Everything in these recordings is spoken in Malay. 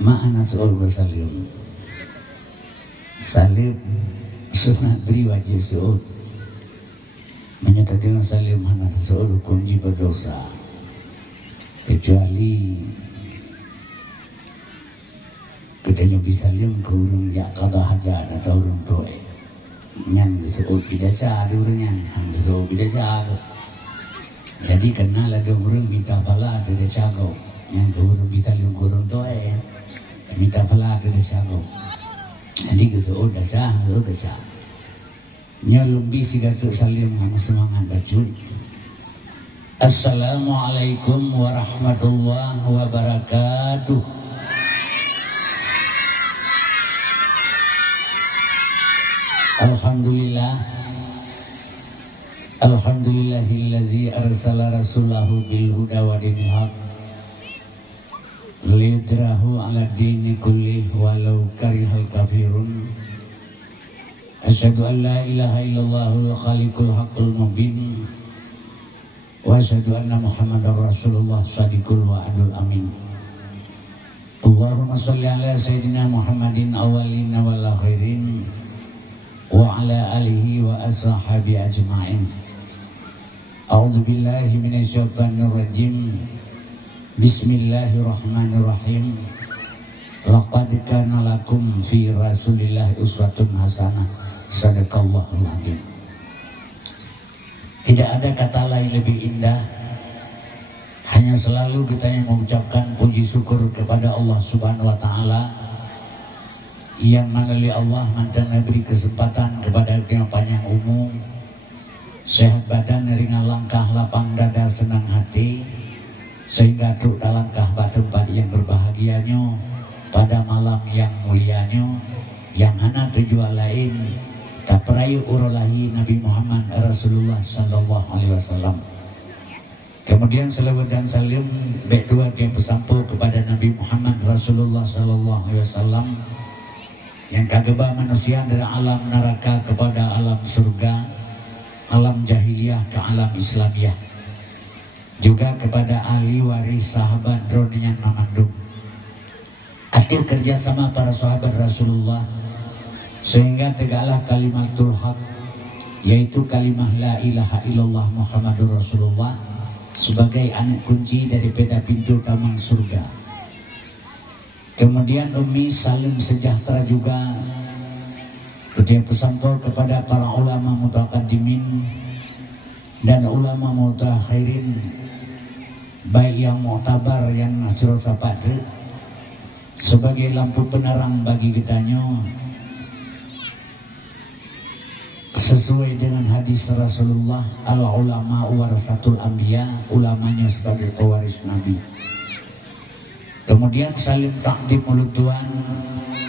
Ma'ana soal salim. Salim sunat beri wajib su'ud. Menyatakan salim hana su'ud kunci berdosa. Kecuali kita nyobi salim ke urung ya kada hajat atau urung doa. Nyan su'ud bidasa ada urungnya, hang su'ud bidasa. Jadi kenal lagi urung minta pala ada sago. Yang ke urung bitalim ke urung doa. Minta pala ada sago. Jadi kesu'ud dasar, kesu'ud dasar. Nya lebih si gatuk salim sama semangat bacun. Assalamualaikum warahmatullahi wabarakatuh. Alhamdulillah. Alhamdulillahillazi arsala rasulahu bil huda wa dinil haq. Lidrahu ala dini kulli walau karihal kafirun. Asyhadu an la ilaha illallahul khaliqul haqqul mubin. Wa asyhadu anna muhammadar rasulullah sadiqul wa'adul amin. Allahumma sholli ala sayyidina Muhammadin awwalin wal akhirin wa ala alihi wa ashabi ajma'in. A'udzu billahi minasyaitonir rajim. Bismillahirrahmanirrahim. Laqad kana lakum fi Rasulillah uswatun hasanah. Shadaqallahul adzim. Tidak ada kata lain lebih indah. Hanya selalu kita yang mengucapkan puji syukur kepada Allah Subhanahu wa taala yang melalui Allah mantan beri kesempatan kepada kita panjang umur, sehat badan, ringan langkah, lapang dada, senang hati, sehingga truk dalam kahbah tempat yang berbahagianya pada malam yang mulianya yang hana tujuan lain tak perayu urulahi Nabi Muhammad Rasulullah Sallallahu Alaihi Wasallam. Kemudian selawat dan salim baik dua yang bersampu kepada Nabi Muhammad Rasulullah Sallallahu Alaihi Wasallam yang kageba manusia dari alam neraka kepada alam surga, alam jahiliyah ke alam Islamiyah. Juga kepada ahli waris sahabat Dronian Mamandung. Akhir kerjasama para sahabat Rasulullah sehingga tegaklah kalimatul haq, yaitu kalimah la ilaha illallah Muhammadur Rasulullah sebagai anak kunci daripada pintu taman surga. Kemudian Umi salim sejahtera juga ketika pesantor kepada para ulama mutaqaddimin dan ulama mutakhirin, baik yang mu'tabar yang nasrul sapatri sebagai lampu penerang bagi kitanya sesuai dengan hadis Rasulullah, al ulama warasatul anbiya, ulamanya sebagai pewaris nabi. Kemudian salim takdim mulut Tuhan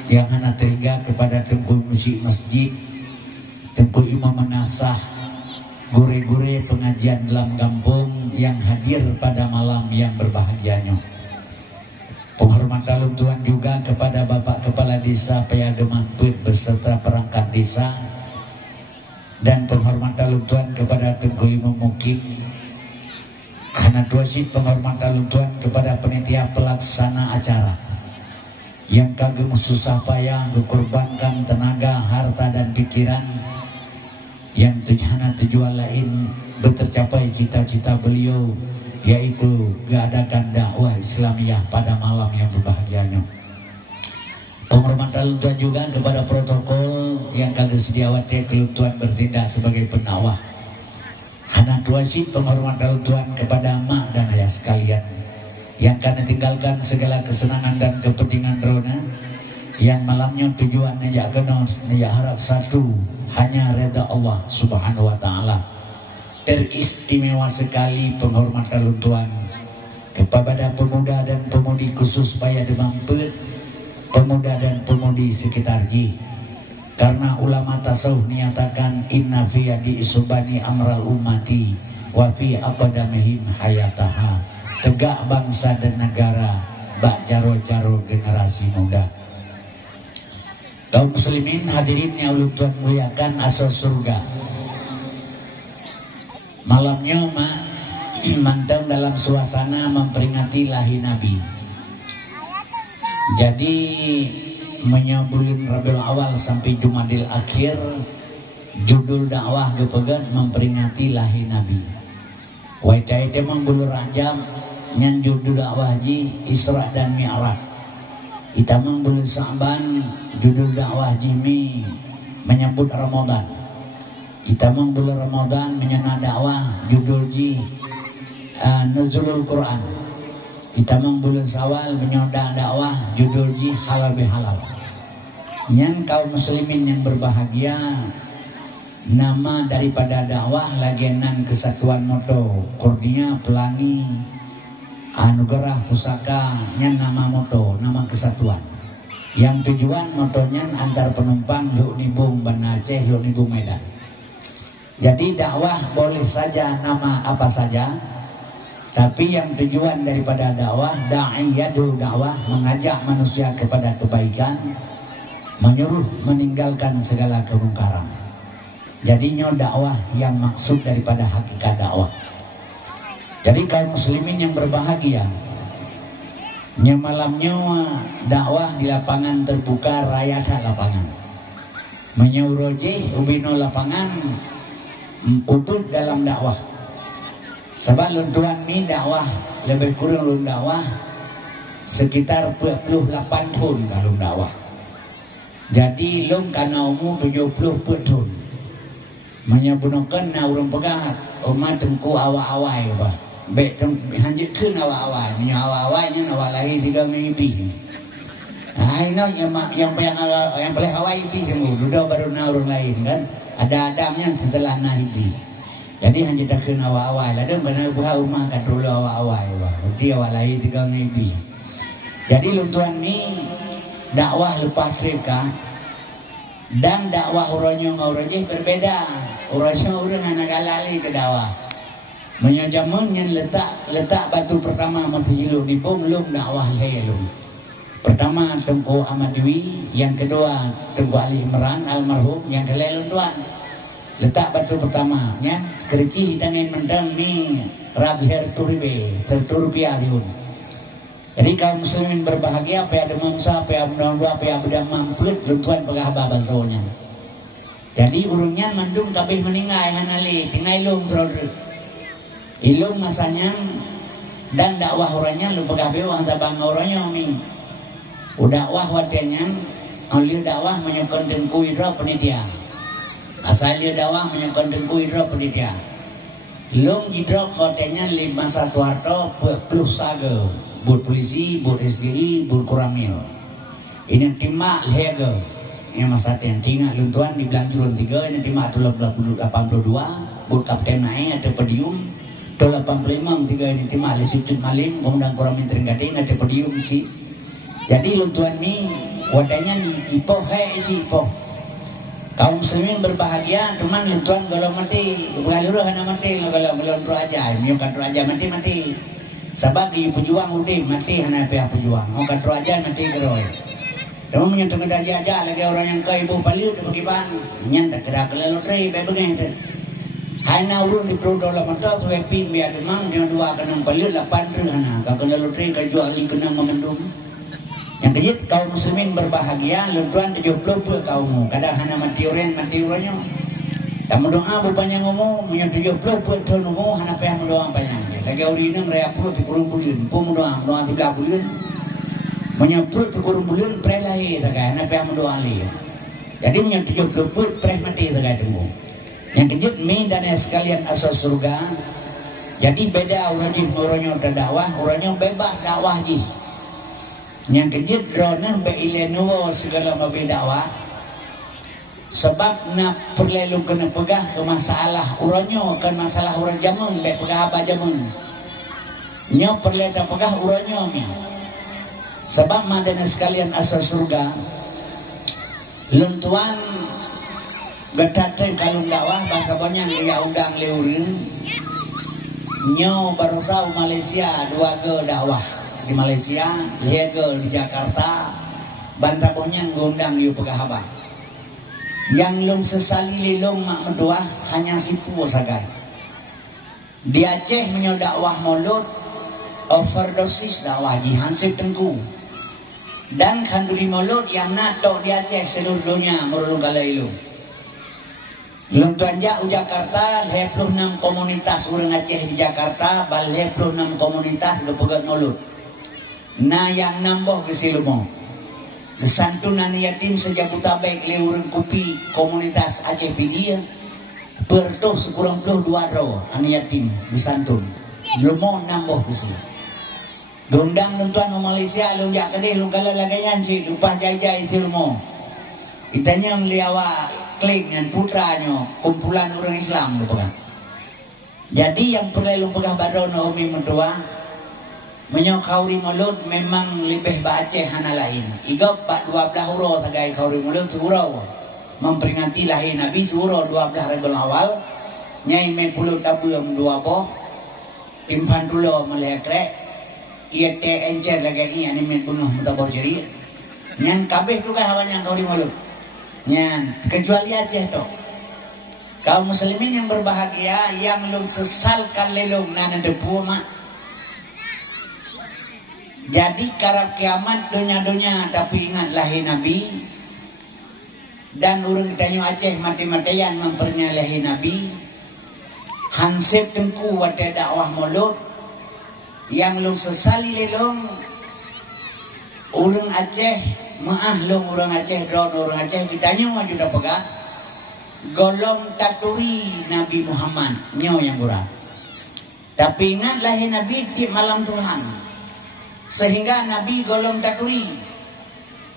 yang hana teriga kepada tengku musik masjid, tengku imam menasah, gure-gure pengajian dalam kampung yang hadir pada malam yang berbahagianya. Penghormatan Tuhan juga kepada Bapak Kepala Desa Payademampit beserta perangkat desa, dan penghormatan Tuhan kepada Tengku Imam Mukim. Karena tuasid penghormatan Tuhan kepada panitia pelaksana acara yang kagum susah payah berkorbankan tenaga, harta dan pikiran yang tujuan lain bertercapai cita-cita beliau, yaitu mengadakan dakwah Islamiyah pada malam yang berbahagianya. Penghormatan Tuhan juga kepada protokol yang kagak sediawati kelutuan bertindak sebagai pendakwah. Hana tuasid penghormatan Tuhan kepada mak dan ayah sekalian yang karena tinggalkan segala kesenangan dan kepentingan rona yang malamnya tujuannya ya genos, ya harap satu, hanya reda Allah Subhanahu wa taala. Teristimewa sekali penghormatan Tuhan kepada pemuda dan pemudi khusus Payademampit, pemuda dan pemudi sekitar Ji. Karena ulama tasawuf menyatakan inna fi yadi isubani amral ummati wa fi aqdamihim hayataha. Tegak bangsa dan negara bak jaro-jaro generasi muda. Kaum muslimin hadirin yang Allah Tuhan muliakan asal surga. Malamnya mantau dalam suasana memperingati lahir Nabi. Jadi menyambulin Rabiul Awal sampai Jumadil Akhir, judul dakwah gepegat memperingati lahir Nabi. Waitai temang bulu Rajab nyan judul dakwah ji Isra dan Mi'raj. Itamang bulu Sa'ban judul dakwah jimi menyambut Ramadan. Itamang bulu Ramadan menyana dakwah judul ji Nuzulul Quran. Itamang bulan Sawal menyoda dakwah judul ji halal bihalal. Nyan kaum muslimin yang berbahagia, nama daripada dakwah lagenan kesatuan moto Kurnia Pelangi Anugerah Pusaka, nyan nama moto, nama kesatuan. Yang tujuan motonya antar penumpang yuk nibung Banda Aceh, yuk nibung Medan. Jadi dakwah boleh saja nama apa saja, tapi yang tujuan daripada dakwah, da'iyadu dakwah, mengajak manusia kepada kebaikan, menyuruh meninggalkan segala kemungkaran. Jadinya dakwah yang maksud daripada hakikat dakwah. Jadi kaum muslimin yang berbahagia, malamnya dakwah di lapangan terbuka rakyat lapangan. Menyuruji ubino lapangan udut dalam dakwah. Sebab luntuan ni dakwah lebih kurang lun dakwah sekitar 48 tahun kalau dakwah. Jadi lung kana umur 70 tahun. Menyabunakan na urang pegat umat tengku awal-awal bah. Baik hanjit keun awal-awal, punya awal-awalnya awal lahir 3 minggu. Nah, yang paling awal ibih kamu, duduk baru na orang lain kan. Ada adamnya setelah na ibih. Jadi hanya tak kena awal-awal. Ada benar buah rumah kat dulu awal-awal. Berarti awal lahir 3 minggu. Jadi luntuan ni dakwah lepas tripkah dan dakwah urangnya ngorojih berbeda. Urangnya orang anak galali ke dakwah. Menyajamun yang letak batu pertama mati hilung di bom lum dakwah helum. Pertama Tengku Ahmad Dwi, yang kedua Tengku Ali Imran almarhum, yang kelelun tuan. Letak batu pertama nya kereci tangan mendang ni Rabher Turibe terturpia diun. Jadi kaum muslimin berbahagia apa ada mangsa, apa ada menangwa, apa ada mampet luntuan pegah bansonya. Jadi urungnya mandung kabeh meninggal hanali tinggal ilung saudara. Ilung masanya dan dakwah orangnya lu pegah bewang tabang orangnya ni. Dakwah watenya oleh dakwah menyokon Tengku Idra penitia. Asal dia dakwah menyokon Tengku Idra penitia. Lung Idra kotenya 5 Soeharto plus saga. Bud polisi, bud SGI, bud Kuramil. Ini timak lege. Yang masa yang tinggal luntuan di Belanjuran 3, ini timak 82, bud kapten naik ada podium. 85 3 ini timak Lisutut Malim, kemudian Kuramil Tringgading ada podium si. Jadi luntuan ni wadanya ni ipoh hai si ipoh. Kaum muslimin berbahagia, teman luntuan kalau mati, bergaluruh hana mati kalau melonro aja, menyukan aja mati. Sebab di pejuang udah mati hana pihak pejuang. Mau katro aja mati keroi. Teman menyentuh aja lagi orang yang ke ibu palir tu bagaimana? Nyan tak kira kalau lotri bagaimana? Hai na urun di produk lah mata tu happy biar demang dia dua kena palir 8 hana. Kalau lotri kejual li kena mengendum. Yang kejit kaum muslimin berbahagia, luntuan 70 kaum. Kadang hana mati orangnya. Dan doa berpanjang umur, punya 70 tahun umur, hana payah mendoa panjang. Lagi orang ini mereka perut kurung bulan, pun mendoa 13 bulan. Punya perut kurung bulan, perih lahir, hana payah mendoa lahir. Jadi punya 70 perut, perih mati, tunggu. Yang kejut, mi dan sekalian asal surga. Jadi beda orangnya terdakwah, orangnya bebas dakwah ji. Yang kejut, rona beilenuwa segala mabi dakwah. Sebab nak perlu kena pegah ke masalah uranyo, ke masalah urang jamun, le pegah apa jamun. Nyo perlu tak pegah uranyo ni. Sebab madana sekalian asal surga, luntuan betate kalung dakwah bahasa banyak dia undang leureun. Nyo barosau Malaysia 2 ge dakwah di Malaysia, 3 ge di Jakarta, bantabohnya ngundang yu pegah apa. Yang lung sesali lung mak mendoa hanya sipu sagai. Di Aceh menyodakwah mulut overdosis dakwah di Hansip Tengku. Dan kanduri mulut yang nato di Aceh seluruh dunia merulung kala ilung. Lung tuanja u Jakarta 26 komunitas orang Aceh di Jakarta, bal 26 komunitas do pegat mulut. Na yang nambah ke silumo. Santunan yatim sejabuta baik le urang kopi komunitas Aceh Pidia. Perdoh sekurang puluh 2 ro an yatim disantun. Lumo nambah ke silu. Dondang tentuan Malaysia lu jak kedih lu kalau lagayan si lupa jaja itu mo. Itanya meliawa klik dengan putranya kumpulan orang Islam lu pegang. Jadi yang perlu lu pegang baru Naomi mentua menyokauri mulut memang lebih Aceh hana lain. Igop 12 huro tagai kauri mulut huro memperingati lahir Nabi huro 12 Rabiul Awal nyai mepuluh tabung 2 boh timpan dulu melekrek. Ia te encer lagi ini anime bunuh mutabor jeri. Nyan kabeh tu kan hawanya kau di mulut. Nyan kecuali Aceh tu. Kaum muslimin yang berbahagia yang lu sesalkan lelong nana depu mak. Jadi karab kiamat dunia tapi ingat lahir Nabi. Dan urang ditanya Aceh mati-matian mempernya lahir Nabi. Hansip tengku wate dakwah mulut. Yang lu sesali lelong orang Aceh maah long orang Aceh drone orang Aceh ditanya maju dah pegang golong taturi Nabi Muhammad nyo yang kurang tapi ingat lahir Nabi di malam Tuhan sehingga Nabi golong taturi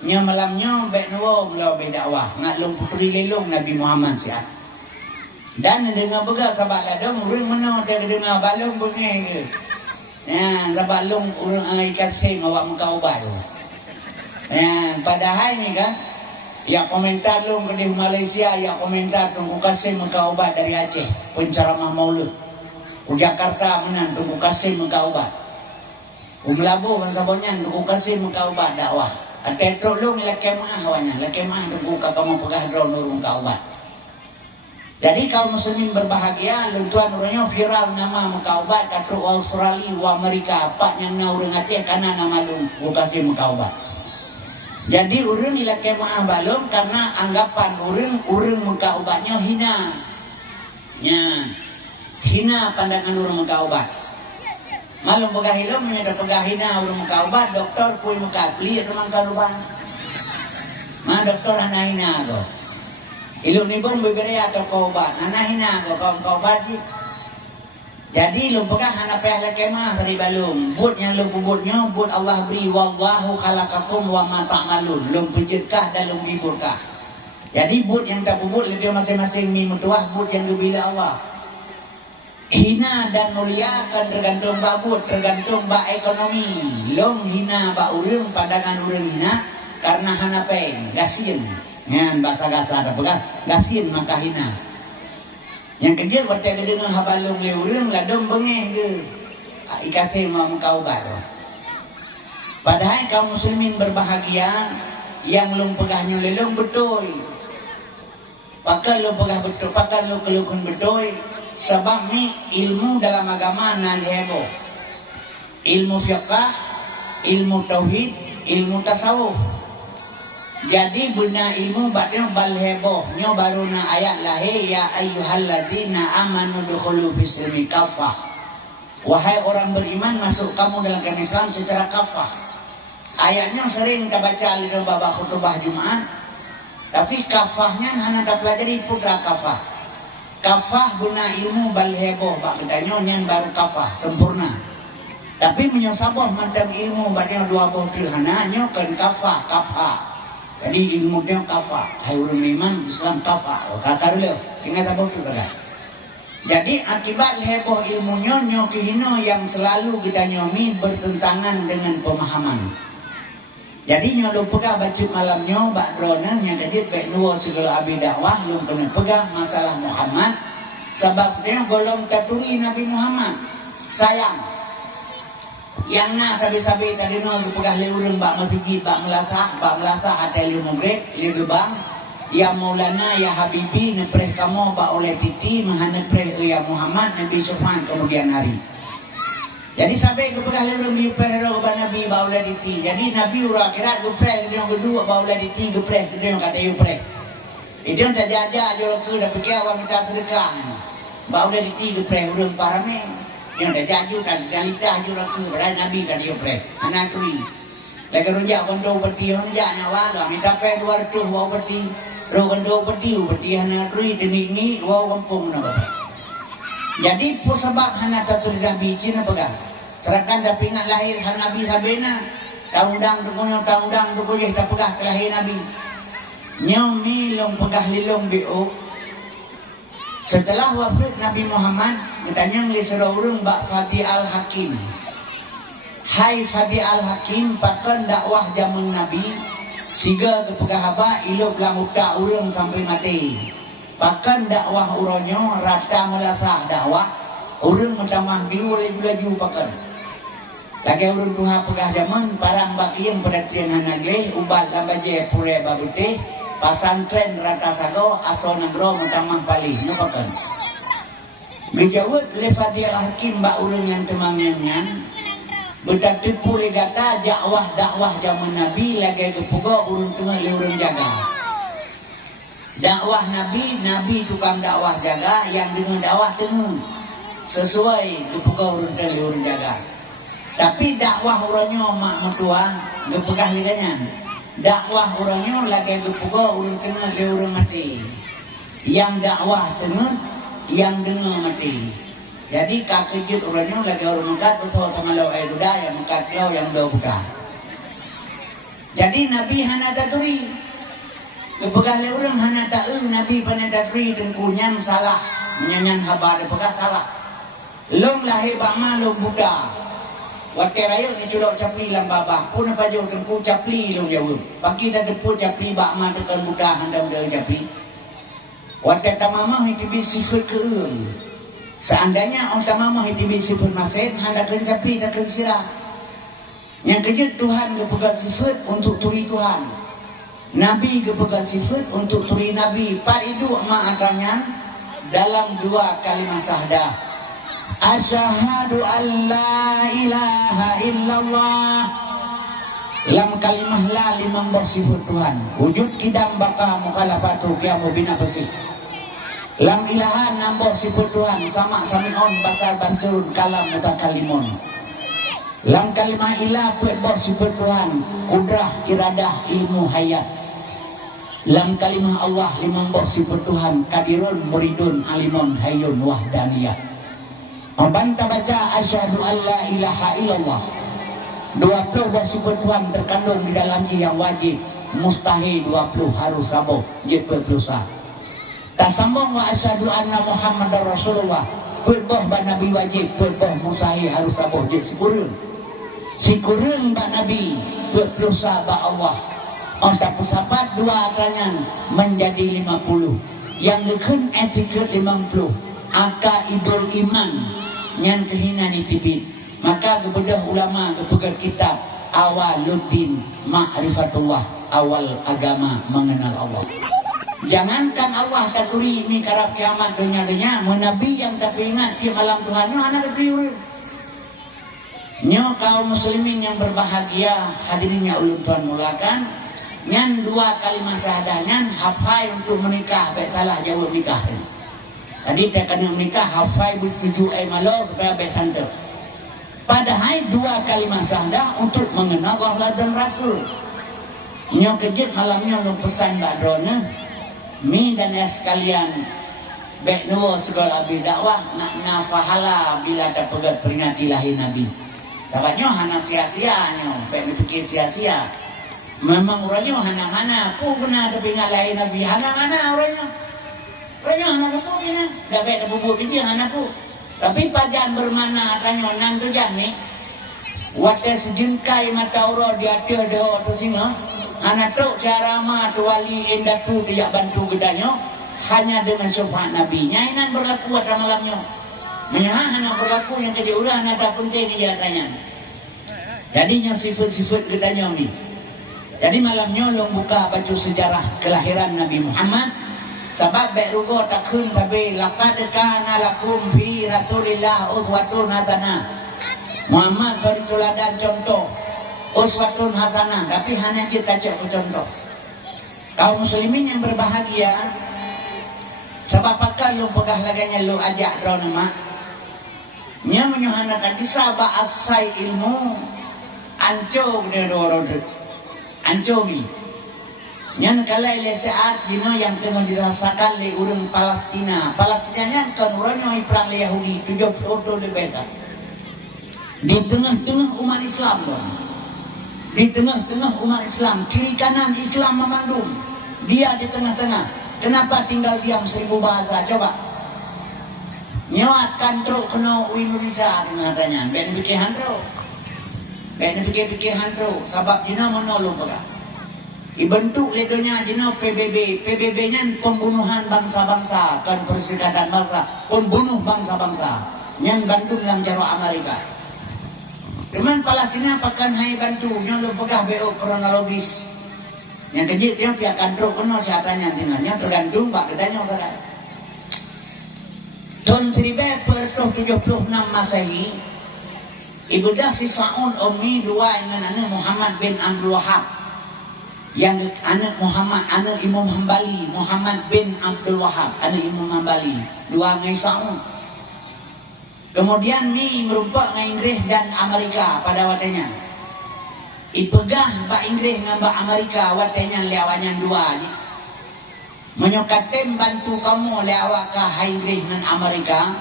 nyo malamnya bek nuwo belau bedakwah ngat long putri lelong Nabi Muhammad siap dan dengar pegang sahabat ladong orang mana dia dengar balong bunyi ya, sebab long ikan sing awak muka ubat tu. Ya, padahal ni kan, yang komentar long di Malaysia, yang komentar tunggu kasih muka ubat dari Aceh, penceramah maulud. U Jakarta menang tunggu kasih muka ubat. Melabuh sabonyan tunggu kasih muka ubat dakwah. Atetro long lekemah awaknya, lekemah tunggu kakak pegah drone muka ubat. Jadi kaum muslimin berbahagia lentuan orangnya viral nama muka ubat katruk Australia wa Amerika apa yang na orang Aceh karena nama lu kasih muka ubat. Jadi orang ila kemah balum karena anggapan orang muka ubatnya hina. Ya. Hina pandangan orang muka ubat. Malum pegah hilom menyedap pegah hina orang muka ubat doktor kui muka kli teman kalubang. Ma doktor hana hina tu. Ilmu ni pun berberi atau kaubat. Nana hina kau kaubat sih. Jadi lu pegah hana payah lekemah dari balum. But yang lu bubutnya, but Allah beri wallahu khalaqakum wa ma ta'malun. Lu pejirkah dan lu hiburkah. Jadi but yang tak bubut lebih masing-masing mi mutuah but yang lu bila Allah. Hina dan mulia akan tergantung babut, tergantung ba ekonomi. Long hina ba urang pandangan urang hina karena hana payah gasin. Yang bahasa-bahasa ada pegang gasin maka hina. Yang kecil waktu dia dengar habalung leurang ladong bengeh ke ikatnya mau muka ubat. Padahal kaum muslimin berbahagia yang lung pegahnya lelong betul. Pakai lu pegah betul, pakai lu kelukun betul. Sebab ni ilmu dalam agama nan heboh. Ilmu fiqh, ilmu tauhid, ilmu tasawuf. Jadi benda ilmu baknya bal heboh nyo baru na ayat lahir ya ayyuhalladzina amanu dukhulu fis-silmi kafah. Wahai orang beriman masuk kamu dalam agama Islam secara kafah. Ayatnya sering kita baca di babak khutbah Jumat. Tapi kafahnya hanya kita pelajari putra kafah. Kafah guna ilmu bal heboh bak katanya nyan baru kafah sempurna. Tapi menyosabah macam ilmu baknya dua buah hana nyo kan kafah. Jadi ilmu dia kafah. Hai orang iman Islam kafah. Kata dulu. Ingat apa tu kata. Jadi akibat heboh ilmunya nyokihino yang selalu kita nyomi bertentangan dengan pemahaman. Jadi nyolo pegah bacuk malamnya bak drona yang kadit baik nuwa segala abi dakwah belum pernah pegah masalah Muhammad sebab dia golong katuri Nabi Muhammad. Sayang. Yang nak sabi-sabi tadi no pegah leurang bak masjid bak melatah hati lu mugrek lu gebang ya Maulana ya Habibi nepreh kamu bak oleh titi maha nepreh ya Muhammad Nabi Subhan kemudian hari Jadi sampai ke pegah lelung diupreh kepada Nabi baulah diti. Jadi Nabi urang kira upreh ke dia kedua baulah diti upreh ke dia kata upreh. Dia tak jaja jolok ke dah pergi awak minta sedekah. Baulah diti upreh urang parame. Dia tak jaju kan galita jolok ke pada Nabi kata upreh. Anak tui. Lagi rujak kondo peti orang jak nyawa dah minta pe 200 wau peti. Ro kondo peti anak tui demi ni wau kampung nak. Jadi pun sebab hana tatul Nabi Cina pegang. Serahkan dah pingat lahir han Nabi sabena. Taundang tu kuih tak pegah kelahir Nabi. Nyomi long pegah lilong bi'u. Setelah wafat Nabi Muhammad, bertanya li sururung Mbak Fadi Al-Hakim. Hai Fadi Al-Hakim, pakan dakwah zaman Nabi. Siga ke pegah haba iluk lamuta urung sampai mati. Bahkan dakwah uronyo rata melatah dakwah urang mentamah biru laju pakan. Lagi urang tuha pegah zaman parang bakiyang perhatian hanagle ubat lambaje pure babute pasantren rata sago aso nagro mentamah palih no pakan. Bijawut le Fadil Hakim mbak urang yang temangyan betatipu le gata dakwah zaman Nabi lagi kepuga urang tengah le urang jaga. Dakwah Nabi tukang dakwah jaga yang dengan dakwah tenung sesuai dipegah urun kali urun jaga. Tapi dakwah uranyo mak mutua dipegah liganya. Dakwah uranyo lagi dipegah urun kena le urun mati. Yang dakwah tenung yang dengar mati. Jadi kakejut uranyo lagi urun mekat betul sama lau air budaya mekat lau yang dah buka. Jadi Nabi hana taturi. Kepegah le urang hana taeu Nabi pada datri dan kunyan salah menyanyan haba de pegah salah. Long lahir bama long buda. Wate rayo ni culok capli lam babah pun apa jo tengku capli long jauh. Pagi dah depu capli bama tekan buda handam de capli. Wate tamama itu sifat keung. Seandainya on tamama itu sifat masen handakan capli dan sirah. Yang kejut Tuhan kepegah sifat untuk turi Tuhan. Nabi kepegang sifat untuk turi Nabi. Paridu ma'akannya dalam 2 kalimat syahadah. Asyhadu an la ilaha illallah. Lam kalimah la limang bersifat Tuhan. Wujud kidam baka mukhalafatu qiyamu bina besi. Lam ilaha nambah sifat Tuhan. Sama sami'un basar basurun kalam mutakalimun. Lam kalimah ilah puet bersifat Tuhan. Kudrah, iradah, ilmu, hayat. Lam kalimah Allah limang bersifat Tuhan kadirun, muridun, alimun, hayyun, wahdaniyah. Banta baca asyhadu an la ilaha illallah. 20 bersifat Tuhan terkandung di dalamnya yang wajib, mustahil 20 harus sabuk, jepul sah. Tak sambung wa asyhadu anna Muhammadar Rasulullah. Pulboh ba Nabi wajib, pulboh mustahil harus sabuk, je sikurun. Sikurun ba Nabi, pulboh sah ba Allah. Untuk pesawat 2 akannya menjadi 50. Yang dekun etiket 50. Angka idul iman yang kehina nitibit. Maka kepada ulama kepegat kitab Awaluddin Ma'rifatullah, awal agama mengenal Allah. Jangankan Allah katuri ini karab kiamat dunia-dunia. Nabi yang tapi ingat di malam Tuhannya anak beriur. Nyo kaum muslimin yang berbahagia hadirinnya ulun Tuhan mulakan. Nyan 2 kalimat syahadah nyan hafai untuk menikah baik salah jawab nikah. Tadi tak kena menikah hafai butuju malo supaya baik santai. Padahal 2 kalimat syahadah untuk mengenal Allah dan Rasul. Nyo kejut malamnya lu pesan Mbak Drona. Mi dan ya sekalian baik nuwo segala abdi dakwah nak nafahala bila tak pegat peringati lahir Nabi. Sahabatnya hana sia-sia nyo, baik dipikir sia-sia. Memang orangnya hana-hana pun pernah ada pingat lahir Nabi. Hana-hana orangnya hana sepuluh pina. Dah baik dah bubuk biji hana pun. Tapi pajan bermana akannya nan tu jan ni. Wate sejengkai mata ura di atir deho tu singa. Hana tu cara ma tu wali endah tu tidak bantu gedanya. Hanya dengan syafaat Nabi. Nyainan berlaku pada malamnya. Menyerah hana berlaku yang jadi ulah nada penting dia tanya. Jadinya sifat-sifat gedanya ni. Jadi malamnya long buka baju sejarah kelahiran Nabi Muhammad. Sebab baik rugo takun tapi laqad kana lakum fi rasulillah uswatun hasanah. Muhammad suri tuladan contoh uswatun hasanah, tapi hanya kita cek contoh. Kaum muslimin yang berbahagia, sebab pakal lu pegah laganya lu ajak drone mak. Nya menyuhana tadi sabah asai ilmu anco de dorod. Anco mi. Nya kala ile saat dino yang tengah dirasakan le urang Palestina. Palestina nya kan uranyo perang le Yahudi 70 de beda. Di tengah-tengah umat Islam dong. Di tengah-tengah umat Islam, kiri kanan Islam memandung. Dia di tengah-tengah. Kenapa tinggal diam 1000 bahasa? Coba. Nyawat kantro kena Indonesia dengan adanya. Ben bikin handro. Ben bikin handro. Sebab dina menolong pula. Dibentuk ledonya dina PBB. PBB-nya pembunuhan bangsa-bangsa. Kan perserikatan bangsa. Pembunuh bangsa-bangsa. Yang bantu dalam jaro Amerika. Teman Palestina pakan hai bantu yang lu pegah BO kronologis. Yang kejit dia pihak kandro kena siapanya tinggalnya tergantung pak katanya saudara. Tahun 1976 Masehi, ibu dah si Saun Umi dua dengan anak Muhammad bin Abdul Wahab. Yang anak Muhammad, anak Imam Hambali, Muhammad bin Abdul Wahab, anak Imam Hambali, dua ngai Saun. Kemudian mi merupak dengan Inggris dan Amerika pada waktunya. Ipegah Mbak Inggris dengan Mbak Amerika waktunya leawannya dua. Menyokatem bantu kamu lewakah Inggris dan Amerika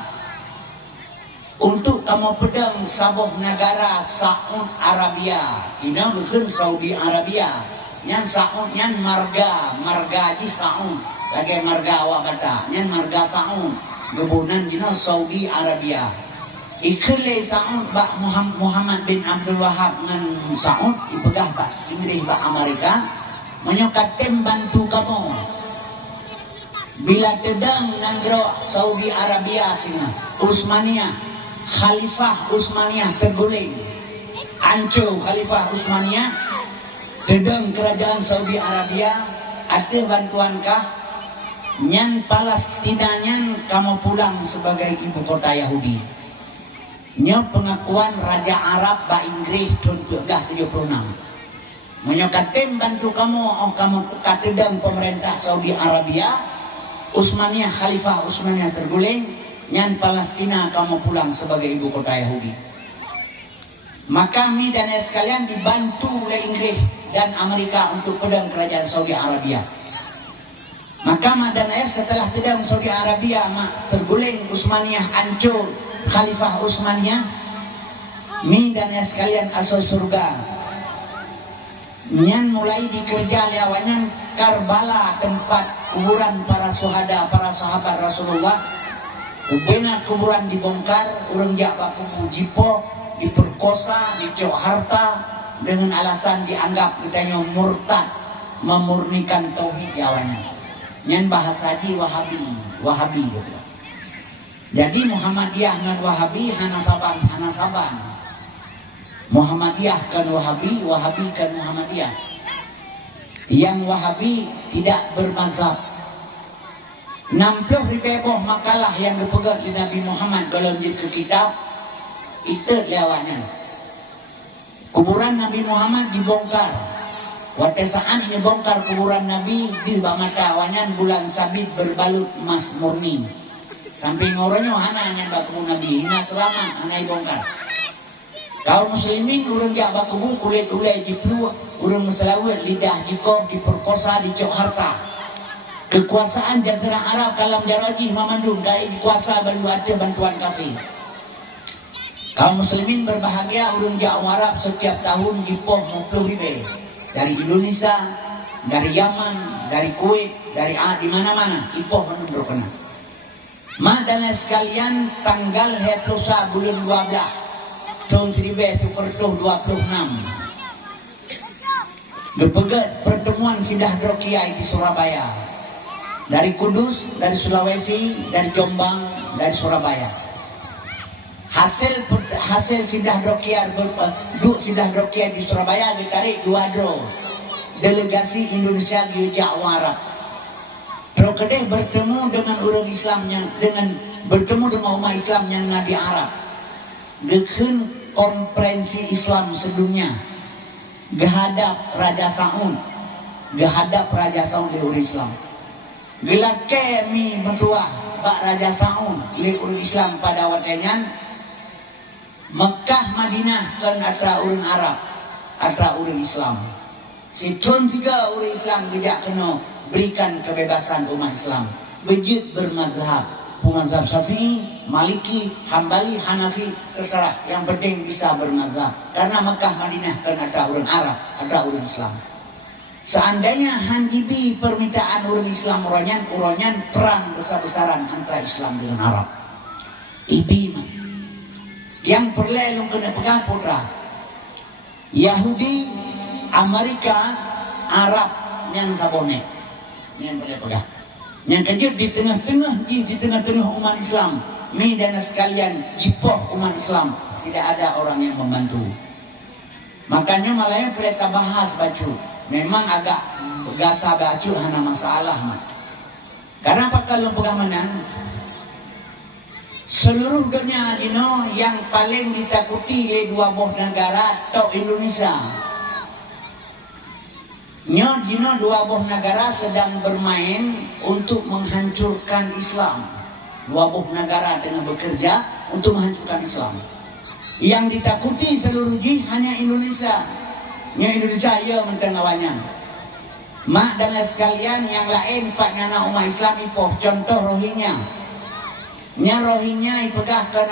untuk kamu pedang sabuh negara Saudi Arabia. Ini bukan Saudi Arabia. Yang Saudi yang marga ji Saudi. Lagi marga awak bata. Yang marga Saudi. Gebunan dina Saudi Arabia. Ikhle Saud Bak Muhammad bin Abdul Wahab dengan Saud ipegah Bak Inggris Bak Amerika menyokatem bantu kamu bila tedang nanggro Saudi Arabia sini Utsmaniyah Khalifah Utsmaniyah terguling anco Khalifah Utsmaniyah tedang kerajaan Saudi Arabia ada bantuankah nyan Palestina nyan kamu pulang sebagai ibu kota Yahudi. Nya pengakuan Raja Arab Ba Inggris tahun 76. Menyokatem bantu kamu katedang pemerintah Saudi Arabia Utsmaniyah Khalifah Utsmaniyah terguling nyan Palestina kamu pulang sebagai ibu kota Yahudi. Maka kami dan sekalian dibantu oleh Inggris dan Amerika untuk pedang kerajaan Saudi Arabia. Maka dan setelah pedang Saudi Arabia terguling Utsmaniyah hancur Khalifah Utsmaniyah mi dan sekalian asal surga nyan mulai dikerja leawannya Karbala tempat kuburan para syuhada para sahabat Rasulullah ubena kuburan dibongkar urang jak baku jipo diperkosa dicok harta dengan alasan dianggap katanya murtad memurnikan tauhid leawannya nyan bahasa di Wahabi gitu. Jadi Muhammadiyah dengan Wahabi hanasaban. Muhammadiyah kan Wahabi, Wahabi kan Muhammadiyah. Yang Wahabi tidak bermazhab. 60 ribu makalah yang dipegang di Nabi Muhammad dalam ke kitab itu lewatnya. Kuburan Nabi Muhammad dibongkar. Waktu saat ini bongkar kuburan Nabi di mata awanyan bulan sabit berbalut emas murni. Sampai ngorongnya hanya baku Nabi hina selamat hanya bongkar. Kaum muslimin urang jak baku kulit ulai jiplu urang meselawat lidah jikoh diperkosa dicok harta. Kekuasaan Jazirah Arab kalam jaraji memandung dari kuasa baru ada bantuan kafir. Kaum muslimin berbahagia urang jak Arab setiap tahun jipoh 50 ribu dari Indonesia, dari Yaman, dari Kuwait, dari di mana-mana ipoh menundur kena. Madana sekalian tanggal 21 bulan 12 tahun 1926 berpegat pertemuan Sidah Drokiai di Surabaya dari Kudus, dari Sulawesi, dari Jombang, dari Surabaya. Hasil Sidah Drokiai di Surabaya ditarik 2 dro delegasi Indonesia di Jawa Kedai bertemu dengan orang Islam yang bertemu dengan umat Islam yang Nabi Arab. Gekun konferensi Islam sedunia gehadap Raja Saud, gehadap Raja Saud liur Islam. Bila kami berdua Pak Raja Saud liur Islam pada waktunya Mekah Madinah kan atra urang Arab, atra urang Islam. Situn juga urang Islam gejak kena berikan kebebasan umat Islam. Bejit bermazhab, mazhab Syafi'i, Maliki, Hambali, Hanafi, terserah. Yang penting bisa bermazhab. Karena Mekah Madinah kan atra urang Arab, atra urang Islam. Seandainya hanjibi permintaan urang Islam uronyan perang besar-besaran antara Islam dengan Arab. Ibi yang perlu kena pegang putra Yahudi, Amerika, Arab yang sabone yang boleh pegang. Yang kejut di tengah-tengah umat Islam, mi dan sekalian jipoh umat Islam, tidak ada orang yang membantu. Makanya malah yang kita bahas baju, memang agak gasa baju hana masalah mah. Karena apa kalau pegang menang? Seluruh dunia dino yang paling ditakuti oleh dua buah negara atau Indonesia. Nyo dino dua buah negara sedang bermain untuk menghancurkan Islam. Dua buah negara tengah bekerja untuk menghancurkan Islam. Yang ditakuti seluruh dunia hanya Indonesia. Nyo Indonesia ia mentengawanya. Mak dan sekalian yang lain pak nyana umat Islam ipoh contoh Rohingya. Nya Rohingya ipegah kan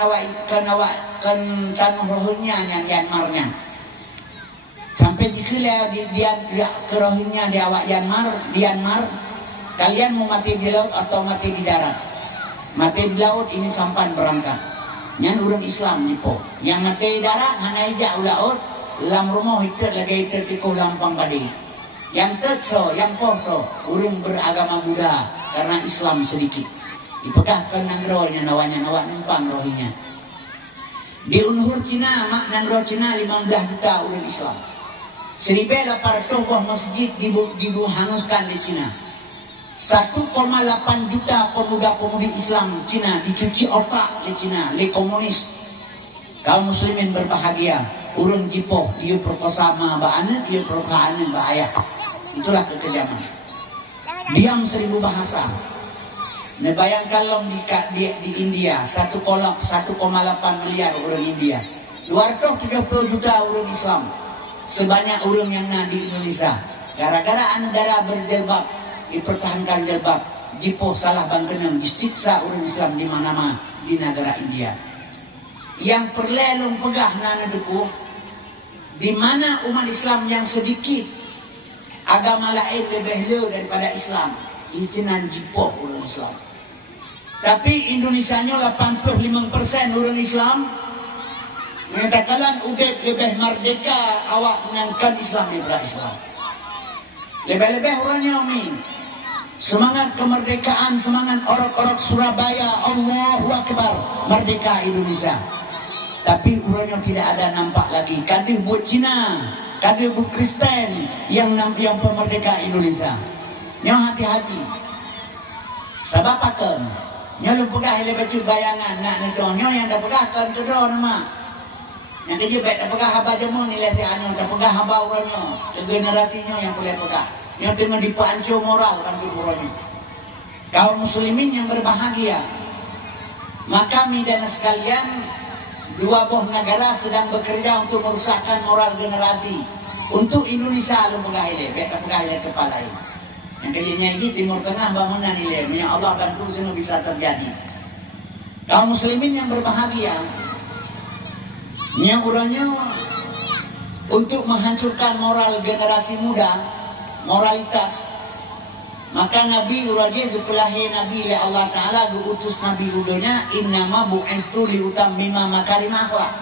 tanah Rohingya nya Myanmarnya. Sampai jika dia ke Rohingya di awak Myanmar, kalian mau mati di laut atau mati di darat? Mati di laut ini sampan berangkat. Nya urang Islam nipo. Yang mati di darat hana ija laut, lam rumah itu lagi itu tikuh lampang padi. Yang tetso, yang poso, urang beragama Buddha karena Islam sedikit. Dipegahkan nangronya nawanya nawak numpang rohinya. Di unhur Cina mak nangro Cina 15 juta orang Islam. 1,800 buah masjid dihanguskan di Cina. 1,8 juta pemuda-pemudi Islam Cina dicuci otak di Cina, di komunis. Kaum muslimin berbahagia. Urang jipoh dia perkosa ma ba'ana, dia perkosaannya ba'ayah. Itulah kekejaman. Diam 1000 bahasa. Nah bayangkan lo di India 1,8 miliar orang India, 230 juta orang Islam, sebanyak orang yang ada di Indonesia. Gara-gara negara berjilbab, dipertahankan jilbab, jipoh salah bangkenang, disiksa orang Islam di mana-mana di negara India. Yang perlu pegah nana duku, di mana umat Islam yang sedikit, agama lain lebih leu daripada Islam. Isinan jipoh orang Islam. Tapi Indonesianya 85% orang Islam. Mengatakan udah lebih merdeka awak menangkan Islam daripada Islam. Lebih-lebih orangnya ni. Semangat kemerdekaan, semangat orang-orang Surabaya, Allahu Akbar, merdeka Indonesia. Tapi orangnya tidak ada nampak lagi. Kadih buat Cina, kadih buat Kristen yang pemerdeka Indonesia. Nyo hati-hati. Sebab apa? Nyo lu pegah ile baju bayangan nak nedo. Nyo yang dah pegah kan kedo nama. Yang kerja baik dah pegah haba jemu nilai si anu dah pegah haba uranyo. Generasinya yang boleh pegah. Nyo tengah dipancur moral kan uranyo. Kaum muslimin yang berbahagia. Maka kami dan sekalian dua buah negara sedang bekerja untuk merusakkan moral generasi. Untuk Indonesia lu pegah ile, baik dah pegah ile kepala ini. Yang kejadiannya ini Timur Tengah bangunan nilai, ya Allah bantu semua bisa terjadi. Kaum muslimin yang berbahagia, yang urangnya untuk menghancurkan moral generasi muda, moralitas. Maka Nabi urangnya dikelahi Nabi oleh Allah Ta'ala, diutus Nabi udonya, innama bu'istu liutammima makarim akhlak.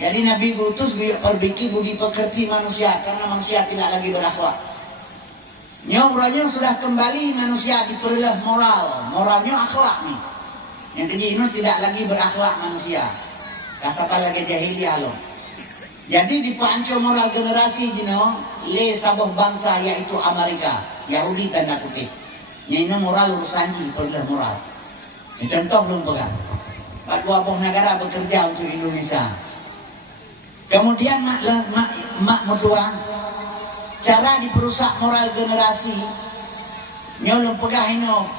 Jadi Nabi diutus perbaiki budi pekerti manusia, karena manusia tidak lagi berakhlak. Nyobranya sudah kembali manusia diperlah moralnya akhlak nih. Yang kedua ini tidak lagi berakhlak manusia. Kasapa lagi jahiliyah loh. Jadi dipancur moral generasi jino le sabuh bangsa yaitu Amerika, Yahudi tanda kutip. Ini moral urusan diperlah moral. Ini contoh belum pegang. Dua buah negara bekerja untuk Indonesia. Kemudian mak mutua, cara diperusak moral generasi, nyolong pegah ino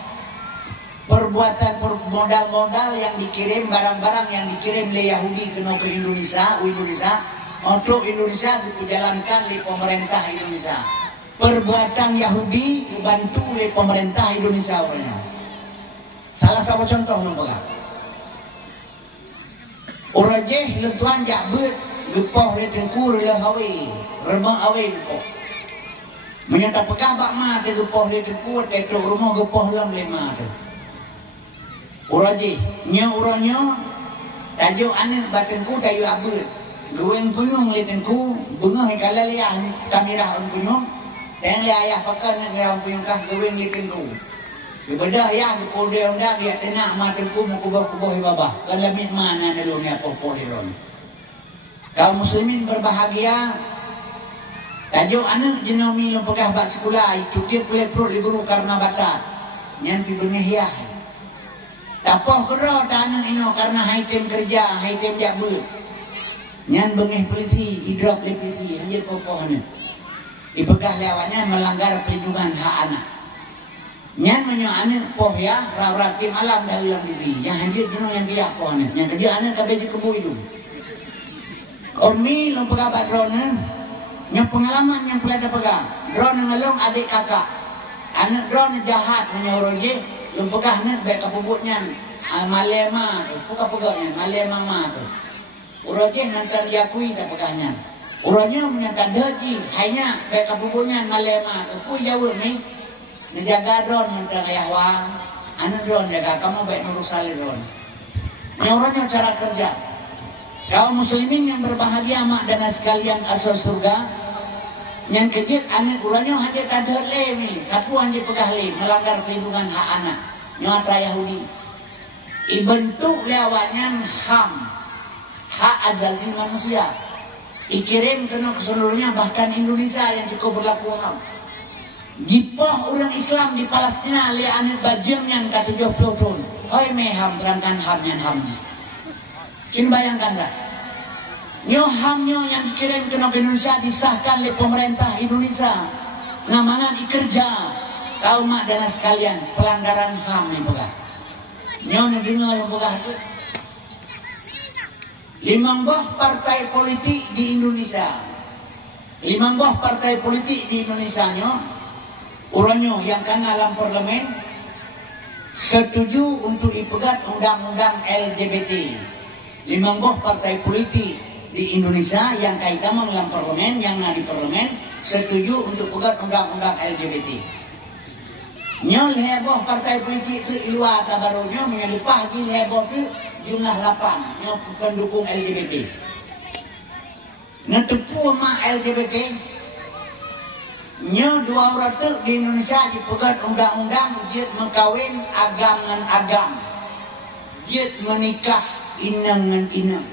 perbuatan modal-modal yang dikirim, barang-barang yang dikirim oleh Yahudi kena ke Indonesia, untuk Indonesia dijalankan oleh pemerintah Indonesia. Perbuatan Yahudi dibantu oleh pemerintah Indonesia. Salah satu contoh nombor. Urajeh lentuan jakbet gepoh le tengkur le hawe, remah awe gepoh. Menyata pegah bak ma te gepoh le tengkur te tok rumah gepoh lam le ma tu. Urajeh nya uranyo tajuk ane batengku tayu abet. Lueng punyung le tengku bengah kala liah kamera on punyung. Teng le ayah pakai nak orang punyung kah lueng le tengku. Bedah ya ko dia onda dia tenak ma tengku mu kubah-kubah ibabah. Kalau mit mana nalunya popo hiron. Kaum muslimin berbahagia. Tajuk anak jenomi lempegah bak sekolah, cuti boleh perut guru karena batat. Nyan pi bengehia. Tapoh kero tanah ino karena haitem kerja, haitem jakbut. Nyan bengeh peliti, hidup le peliti, anjir popohnya. Dipegah lewatnya melanggar perlindungan hak anak. Nyan menyo anak poh ya, raw-raw tim alam dah ulang diri. Yang hadir jenuh yang dia pohnya. Yang kerja anak kabeh di kebu itu. Ormi long pegabat drone, yang pengalaman yang pelada pegang. Drone ngelong adik kakak. Anak drone jahat menyoroje, long pegah nak baik kapubutnya. Malema tu, buka pegangnya, malema ma tu. Uroje nanti diakui tak pegahnya. Uronya menyatakan daji, hanya baik kapubutnya malema tu. Kui jauh ni. Menjaga drone mentang ayah wang, anak drone jaga kamu baik nurusali drone. Nyoranya cara kerja. Kaum muslimin yang berbahagia mak dan sekalian asal surga, yang kejut anak uranyo hadir kader le, satu anjir pegah le, melanggar perlindungan hak anak. Nyata Yahudi. Ibentuk lewatnya HAM, hak azazi manusia. Ikirim kena ke seluruhnya bahkan Indonesia yang cukup berlaku HAM. Jipah orang Islam di Palestina le anak bajam yang ke-70 tahun. Hoi meham terangkan HAM yang HAM. Cin bayangkan tak? Nyo HAM nyo yang dikirim ke Indonesia disahkan oleh pemerintah Indonesia. Ngamangan ikerja kaum mak dan sekalian pelanggaran HAM yang pegah. Nyo dengar yang pegah tu. 5 buah partai politik di Indonesia. 5 buah partai politik di Indonesia nyo. Uranyo yang kan dalam parlemen setuju untuk ipegat undang-undang LGBT. 5 buah partai politik di Indonesia yang kaitan dalam parlemen, yang di parlemen setuju untuk pegat undang-undang LGBT. Nyol heboh partai politik itu luar barunya menyelupah di heboh itu jumlah 8 yang pendukung LGBT. Netepu mak LGBT. Nya 2 orang tu di Indonesia dipegat undang-undang jid mengkawin agam dengan agam, jid menikah inang dengan inang.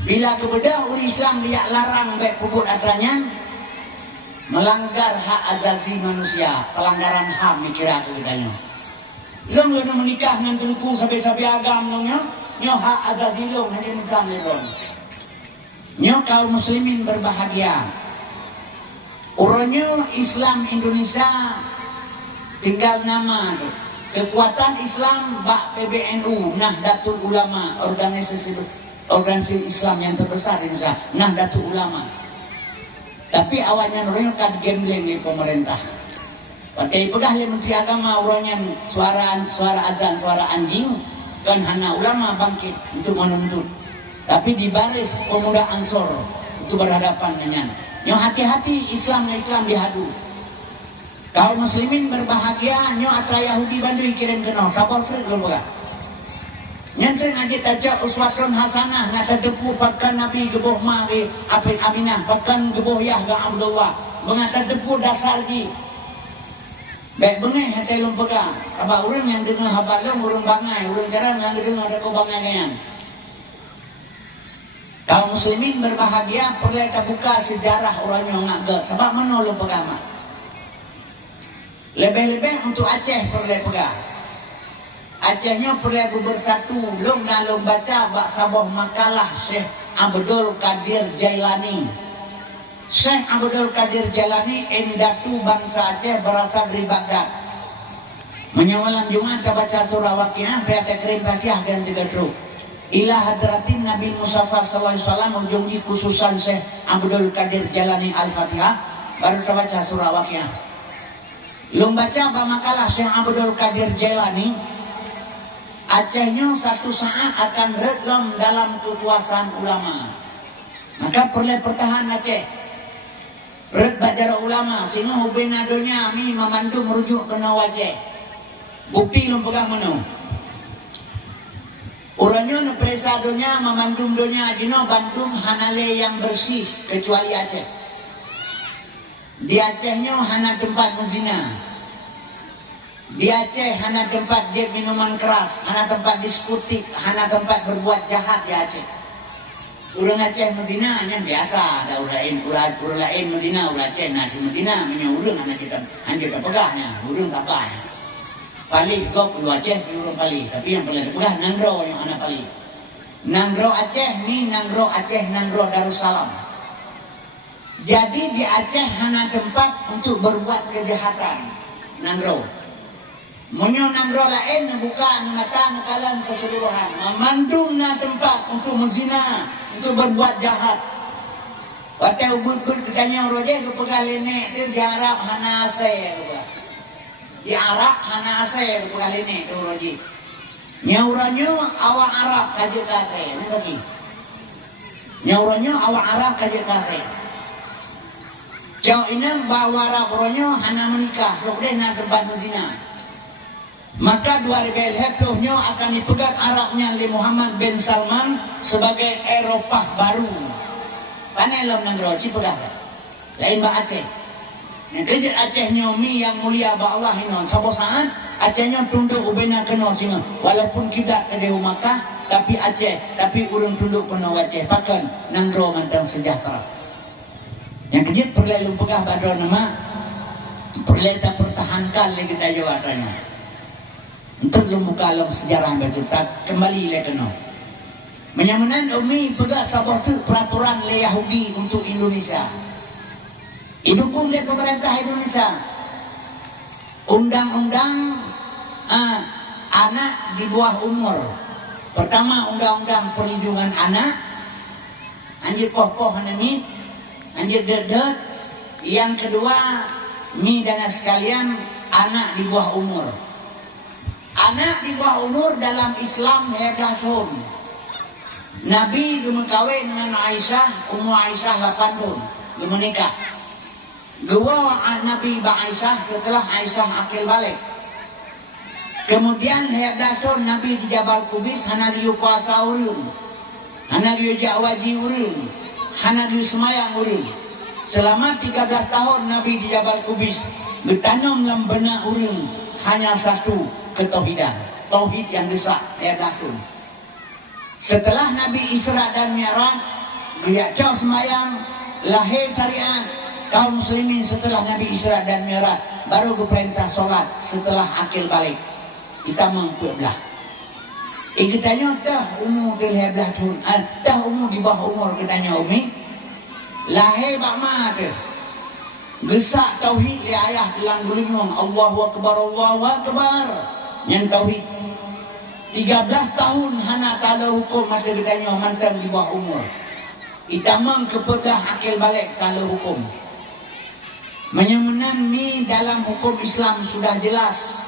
Bila kebedah umat Islam dia larang baik puput atasnya, melanggar hak azazi manusia, pelanggaran HAM mikir aku katanya. Long lo menikah dengan tenku sampai-sampai agam longnya, nyo hak azazi long hanya mencam long. Nyo kaum muslimin berbahagia. Uranyo Islam Indonesia tinggal nama tu. Kekuatan Islam bak PBNU, Nahdlatul Ulama, organisasi Islam yang terbesar di Indonesia, Nahdlatul Ulama. Tapi awalnya uranyo kad gambling di pemerintah. Pakai pegah le Menteri Agama uranyo suara azan, suara anjing kan hana ulama bangkit untuk menuntut. Tapi di baris pemuda Ansor itu berhadapan dengan nyo hati-hati Islam dihadu. Kaum muslimin berbahagia nyo atra Yahudi bandui kirim kena sabar terus lo boga. Nyenteng aja tajak uswatun hasanah ngata depu pakan Nabi geboh mari apik Aminah pakan geboh Yahya Abdullah mengata depu dasar ji. Baik bengeh hati lo boga. Sabab orang yang dengar habar lo urang bangai, urang jarang yang dengar ada ko bangai. Kaum muslimin berbahagia perlu kita buka sejarah orang yang ngagak sebab menolong pegama. Lebih-lebih untuk Aceh perlu pegang. Acehnya perlu bersatu. Long nalong baca bak sabah makalah Syekh Abdul Qadir Jailani. Syekh Abdul Qadir Jailani endatu bangsa Aceh berasal dari Baghdad. Menyawalam Jumat baca surah Waqiah, ayat Karim Fatihah dan 3 truk. Ila hadratin Nabi Mustafa sallallahu alaihi wasallam ujungji khususan Syekh Abdul Qadir Jailani Al-Fatihah baru baca surah Waqiah. Lung baca apa makalah Syekh Abdul Qadir Jailani. Acehnya satu saat akan redlam dalam kekuasaan ulama. Maka perlu pertahan Aceh. Red bajar ulama sehingga hubin adonya ami memandu merujuk kena wajah. Bukti lum pegang menu. Uranya nepresa adonya memandum donya adino Bandung hanale yang bersih kecuali Aceh. Di Acehnya hana tempat menzina. Di Aceh hana tempat jeb minuman keras, hana tempat diskutik, hana tempat berbuat jahat di Aceh. Urang Aceh Medina hanya biasa, ada ulain Medina, ulah Aceh nasi Medina, punya urang hana kita pegahnya, urang tapahnya. Paling kau perlu Aceh, urang paling, tapi yang paling pegah Nangro yang hana paling. Nangro Aceh ni Nangro Aceh Nangro Darussalam. Jadi di Aceh hana tempat untuk berbuat kejahatan, Nangro. Menyo Nangro lain buka mata nakalan keseluruhan. Memandung na tempat untuk menzina, untuk berbuat jahat. Waktu ubud-ubud ketanya roje ke pegalene dia di Arab hana ase. Di Arab hana ase ke pegalene tu roje. Nyauranyo awak Arab kaje kase, ni bagi. Nyauranyo awak Arab kaje kase. Jauh ini bawa Arab ronyo hana menikah, rokde na tempat menzina. Maka 2011 akan dipegang Arabnya oleh Muhammad bin Salman sebagai Eropah baru. Panai lom Nangro cipegas. Lain ba Aceh. Yang kejut Aceh nyomi yang mulia ba Allah ino. Sabo saat Acehnya tunduk ubena kena singa. Walaupun kita ke Dehu Makkah tapi Aceh, tapi urang tunduk kena Aceh. Pakan Nangro ngantang sejahtera. Yang kejut perlu pegah badro nama perlu kita pertahankan lagi kita jawabannya. Untuk membuka alam sejarah berjuta kembali le kena. Menyamanan umi pegak sabor tu peraturan le Yahudi untuk Indonesia. Didukung oleh pemerintah Indonesia. Undang-undang anak di bawah umur. Pertama undang-undang perlindungan anak. Anjir kokoh hanami, anjir dedet. Yang kedua, mi dan sekalian anak di bawah umur. Anak di bawah umur dalam Islam 11 tahun. Nabi dumekawin dengan Aisyah, Ummu Aisyah 8 tahun. Menikah. Dua Nabi Aisyah setelah Aisyah akil balik. Kemudian 11 tahun Nabi di Jabal Kubis, hana di puasa urun. Hana di jawaji urun. Hana di semayang urun. Selama 13 tahun Nabi di Jabal Kubis, bertanam dalam benak urun hanya satu, ketauhidan, tauhid yang desak tahun. Setelah Nabi Isra dan Mi'raj, dia jauh semayang, lahir syariat kaum muslimin setelah Nabi Isra dan Mi'raj, baru keperintah solat setelah akil balik. Kita mengkuatlah. Ikutanya dah umur di 11 tahun, dah umur di bawah umur katanya umi, lahir bakma tu. Gesak tauhid li ayah dalam gulungan Allahu Akbar, Allahu Akbar. Yang tauhid 13 tahun hana kalau hukum ada gedanya mantan di bawah umur. Itamang kepada akil balik kalau hukum. Menyamanan ni dalam hukum Islam sudah jelas.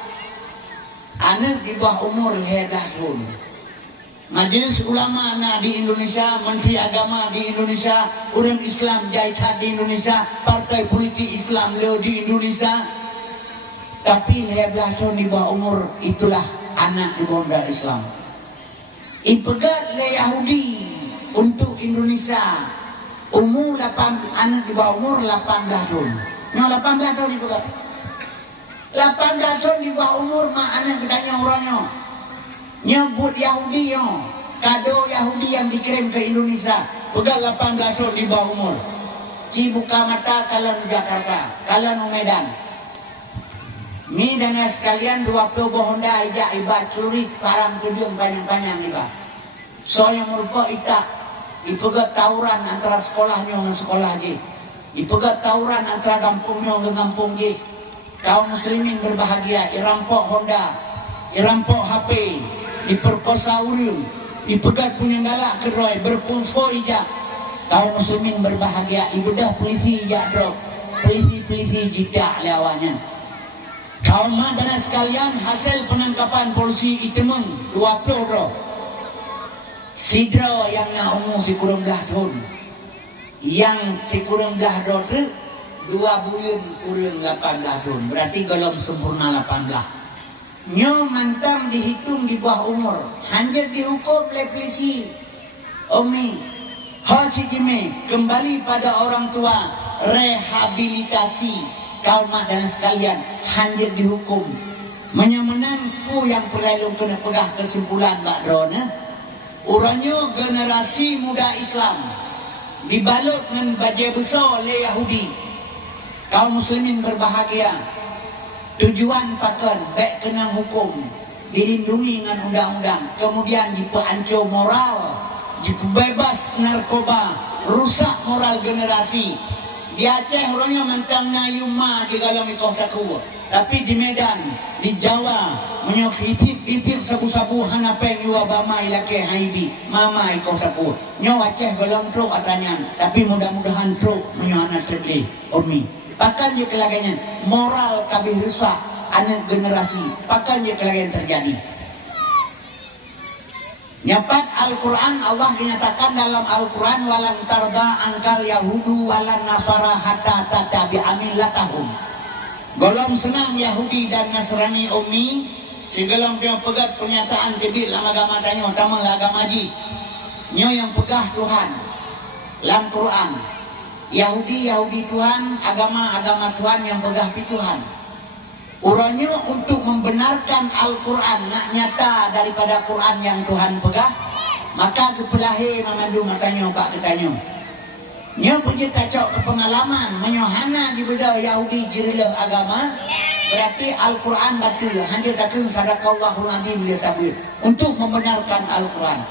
Anak di bawah umur 11 tahun. Majelis Ulama anak di Indonesia, Menteri Agama di Indonesia, orang Islam Jaitad di Indonesia, partai politik Islam leo di Indonesia. Tapi 11 tahun di bawah umur itulah anak di bawah Islam. Ipegat le Yahudi untuk Indonesia. Umur 8 anak di bawah umur 18 tahun. Nah 18 tahun ipegat. 18 tahun di bawah umur mak anak katanya orangnya. Nyebut Yahudi yo, kado Yahudi yang dikirim ke Indonesia. Pegat 18 tahun di bawah umur. Ci buka mata kalau di Jakarta, kalau di Medan. Mi dan sekalian 20 Honda ijak ibat celurit param kejung panjang-panjang ibat. So yang merupakan itak ipegat tawuran antara sekolahnya dengan sekolah je. Ipegat tawuran antara kampungnya dengan kampung je. Kaum muslimin berbahagia, irampok Honda, irampok HP, diperkosa urang, ipegat punya galak keroy, berpulso ijak. Kaum muslimin berbahagia, ibedah polisi ijak drop, polisi jika lewatnya. Kaum dan sekalian, hasil penangkapan polisi Itemeng 20 bro. Sidro yang nak umur si kurang belah tahun. Yang si kurang belah tahun tu 2 bulan kurang 18 tahun. Berarti golong sempurna 18. Nyo mantang dihitung di bawah umur. Hanjir dihukum oleh polisi. Omi, Ho Chi Jime kembali pada orang tua, rehabilitasi. Kaum dan sekalian, hanjir dihukum. Menyemenanku yang perlu kena pegang kesimpulan Mbak Drona. Urangnya generasi muda Islam dibalut dengan bajai besar oleh Yahudi. Kaum muslimin berbahagia. Tujuan pakan baik kena hukum, dilindungi dengan undang-undang, kemudian dipeancur moral, dibebas narkoba, rusak moral generasi. Di Aceh orangnya mentang na yuma di dalam ikut saku. Tapi di Medan, di Jawa, menyok itip sabu-sabu hanapeng yuwa bama ilake haibi, mama ikut saku. Nyo Aceh belum truk atanya, tapi mudah-mudahan truk menyohana terli omi. Bahkan je kelaganya moral kabih rusak anak generasi. Bahkan je kelaganya terjadi. Nyapat Al-Quran, Allah dinyatakan dalam Al-Quran, walan tarda angkal Yahudu walan Nasara hatta tatabi'a millatahum. Golong senang Yahudi dan Nasrani ummi, segolong dia pegat pernyataan kebil agama tanya, utama agama haji. Nyo yang pegah Tuhan dalam Quran. Yahudi Tuhan, agama Tuhan yang pegah pi Tuhan. Urangnya untuk membenarkan Al-Quran nak nyata daripada Quran yang Tuhan pegang, maka kepelahi memandu matanya pak ketanya. Nyo punya kacau kepengalaman menyohana di beda Yahudi jirilah agama, berarti Al-Quran batu hanya takun sadaqallahul azim dia tabir untuk membenarkan Al-Quran.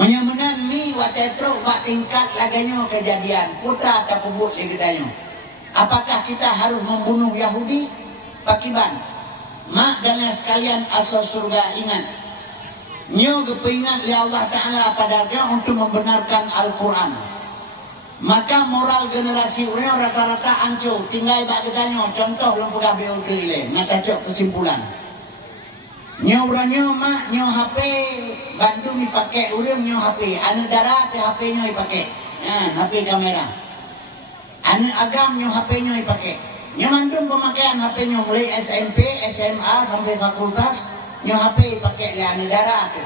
Menyamanan mi watetro bak tingkat laganya kejadian putra atau pebut lagi tanya. Apakah kita harus membunuh Yahudi? Pakiban, mak dan sekalian asal surga ingat. Nyo kepingat oleh Allah Ta'ala padanya untuk membenarkan Al-Quran. Maka moral generasi urang rata-rata hancur. Tinggal bak ketanya, contoh belum pernah beliau kelile. Ngata cok kesimpulan. Nyo urangnya mak, nyo HP, bantu dipakai urang nyo HP. Anu darah ke HP nyo dipakai. HP kamera. Anu agam nyo HP nyo dipakai. Nyo mantum pemakaian HP-nya mulai SMP, SMA sampai fakultas, nyo HP pakai lian negara tu.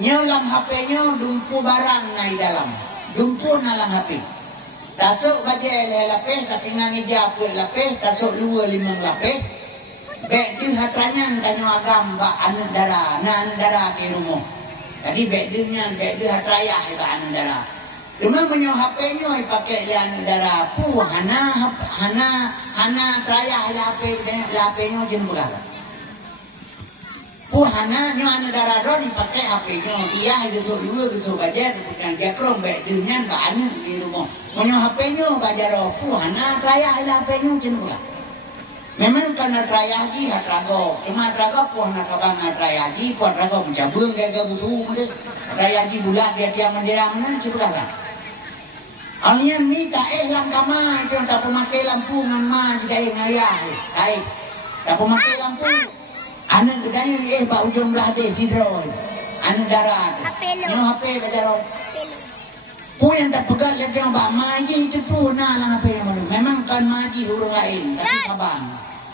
Nyo dalam HP-nya dumpu barang nai dalam. Dumpu dalam HP. Tasuk bajai lapis tapi ngangija apa lapis, tasuk 2-5 lapis. Bek dia hatanya tanya agam bak anak dara, anak dara di rumah. Jadi bek dia hataya bak anak dara. Cuma punya HP-nya pakai lian negara. Hana trayah HP-nya jen berala. Hana nyo negara do dipakai HP-nya. Iya gitu dulu gitu bajar bukan jakrom baik dengan bani di rumah. Punya HP-nya bajar do. Hana trayah HP-nya jen berala. Memang karena trayah ji hatrago. Cuma hatrago hana kabang trayah ji, hatrago mencabung gaya butuh. Trayah ji bulat dia tiang mendera mana ciberala. Alian ni tak lang kama itu tak pemakai lampu ngan ma jika ngayah. Baik. Tak pemakai lampu. Anak gedanya bak ujung belah de sidro. Anak darat. Nyo HP bajaro. Pu yang tak pegat lagi yang bak maji itu pu nah lang HP yang mana. Memang kan maji huruf lain tapi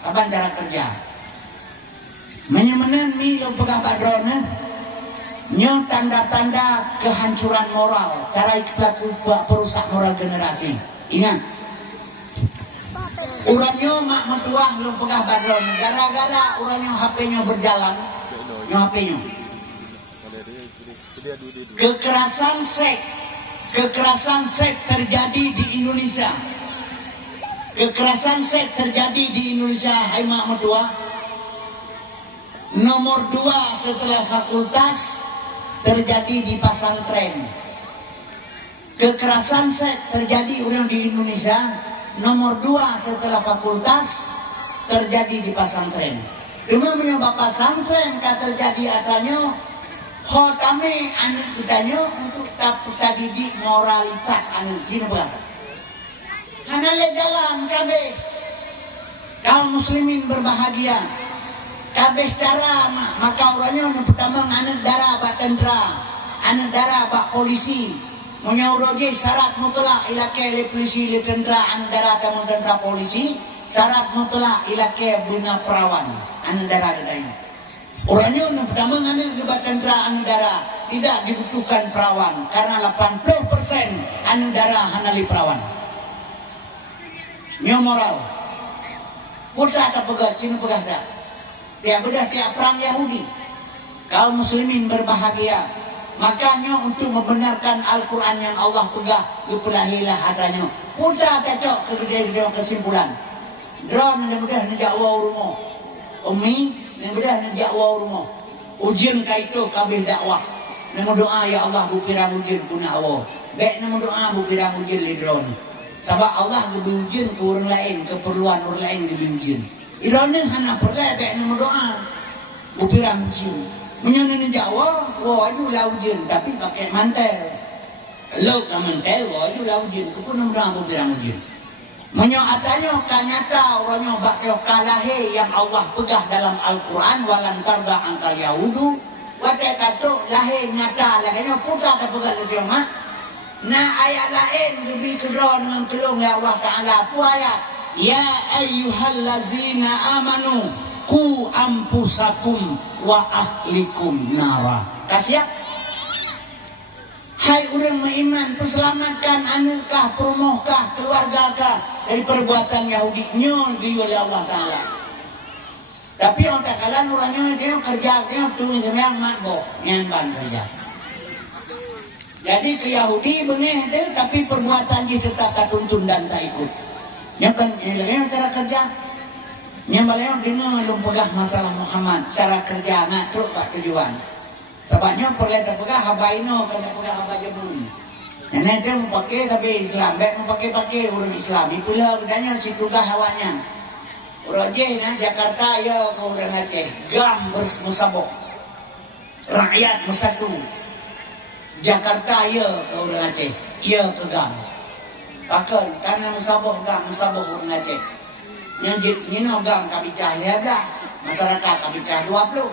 saban cara kerja. Menyamanan mi lo pegah badrona. Nyo tanda-tanda kehancuran moral, cara pelaku perusak moral generasi. Ingat, urangnya mak mentuah belum pegah badron, gara-gara urangnya HP-nya berjalan, nyo HP-nya. Kekerasan seks terjadi di Indonesia. Kekerasan seks terjadi di Indonesia, hai mak mertua. Nomor 2 setelah fakultas terjadi di pesantren. Kekerasan seks terjadi orang di Indonesia, nomor 2 setelah fakultas terjadi di pesantren. Cuma menyebab pesantren kan terjadi adanya khotame anak kitanya untuk kita didik moralitas anak Cina berasa. Karena le jalan kabeh kaum muslimin berbahagia. Kabeh cara maka orangnya yang pertama anak darah bak tentera, anak darah bak polisi. Menyauroje syarat mutlak ilake le polisi le tentera anak darah atau tentera polisi, syarat mutlak ilake guna perawan anak darah katanya. Orangnya yang pertama anak bak tentera anak darah tidak dibutuhkan perawan karena 80% anak darah hanali perawan. Nyo moral. Putra tak pegat Cina pegasa. Tiap bedah tiap perang Yahudi. Kaum muslimin berbahagia. Makanya untuk membenarkan Al-Quran yang Allah pegah, kepelahilah adanya. Putra tak cok ke kesimpulan. Drone yang bedah nejak wau rumah. Umi yang bedah nejak wau rumah. Ujian kaitu kabeh dakwah. Namo doa ya Allah bukirang ujian kuna awal. Baik namo doa bukirang ujian li drone. Sebab Allah diujian ke orang lain, keperluan orang lain diujian. Ilana hana perlu baik nama doa. Upirang ujian. Menyana Jawa, wajib lah ujian, tapi pakai mantel. Kalau tak mantel, wajib lah ujian. Kepun nama doa upirang ujian. Menyoatanya kanyata orangnya bakal kalahe yang Allah pegah dalam Al-Quran walan tarda angkal Yahudu. Watai kata lahir nyata laganya putar tak pegah lebih mak. Nah ayat lain lebih kedua dengan kelung ya Allah Ta'ala. Apa ayat? Ya ayyuhallazina amanu ku ampusakum wa ahlikum nara. Kasih ya? Hai orang beriman, perselamatkan anukkah, perumohkah, keluargakah dari perbuatan Yahudi nyol oleh Allah Ta'ala. Tapi orang tak kalah orangnya dia kerja dia tu yang makbo nyanban kerja. Jadi ke Yahudi benih tu, tapi perbuatan dia tetap tak tuntun dan tak ikut. Yang cara kerja, yang beliau dina belum pegah masalah Muhammad, cara kerja ngatur tak tujuan. Sebabnya boleh terpegah habaino, kena pegah habajabun. Nenek dia mau pakai tapi Islam, baik mau pakai orang Islam. Itulah bedanya si tugas awaknya. Orang Aceh, Jakarta ya ke orang Aceh, gam bermusabok, rakyat bersatu. Jakarta ya ke orang Aceh, ya ke gam. Bahkan karena musabok gam, musabok orang Aceh. Yang nino gam kami cahaya dah, masyarakat kami cahaya 20.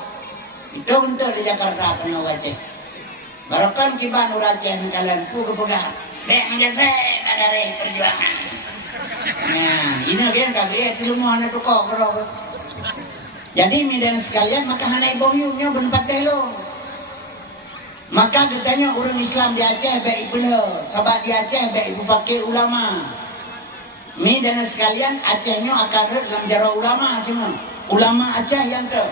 Itu untuk di Jakarta kena orang Aceh. Barukan kiban orang Aceh yang kalian tu kepegang. Dek menjadi pada perjuangan. Nah, ini kan kagak itu semua anak tukok kerok. Jadi medan sekalian maka hanai bohyungnya berempat telo. Maka katanya orang Islam di Aceh baik pula, sebab di Aceh baik ibu pakai ulama. Medan sekalian Acehnya akan dalam jara ulama semua. Ulama Aceh yang ke.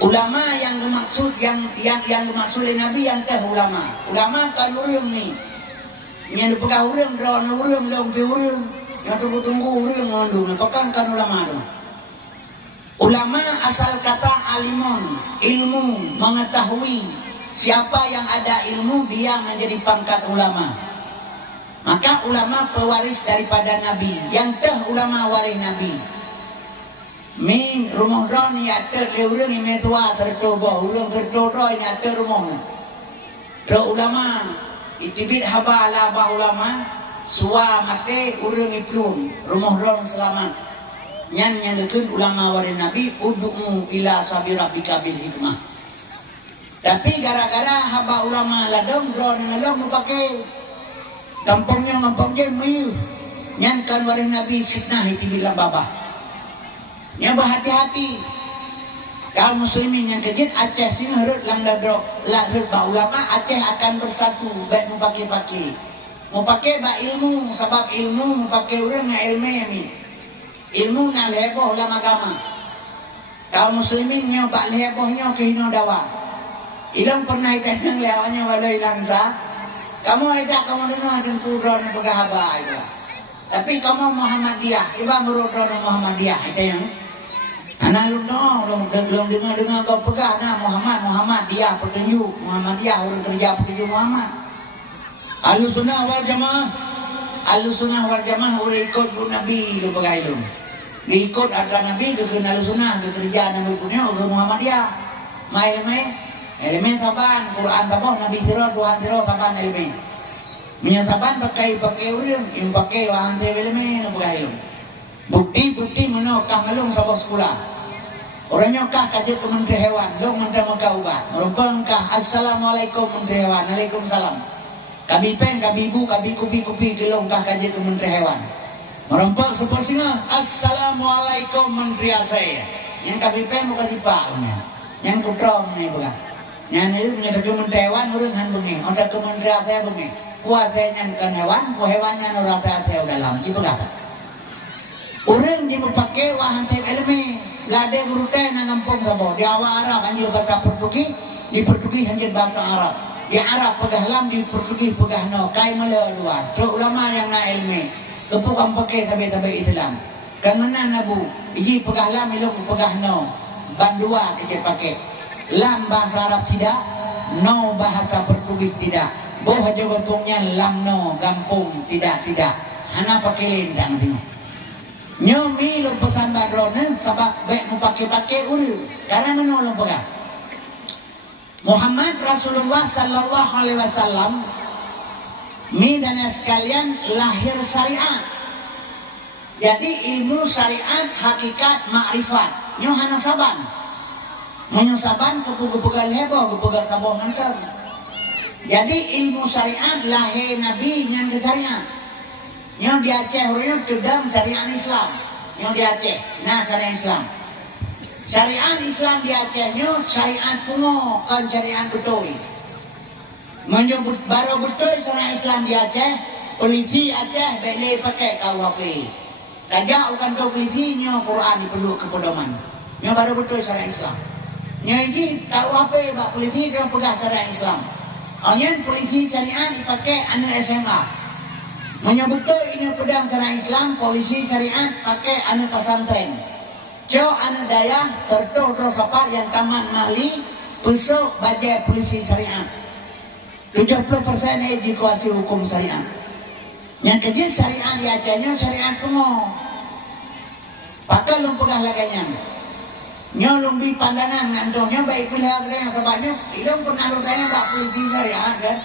Ulama yang dimaksud yang dimaksud oleh Nabi yang ke ulama. Ulama kan urang ni. Yang dipegang urang, drone urang, lompi urang. Yang tunggu-tunggu urang ngandung. Pekan kan ulama tu. Ulama asal kata alimun, ilmu, mengetahui. Siapa yang ada ilmu, dia menjadi pangkat ulama. Maka ulama pewaris daripada Nabi. Yang teh ulama waris Nabi. Min rumah dah ni ada urang ni metua tercoba, urang tercoba ni ada rumah. Ter ulama itibit haba ala ba ulama suwa mate urang iplun rumah dah selamat. Nyan dekun ulama waris Nabi ud'u ila sabi rabbika bil hikmah. Tapi gara-gara haba ulama ladong drone ngalong pakai kampungnya meuh. Nyan kan waris Nabi fitnah itibit babah. Yang berhati-hati kaum muslimin yang kejit Aceh sini harus lang dadro lahir ba ulama Aceh akan bersatu baik mau pakai mau pakai ba ilmu sebab ilmu mau pakai orang nga ilmu ni ilmu na leboh ulama agama kaum muslimin nyo ba lebohnya kehino dawa ilang pernah itang lewanya walai langsa kamu aja kamu dengar dan kurang pegahaba aja Tapi kamu Muhammadiyah, iba merodona Muhammadiyah itu yang anak lu belum dengar kau pegang nah Muhammad dia petunjuk Muhammadiyah orang kerja petunjuk Muhammad. Ahlussunnah wal Jamaah, Ahlussunnah wal Jamaah orang ikut Nabi lu pegang itu. Diikut ada Nabi ke Ahlussunnah ke kerja Nabi punya orang Muhammadiyah. Elemen taban Quran taboh Nabi tiro Tuhan tiro taban elemen. Menyasaban pakai urang, yang pakai wahan teh elemen lu pegang itu. Bukti menokah ngalung sabah sekolah. Orangnya kah kaji ke Menteri Hewan, lu menteri muka ubat. Merumpengkah Assalamualaikum Menteri Hewan, Waalaikumsalam. Kabi pen, kabi ibu, kabi kupi gelong kah kaji ke Menteri Hewan. Merumpeng seposingnya Assalamualaikum Menteri Asai. Yang kabi pen bukan tipaknya. Yang kutrom nih bukan. Yang itu menjadi ke Menteri Hewan urang han bengi, untuk ke Menteri Asai bengi. Kuasanya kan hewan, ku hewannya nurata asai dalam. Cipu kata. Orang dia pakai wahan teh elemen, lade guru teh nang kampung sabo. Di awal Arab anjir bahasa Portugis, di Portugis anjir bahasa Arab. Di Arab pegah lam, di Portugis pegah no. Kai mala dua. Terus ulama yang na ilmu, kepukam pakai tabe Islam. Kan mana nabu? Iji pegah lam, ilmu pegah no. Bandua kita pakai. Lam bahasa Arab tidak, no bahasa Portugis tidak. Boh aja gopongnya lam no, gampung tidak. Hana pakai lendang tengok. Nyomi lu pesan badronen sebab baik mau pakai ulu karena menolong pegang Muhammad Rasulullah Sallallahu Alaihi Wasallam mi dan sekalian lahir syariat. Jadi ilmu syariat hakikat makrifat nyo hana saban menyo saban kepugal heboh kepugal sabong ngantar. Jadi ilmu syariat lahir nabi ngan ke syariat. Yang di Aceh orang tudang syariat Islam. Yang di Aceh, nah syariat Islam. Syariat Islam di Aceh nyo syariat kuno kan syariat betul. Menyebut baru betul syariat Islam di Aceh, polisi Aceh boleh pakai KUHP. Kajak bukan kau polisi nyo Quran diperlu kepedoman. Nyo baru betul syariat Islam. Nyo ini KUHP bak polisi yang pegang syariat Islam. Onyen polisi syariat dipakai anak SMA. Menyebutkan ini pedang syariat Islam, polisi syariat pakai anak pesantren. Jauh anak daya terus apa yang taman mahli besok baca polisi syariat. 70% edukasi hukum syariat. Yang kecil syariat di Acehnya syariat kuno. Pakai lu pegang laganya. Nyolong di pandangan ngantongnya baik pilih yang sebabnya ilmu pernah rupanya tak polisi syariat kan.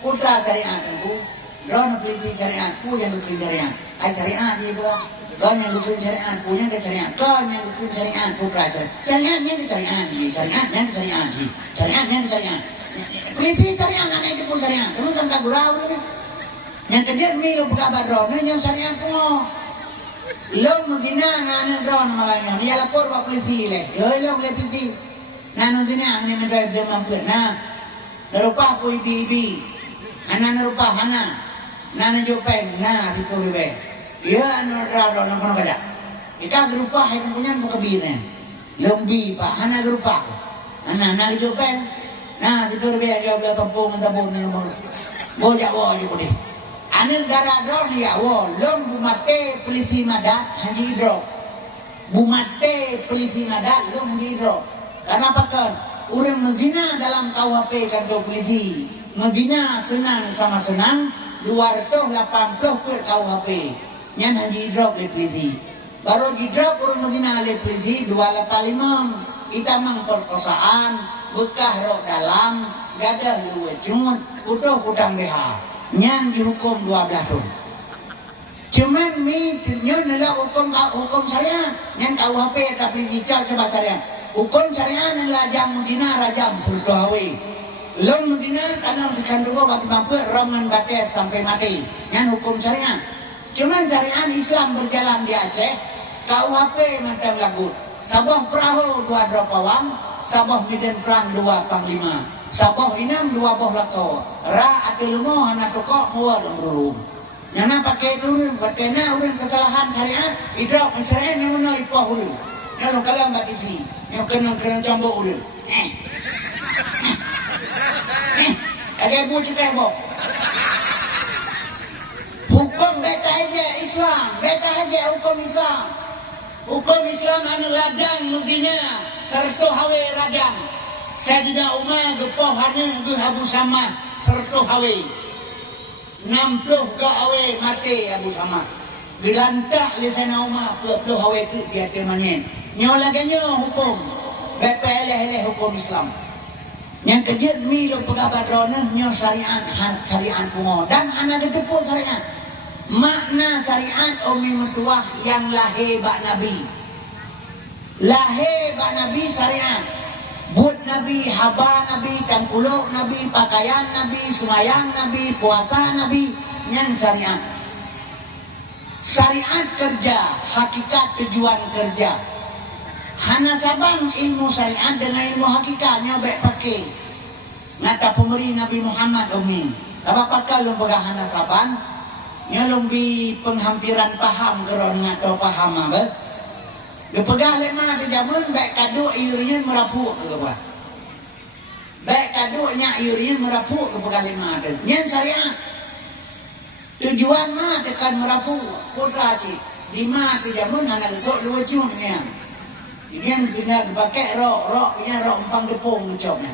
Putra syariat tentu. Orang peliti syariat, punya peliti syariat. Ai syariat dia buat. Orang yang peliti syariat, punya ke syariat. Orang yang peliti syariat, putra syariat. Syariatnya ke syariat, syariatnya ke syariat, syariatnya ke syariat. Peliti syariat, anak itu pun syariat. Terus kan tak gurau ni. Yang kerja milu buka badron, ni yang syariat pun. Lo muzina anak drone malangnya. Dia lapor buat peliti le. Yo lo boleh peliti. Nanu zina ni mendrive dia mampu. Nah, nerupa pun ibi. Anak nerupa hana. Nana jopeng, nah di puriwe. Ia anu rado nampak ada. Ika gerupa hai kunyan buka binen. Lombi pak, hana gerupa. Anak jopeng, nah di puriwe agak belah tempung dengan bang. Bojak wo juga deh. Anak darah dron ya wo, lom bumate peliti madat haji hidro. Bumate peliti madat lom haji hidro. Kenapa kan? Orang mezina dalam KUHP kan do peliti. Mezina senang sama senang. 280 per KUHP. Nyan haji drop le polisi. Baru di drop orang Medina le polisi 285. Kita mang perkosaan, bekah rok dalam, gadah luwe cungut, utuh kutang BH. Nyan dihukum 12 tahun. Cuman nyo nela hukum syariat. Nyan KUHP tapi dicak coba syariat. Hukum syariat nela jam Medina rajam sultawi. Long muzina karena dikandung waktu mampu roman bates sampai mati. Yang hukum syariat. Cuman syariat Islam berjalan di Aceh. KUHP macam lagu. Sabah perahu 2 dropawang. Sabah medan perang 2 panglima. Sabah inam 2 boh lako. Ra ati lumo hana tokok muar lumrulum. Yang pakai turun. Berkena urang kesalahan syariat. Idrok syariat yang mana ipah ulu. Yang kalah mbak TV. Yang kena cambuk ulu. Ada ibu juga ibu. Hukum beta aja Islam. beta aja hukum Islam. Hukum Islam anu rajam mestinya serta hawe rajam. Sayyidina Umar gepoh hana ge Abu Samad serta hawe. 60 ke awe mati Abu Samad. Dilantak oleh Sayyidina Umar puluh hawe tu dia temannya. Nyo laganya hukum. Beta eleh hukum Islam. Yang kejut mi lo pegabat rona nyo syariat pungo dan anak ketepuk syariat. Makna syariat umi mertuah yang lahir bak Nabi. Lahir bak Nabi syariat. Buat Nabi, haba Nabi, tangkuluk Nabi, pakaian Nabi, semayang Nabi, puasa Nabi, yang syariat. Syariat kerja, hakikat tujuan kerja. Hana sabang ilmu syariat dengan ilmu hakikatnya baik pakai. Ngata pemberi Nabi Muhammad umi. Apa pakal lu pegang hana sabang? Nya lebih penghampiran paham kalau ngato paham apa? Dia pegang lemah di jamun baik kadu iurin merapuk ke apa? Baik kadunya iurin merapuk ke pegang lemah tu. Nya syariat. Tujuan mah tekan merapuk putra si. Lima di jamun anak itu dua jun nya. Yang kena dipakai rok punya rok empang depung ucapnya.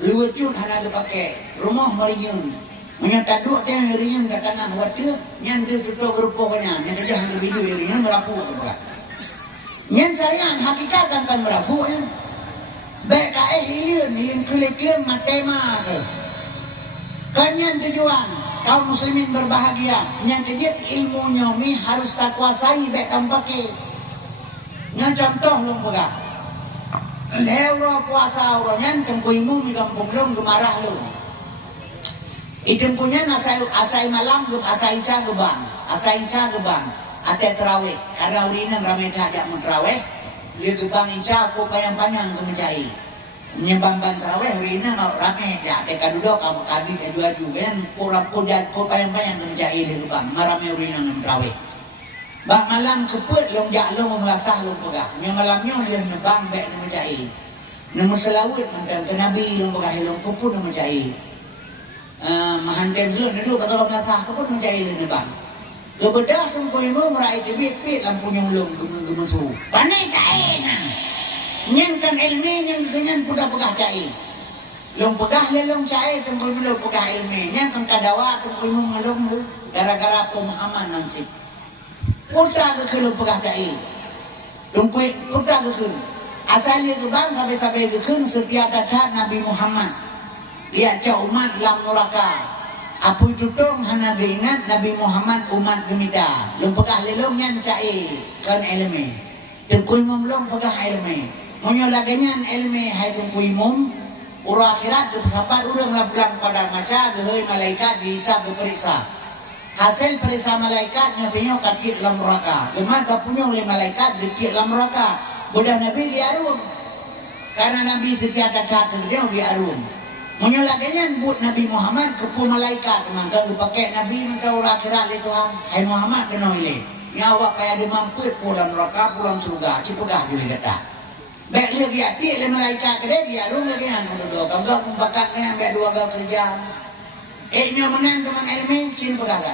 Dua jun anak dipakai rumah marinyun. Menyata duk dia harinya kat tengah waktu yang dia tutup rupanya yang kerja hang video harinya merapu pula. Yang syariat hakikat kan merapu ya. Baik hilin kulit matema ke. Kanyan tujuan kaum muslimin berbahagia. Yang kerja ilmu nyomi harus tak kuasai baik kamu pakai. Yang contoh lu pegang. Lewa puasa orangnya tempuimu di kampung lu gemarah lu. Itu punya asai malam belum asai isya gebang, ate terawih. Karena urinan ramai tak mau terawih, dia gebang isya aku panjang ke mencari. Menyebangkan terawih urinan ramai tak. Teka duduk kamu kaji keju kan, pura-pura aku panjang ke mencari dia gebang. Maramai urinan terawih. Bang malam keput long jak long melasah long pegah. Yang malamnya dia nebang baik ke mencari. Nama selawat mantan ke Nabi long pegah long pupun ke mencari. Mahantem dulu, dulu kalau belasah aku pun mencari ni bang. Kebedah tu kau ibu meraih tebik lampunya ulung gemusu. Panai cair nang. Nyangkan ilmu yang dengan pudah pegah cair. Long pegah lelong cair tu kau ibu pegah ilmu. Nyangkan kadawa tu kau ibu ngelong tu gara-gara pemahaman nansib. Putra kekelu pegah cair. Tungkui putra kekelu. Asalnya ke bang sampai kekelu setiap datang Nabi Muhammad. Dia cak umat lam neraka. Apa itu dong hana ingat Nabi Muhammad umat gemita. Lom pegah lelong yang cai kan ilmu. Tengkui mum lom pegah ilmu. Monyo laganyan ilmu hai tengkui mum. Ura akhirat kesapat urang lablang pada masa gehoi malaikat dihisab diperiksa. Hasil periksa malaikat nyatanya katik lam neraka. Gemar kapunya oleh malaikat dikit lam neraka. Budak Nabi diarum. Karena Nabi setiap dekat dia diarum. Menyolakannya buat Nabi Muhammad kepu malaikat maka dipakai Nabi minta orang akhirat le Tuhan. Hai Muhammad kena ile. Nyawa kaya dia mampu pulang neraka pulang surga cipegah juga kata. Baik lagi hati le malaikat kede dia rum lagi han dua kagak membakatnya baik dua kagak kerja. Nya menang teman ilmu cin pegah.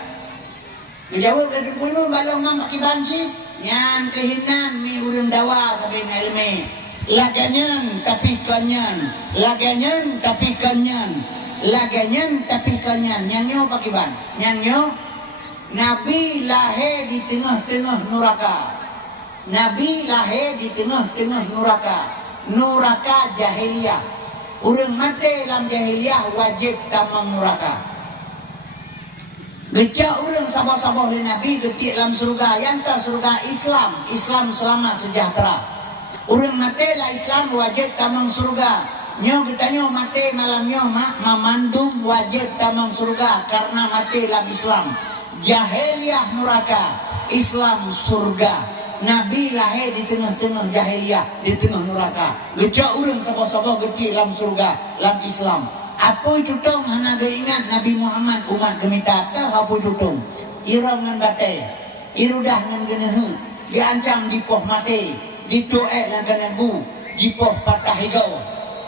Dijawab dari puinu balong ngam kibansi nyan kehinan mi urun dawa sampai ilmu. Laganyan tapi kanyan, laganyan tapi kanyan, laganyan tapi kanyan. Nyanyo pakiban, nyanyo. Nabi lahir di tengah-tengah neraka. Nabi lahir di tengah-tengah neraka. Neraka jahiliyah. Orang mati dalam jahiliyah wajib tamang neraka. Gecak orang sabah-sabah oleh Nabi getik dalam surga. Yang tak surga Islam selamat sejahtera. Orang mati lah Islam wajib tamang surga. Nyo bertanya mati malamnya memandung wajib tamang surga karena mati dalam Islam. Jahiliyah neraka, Islam surga. Nabi lahir di tengah-tengah jahiliyah, di tengah neraka. Gecak orang sabah-sabah getik dalam surga, dalam Islam. Apa itu tong hana ingat Nabi Muhammad umat gemita ke apa itu tong? Irau ngan batai, irudah ngan genehu, diancam di poh mati. Dituek langganan bu jipoh patah higau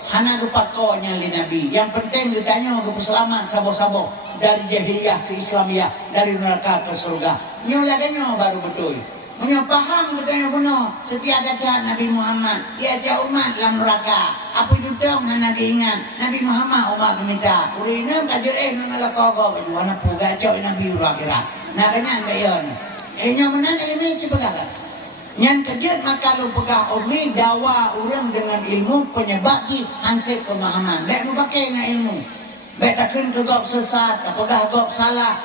hana gepakonya li Nabi. Yang penting ditanya ke selamat sabo-sabo dari jahiliyah ke Islamiyah, dari neraka ke surga. Nyo laganya baru betul. Nyo paham katanya benar. Setiap ada Nabi Muhammad, ia aja umat dalam neraka. Apa itu dong hana diingat Nabi Muhammad umat minta. Urina kajo nangala kogo baju wana puga cok Nabi akhirat. Nah kanya kayon. Nyo menan ilmu cipegakan. Yang kejut maka lu pegah umi dawa orang dengan ilmu penyebab ki hansip pemahaman. Baik mu pakai dengan ilmu. Baik takkan ke gop sesat, pegah gop salah.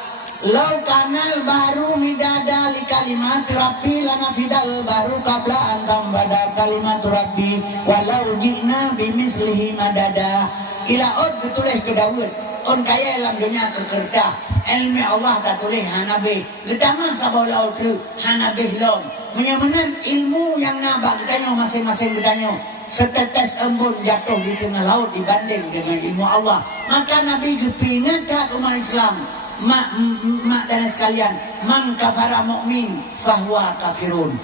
Lau kanal baru midada li kalimat rabbi lana fidal baru qabla antam bada kalimat rabbi walau jina bimislihi madada ila od ketulih ke Daud on kaya dalam dunia kekerta ilmu Allah tak tulis hanabi gedama sabolau tu hanabi lom menyamanan ilmu yang nabak ditanya masing-masing ditanya setetes embun jatuh di tengah laut dibanding dengan ilmu Allah. Maka Nabi kepingat tak umat Islam mak dan sekalian, man kafara mukmin fahuwa kafirun.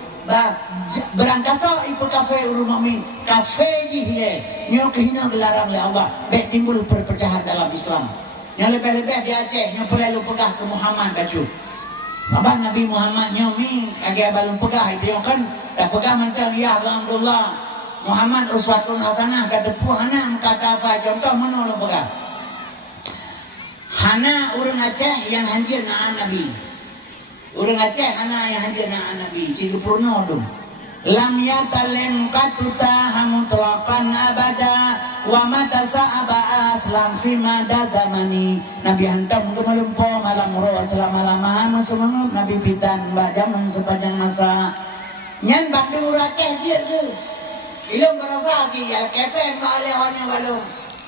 Berangkasa ipu kafir urut mukmin, kafir jihile. Nyo kehina dilarang oleh Allah. Baik timbul perpecahan dalam Islam. Yang lebih-lebih di Aceh, nyo perlu pegah ke Muhammad baju. Abang Nabi Muhammad nyo mi agak balum pegah itu kan dah pegah mentang ya alhamdulillah. Muhammad uswatun hasanah kata puhana kata apa contoh mana lo pegah. Hana orang Aceh yang hadir na'an Nabi. Orang Aceh hana yang hadir na'an Nabi. Cigu Purno tu. Lam yatalem katuta hamutlaqan abada wa mata sa'aba aslam fima dadamani. Nabi hantam ke melumpo malam roh selama-lama masuk Nabi pitan mbak zaman sepanjang masa. Nyan bak di Aceh jir ke. Ilmu berasa si ya kepe mbak lewannya balung.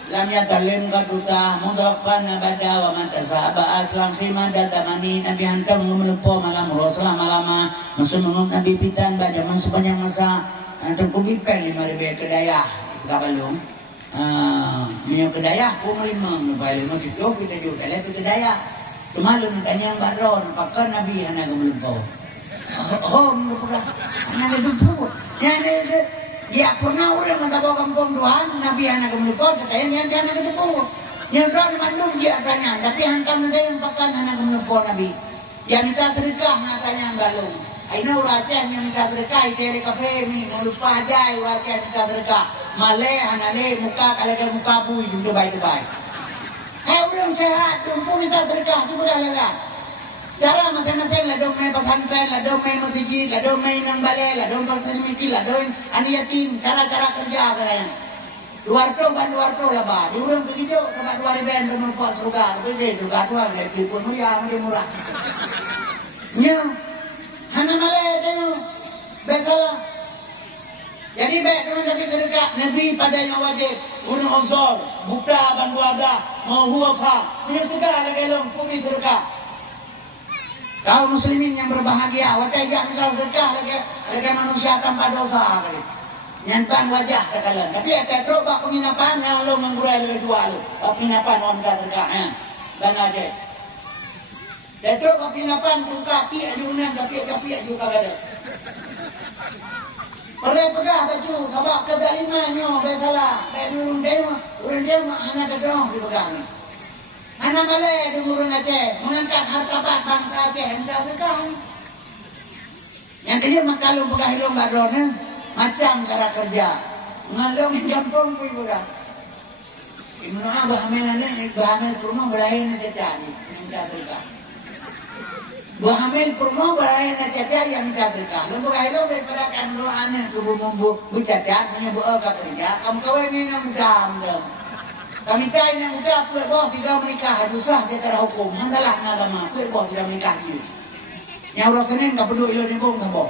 Lam yatalim kaduta mudrakan abada wa man tasaba aslam fima datamani. Nabi hantam melupo malam rasul lama-lama masuk mengum Nabi pitan bajaman sepanjang masa hantam kugipen 5.000 kedaya kabalung minyak kedaya ku melimang baile masih jauh kita juga le kedaya kemalun tanya baron pakai Nabi hana melupo melupo hana melupo ya dia pernah orang mentabau kampung Tuhan, Nabi anak kemudian katanya dia anak kemudian. Yang orang mandung dia tanya, tapi hantam dia yang pakai anak kemudian Nabi. Yang minta sedekah katanya balung. Aina orang Aceh yang minta sedekah, cari kafe ni, mau lupa aja orang Aceh minta sedekah. Malay, anale, muka kalau muka bui juga baik-baik. Orang sehat, tumpu minta sedekah, cuba dah lihat. Cara macam-macam lah dong main pesantren, lah dong main masjid, lah dong main nang balai, lah dong bersemiti, lah dong yatim, cara-cara kerja kalian. Luar tu lah bah. Diurang begitu sebab 2 ribu bermanfaat surga. Begitu surga Tuhan lebih pun murah. Nya, hana malai tu, besalah. Jadi baik teman Nabi sedekah, Nabi pada yang wajib, urang onsor, buka bantu ada, mau huwafa, ini tegak lagi long, pumi sedekah. Kaum muslimin yang berbahagia, wajah yang misal sedekah lagi manusia tanpa dosa kali. Nyampan wajah katakan. Tapi ada coba penginapan yang lo menggurai lebih dua lo. Penginapan orang tak sedekahnya. Dan aja. Dan coba penginapan buka piak diunan tapi juga ada. Oleh pegah baju, kabak kedalimannya, besalah. Orang dia anak kedong di pegang ni. Anak Malay di Murun Aceh mengangkat harkabat bangsa Aceh hendak tekan. Yang kedua makalung pegah hilung badrona macam cara kerja. Ngalung jampung pun bukan. Ibnu Abah Hamilane Hamil Purmo berahin aja cari minta terkah. Bu Hamil Purmo berahin aja cari yang minta terkah. Lu pegah hilung daripada kan doanya kubu mumbu bucacat menyebut kerja. Kamu kawin ni yang mudah. Kami tahu yang muda puak boh tidak menikah dosa secara hukum. Handalah agama puak boh tidak menikah dia. Yang orang kenen tak peduli ilo nembong kabau.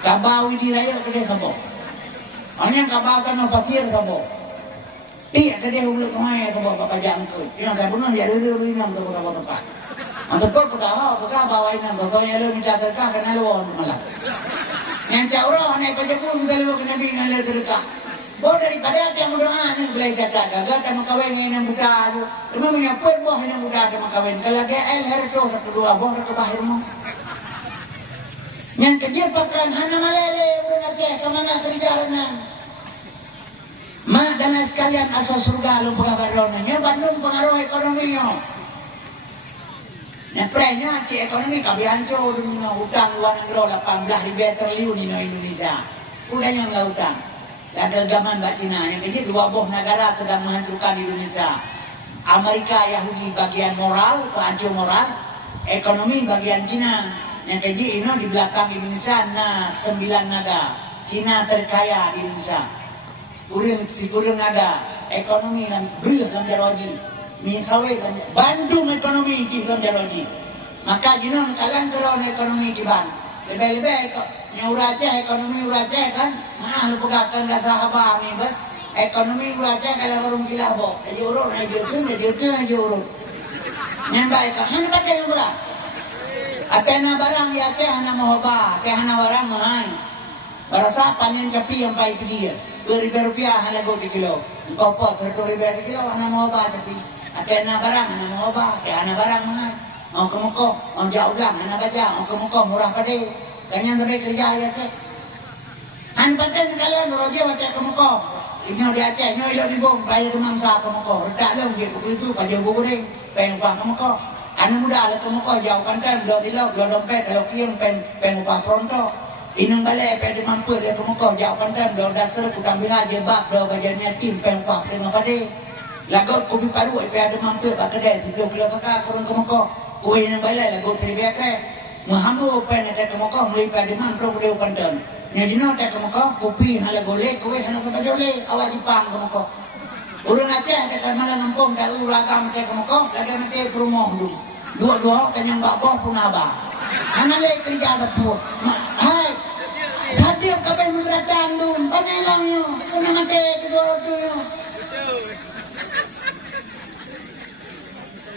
Kabau di raya kedai kabau. Hanya kabau kan patir kabau. Iya kedai ulut mai kabau bapak jangkut. Yang tak pernah ya lulu inam tu kabau tempat. Untuk kau pegah bawa inam tu kau yang lu minta terkah kena luon malah. Yang cakap naik pejabun kita lu kena bingung lu terkah. Boh daripada yang berdoa ni boleh cacat gagal tak makawin yang buka tu. Cuma menyaput boh yang buka tak makawin. Kalau GL hari tu kedua boh ke bahir mu. Yang kerja pakai hana malele udah Aceh ke mana kerja renang. Mak dan sekalian asal surga lu pengabaronnya Bandung pengaruh ekonominya. Neprenya ci ekonomi kabi hancur dengan hutang luar negeri 18 triliun di Indonesia. Udahnya nggak hutang. Dan genggaman Mbak Cina yang ini dua buah negara sedang menghancurkan Indonesia. Amerika Yahudi bagian moral, kehancur moral, ekonomi bagian Cina. Yang keji ini di belakang Indonesia, nah 9 naga. Cina terkaya di Indonesia. Kurang naga, ekonomi dan dalam jaroji. Misalnya Bandung ekonomi di dalam jaroji. Maka jinon kalian kerana ekonomi di Bandung. Lebih-lebih Urace ekonomi Urace kan, mahal pegakan kata apa ni ber. Ekonomi Urace kalau orang gila bo, jadi urut aja urut. Nyambai kan, hana pakai urut. Atena barang ya Aceh hana mohoba, teh hana barang mahal. Barasa panen capi yang pai dia. Rp2.000 hana go di kilo. Kopot Rp2.000 di kilo hana mohoba capi. Atena barang hana mohoba, teh hana barang mahal. Ang kemuko, ang jauh lang, hana baca, ang kemuko murah pade. Kanya sampai kerja ya Aceh. Han paten kalian roje wate kemuko. Ini di Aceh, ini ilo di bom, bayar demam sah kemuko. Redak long je begitu, pajak goreng, pen upah kemuko. Anak muda ala kemuko jauh pantai, do di laut, do dompet, kalau kian pen upah pronto. Inang balai pen demam pun dia kemuko jauh pantai, do dasar kutang bilah jebak, do bajannya tim pen upah terima pade. Lagot kopi paru, pen demam pun pak kedai, 30 kilo kakak kurang kemuko. Kue inang balai lagot terbiak Mahambu pen ada kemuka mulai pada man pro dia pandan. Nya dino ada kemuka kopi hala golek kowe hala tempat jole awak dipang kemuka. Urang Aceh ada malah ngampung dak uragam ada kemuka lagi mate rumah dulu. Dua-dua kenyang babo pun abah. Ana le kerja ada pu. Hai. Hadir kapai mengradan dun panelangnya. Kena mate kedua tu yo.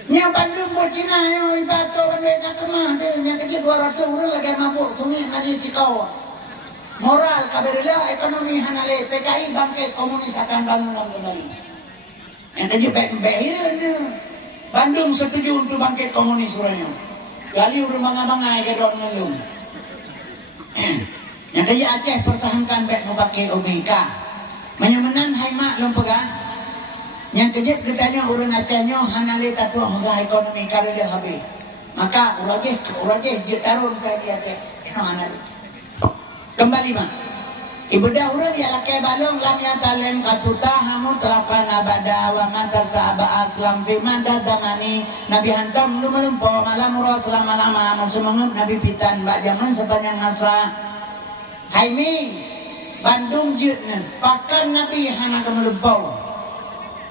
Nya Bandung buat Cina yo ibato kan beda kemah deh nya kerja 200 orang lagi mabuk sungai kali Cikau. Moral kabarila ekonomi hanale PKI bangkit komunis akan bangun kembali. Yang kerja baik-baik Bandung setuju untuk bangkit komunis urangnya. Kali udah mangga-mangga ke dok ngelung. Yang kerja Aceh pertahankan baik mau pakai OBK. Menyamanan hai mak lompegan. Yang kejut katanya orang Acehnya hanale tatu hingga ekonomi kalau dia habis. Maka urage dia tarun pada Aceh. Itu hanale. Kembali mak. Ibu dahulu dia lakai balong lam ya talem katuta hamu telapan abada wa mata sahaba aslam fi mada damani Nabi hantam lu melumpo malam murah selama-lama masumengut Nabi pitan bak zaman sepanjang masa. Haimi Bandung jutna pakan Nabi hana kemelumpau.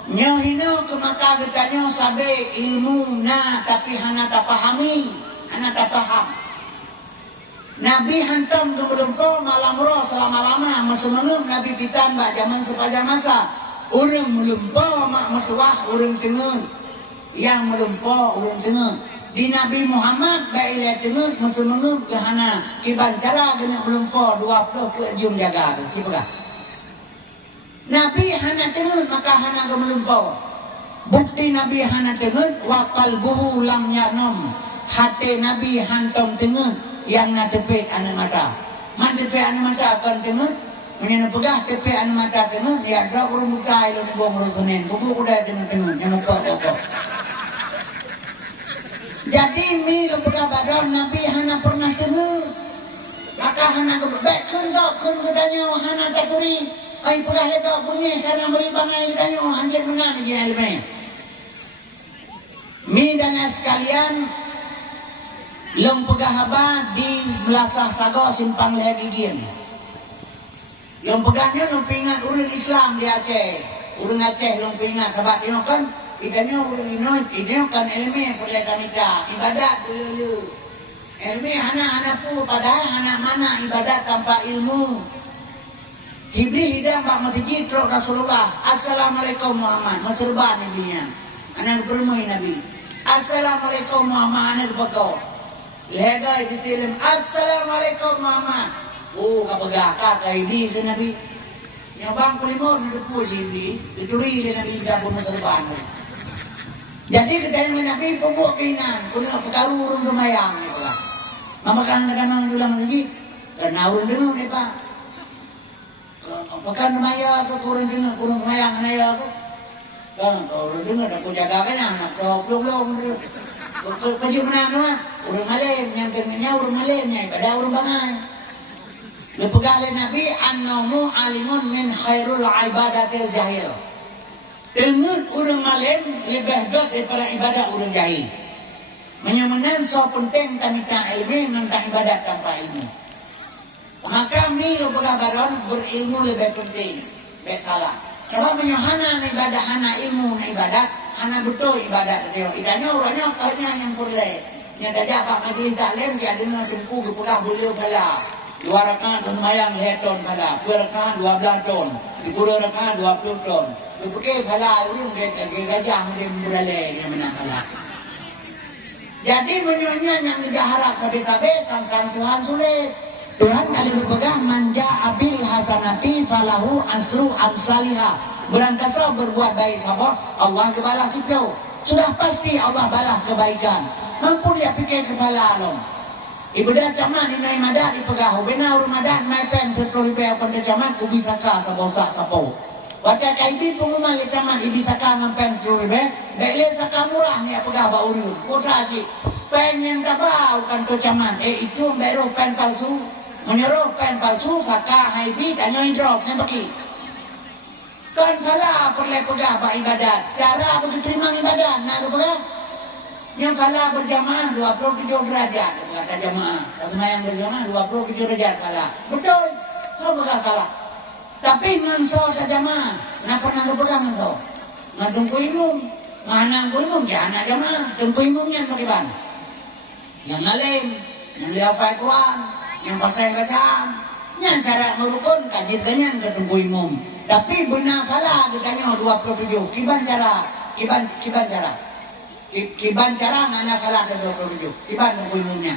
Nyo hino ke maka getanya sabe ilmu na tapi hana tak pahami, hana tak paham. Nabi hantam ke melumpo malam roh selama-lama masumenut Nabi pitan bak zaman sepanjang masa. Urang melumpo mak mertuah urang tengen. Yang melumpo urang tengen. Di Nabi Muhammad bak ilah tengen masumenut ke hana kiban cara kena melumpo 20 jum jaga tu cipagah. Nabi hana tengen maka hana ke melumpau. Bukti Nabi hana tengen wa qalbuhu lam yanom. Hati Nabi hantam tengen yang na tepek anu mata. Man tepek anu mata akan tengen. Menina pegah tepek anu mata tengen ya dra urung buka ilo ni bom rusunen. Buku udah tengen yang pokok. Jadi mi lo pegah badon Nabi hana pernah tengen. Maka hana ke bek kun kudanya hana taturi. Ay pernah letak bunyi karena beri bangai dayo anjir menang di ilmu. Mi dan sekalian lom pegahaba di Melasah Sago simpang Legigian. Lom pegahnya lom pingat urang Islam di Aceh. Urang Aceh lom pingat sebab ini kan idanya urang ini kan ilmu perlu kamita ibadat dulu. Ilmu hana pu padahal hana mana ibadat tanpa ilmu. Iblis hidang bak matiji truk Rasulullah. Assalamualaikum Muhammad. Masurban Nabi-nya. Anak bermai Nabi. Assalamualaikum Muhammad. Anak bekau. Lega itu tilim. Assalamualaikum Muhammad. Oh kapagah kakak Iblis ke Nabi. Yang bang kulimut hidup si Iblis. Dituri dia Nabi tidak pun masurban. Jadi ketanya Nabi pembuat keinan. Kuning pekaru urung kemayang. Mama kan kadang-kadang jualan matiji. Karena urung dengar ni pak. Pekan maya aku kurang dengar, kurang mayang naya aku. Kan, kalau dengar aku jaga kan anak kau belum. Pergi mana tu? Urang malam, yang termenya urang malam, yang pada urang bangai. Lepegale Nabi an-naumu alimun min khairul ibadatil jahil. Tengut urang malam lebih baik daripada ibadat urang jahil. Menyamanan so penting tamita ilmu mentah ibadat tanpa ilmu. Maka mi lepegah baron berilmu lebih penting. Tak salah. Sebab menyahana ibadat hana ilmu na ibadat, hana betul ibadat dia. Idanya orangnya kaya yang boleh. Yang dah apa majlis taklim dia ada nak tempu berpegah beliau bala. 2 rakaat dan mayang leton bala. 2 rakaat 12 ton. 10 rakaat 20 ton. Berpikir bala urang dia gajah dia beralih yang menang bala. Jadi menyonya yang diharap habis-habis sang Tuhan sulit. Tuhan kalau berpegang manja abil hasanati falahu asru amsalihah. Berangkasa berbuat baik sahabat, Allah kebalas itu. Sudah pasti Allah balas kebaikan. Mampu dia fikir kepala long. Ibadah camat di naik madat di pegah. Benar urut madat naik pen 10 ribu pada camat ku bisa ka sabosak sapo. Waktu kaibi pengumuman le camat i bisa ka dengan pen 10 ribu. Baiklah saka murah ni pegah ba urut. Putra cik. Pen yang tabau kan tu camat. Itu baru pen palsu. Menyuruh pen palsu saka haibi tanya drop yang bagi. Kan kala perlu pegah ba ibadat. Cara berterima ibadat nak pegah. Yang kala berjamaah 27 derajat kata jamaah. Sembahyang berjamaah 27 derajat kala. Betul. So bukan salah. Tapi nganso tak jamaah. Kenapa nak pegang itu? Nak tunggu imum. Mana tunggu imum jangan nak jamaah. Tunggu imumnya bagaimana? Yang ngalim, yang liafai Quran, yang pasal bacaan. Yang syarat merukun kaji dengan ketunggu imum. Tapi benar kala ditanya 27. Kiban cara? Kiban cara mana kalah ada 27. Kiban tengku imumnya.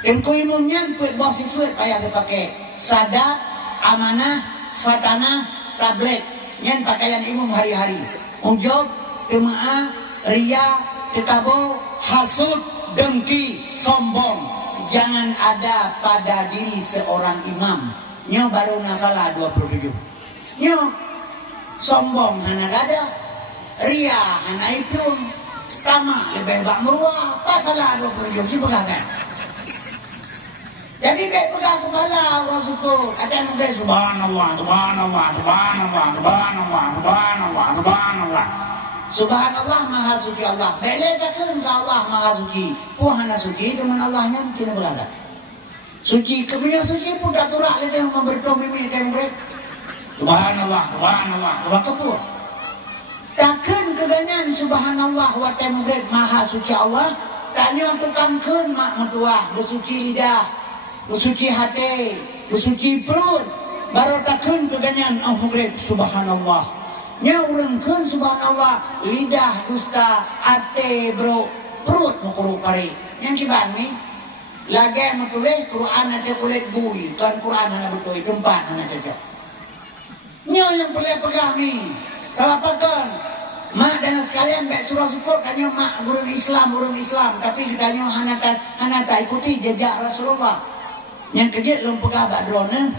Tengku imumnya buat bos siswet payah dipakai sadat, amanah, fatanah, tablet. Yang pakaian imum hari-hari. Ujub, jemaah, ria, tekabo, hasud, dengki, sombong. Jangan ada pada diri seorang imam. Nyo baru nakalah 27. Nyo sombong hana ada. Ria hana itu. Tama lebih bak meruah. Apa kalah 27 si pegangan. Jadi baik pegang kepala orang suku. Kata mungkin subhanallah, subhanallah, subhanallah, subhanallah, subhanallah, subhanallah. Subhanallah maha suci Allah. Baiklah takkan ke Allah maha suci. Puhana suci dengan Allahnya tidak berada. Suci kemudian suci pun tak turak lebih memberitahu mimi tembrek. Subhanallah, subhanallah, subhanallah kepur. Takkan keganyan subhanallah wa tembrek maha suci Allah. Tanya tukangkan mak mentua bersuci lidah, bersuci hati, bersuci perut. Baru takkan keganyan tembrek subhanallah. Nya urangkeun subhanallah lidah dusta ate bro perut mukuru pari yang kiban ni lagi matulis Quran ate kulit bui kan Quran hana betul tempat hana cocok nya yang boleh pegang ni salah pakan mak dan sekalian baik surah syukur tanya mak urang Islam tapi ditanya hana tak ikuti jejak Rasulullah yang kerja lom pegang bak drone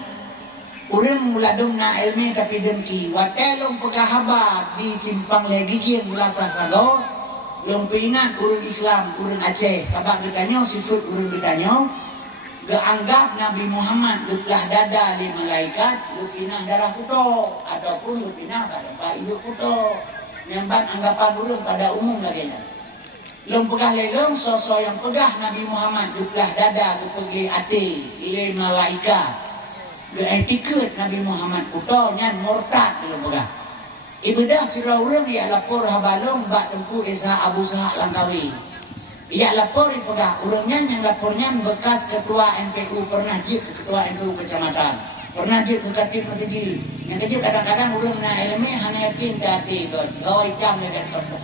urang muladung na ilmi tapi dengki. Watai lom pegah habar di simpang lagi kian belasa sago. Lom peringat urang Islam, urang Aceh. Kabak ditanya, sifut urang ditanya. Geanggap Nabi Muhammad geplah dada li malaikat, gepinah darah kuto. Ataupun gepinah pada pak ibu kuto. Nyambat anggapan urang pada umum lagi. Lom pegah lelong, sosok yang pegah Nabi Muhammad geplah dada, gepegi ati li malaikat. Etiket Nabi Muhammad kuto nyan murtad dalam pegah. Ibadah surah urang ia lapor habalong bak tengku Isa Abu Sahak Langkawi. Ia lapor di pegah urangnya yang lapornya bekas ketua MPU pernah jip ketua MPU kecamatan. Pernah jip ke Katib Matiji. Yang kecil kadang-kadang urang na ilmi hanya yakin kati gawa hitam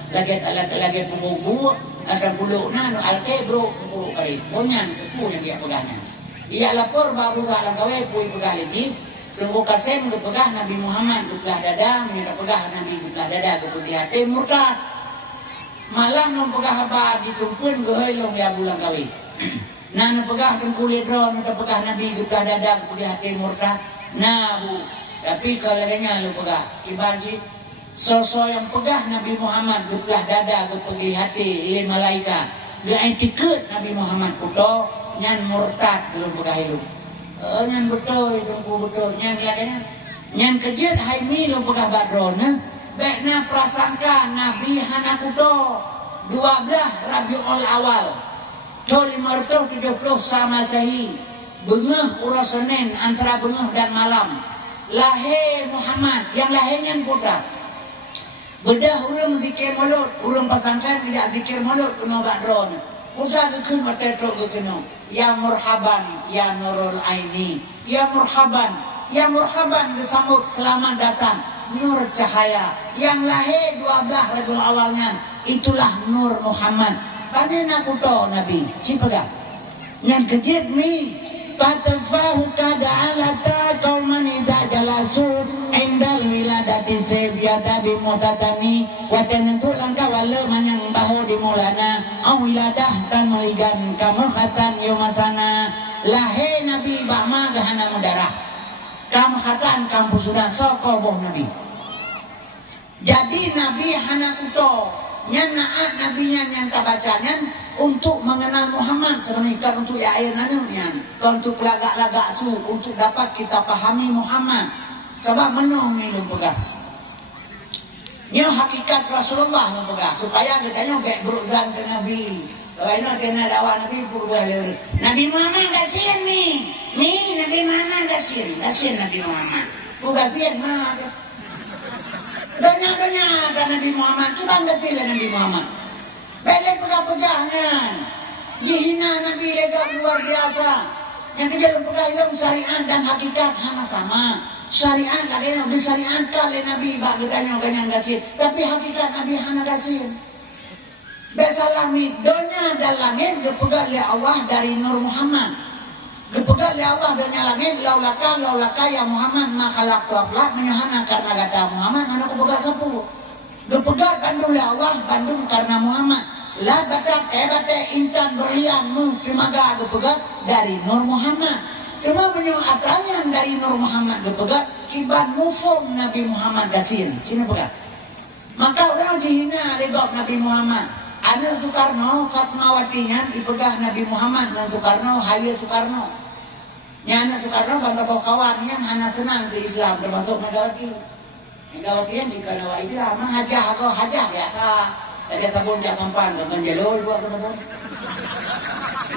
lagi pembubu akan puluk na alte bro puluk kali. Ponyan kepu yang dia pegahnya. Ia lapor baru tak langkawai pui pegah lagi. Tunggu kasem ke pegah Nabi Muhammad guplah dada, menyerah pegah Nabi guplah dada ke putih hati murtad. Malam nom pegah habar ditumpun ke helong ya bulan kawin. Nah pegah tunggu ledron, pegah Nabi guplah dada ke putih hati murtad. Nah bu, Tapi kalau lu pegah, ibarat sosok yang pegah Nabi Muhammad gepelah dada gepegi hati li malaikat. Dia etikut Nabi Muhammad kuto nyan murtad belum pegah hidup. Nyan betul itu betul nyan kayaknya. Nyan kejut hai mi lu pegah badrona. Baiknya prasangka Nabi hana kuto 12 Rabiul Awal. Tahun 570 sama Masehi. Bengah urang Senin antara bengah dan malam. Lahir Muhammad yang lahirnya putra. Bedah urang zikir mulut, urang pasangkan tidak zikir mulut kena badron. Putra keun mata truk kena. Ya murhaban ya nurul aini. Ya murhaban disambut selamat datang nur cahaya. Yang lahir 12 Rabiul Awalnya itulah Nur Muhammad. Panena kuto Nabi. Cipaga. Ngan kejit mi Fatafahu kada'alata qauman idza jalasu indal wiladati sayyata bimutatani wa tantu langka wala manyang bahu di mulana au wiladah tan meligan kamkhatan yumasana lahe nabi bama gahana mudarah kamkhatan kampus sudah soko boh nabi. Jadi nabi hana kuto nyan naat nabinya nyan kabacanya untuk mengenal Muhammad sebenarnya untuk ya air nanunya untuk lagak-lagak su untuk dapat kita pahami Muhammad sebab menung minum pegah nya hakikat Rasulullah minum pegah supaya kita nyobek beruzan ke Nabi kalau ini kena dakwah Nabi purwale Nabi Muhammad kasihan ni Nabi Muhammad kasihan Nabi Muhammad kasihan mana donya kan Nabi Muhammad tu banggatil Nabi Muhammad balik pegah-pegangan dihina Nabi lega luar biasa yang kejalan pegah ilmu syariat dan hakikat hanya sama syariat kadang syariat kali Nabi bak gedanya ganyang gasir tapi hakikat Nabi hanya gasir besalami donya dan langit dipegah oleh Allah dari Nur Muhammad dipegah oleh Allah donya langit laulaka ya Muhammad makhalaq tuaflak menyahana karena kata Muhammad anak pegah 10 Gepegat Bandung oleh Allah, Bandung karena Muhammad. La batak intan berlianmu kemaga gepegat dari Nur Muhammad. Cuma punya atalian dari Nur Muhammad gepegat kiban mufum Nabi Muhammad gasir. Sini pegat. Maka orang dihina lebab Nabi Muhammad. Ada Soekarno, Fatmawatinya dipegah Nabi Muhammad dan Soekarno, Hayya Soekarno. Nyana Soekarno bangga kawan yang hanya senang ke Islam termasuk Megawati. Megawatian jika nawa itu lah, hajah atau hajah biasa. Tapi sabun jak sampan, dengan jalur buat sabun.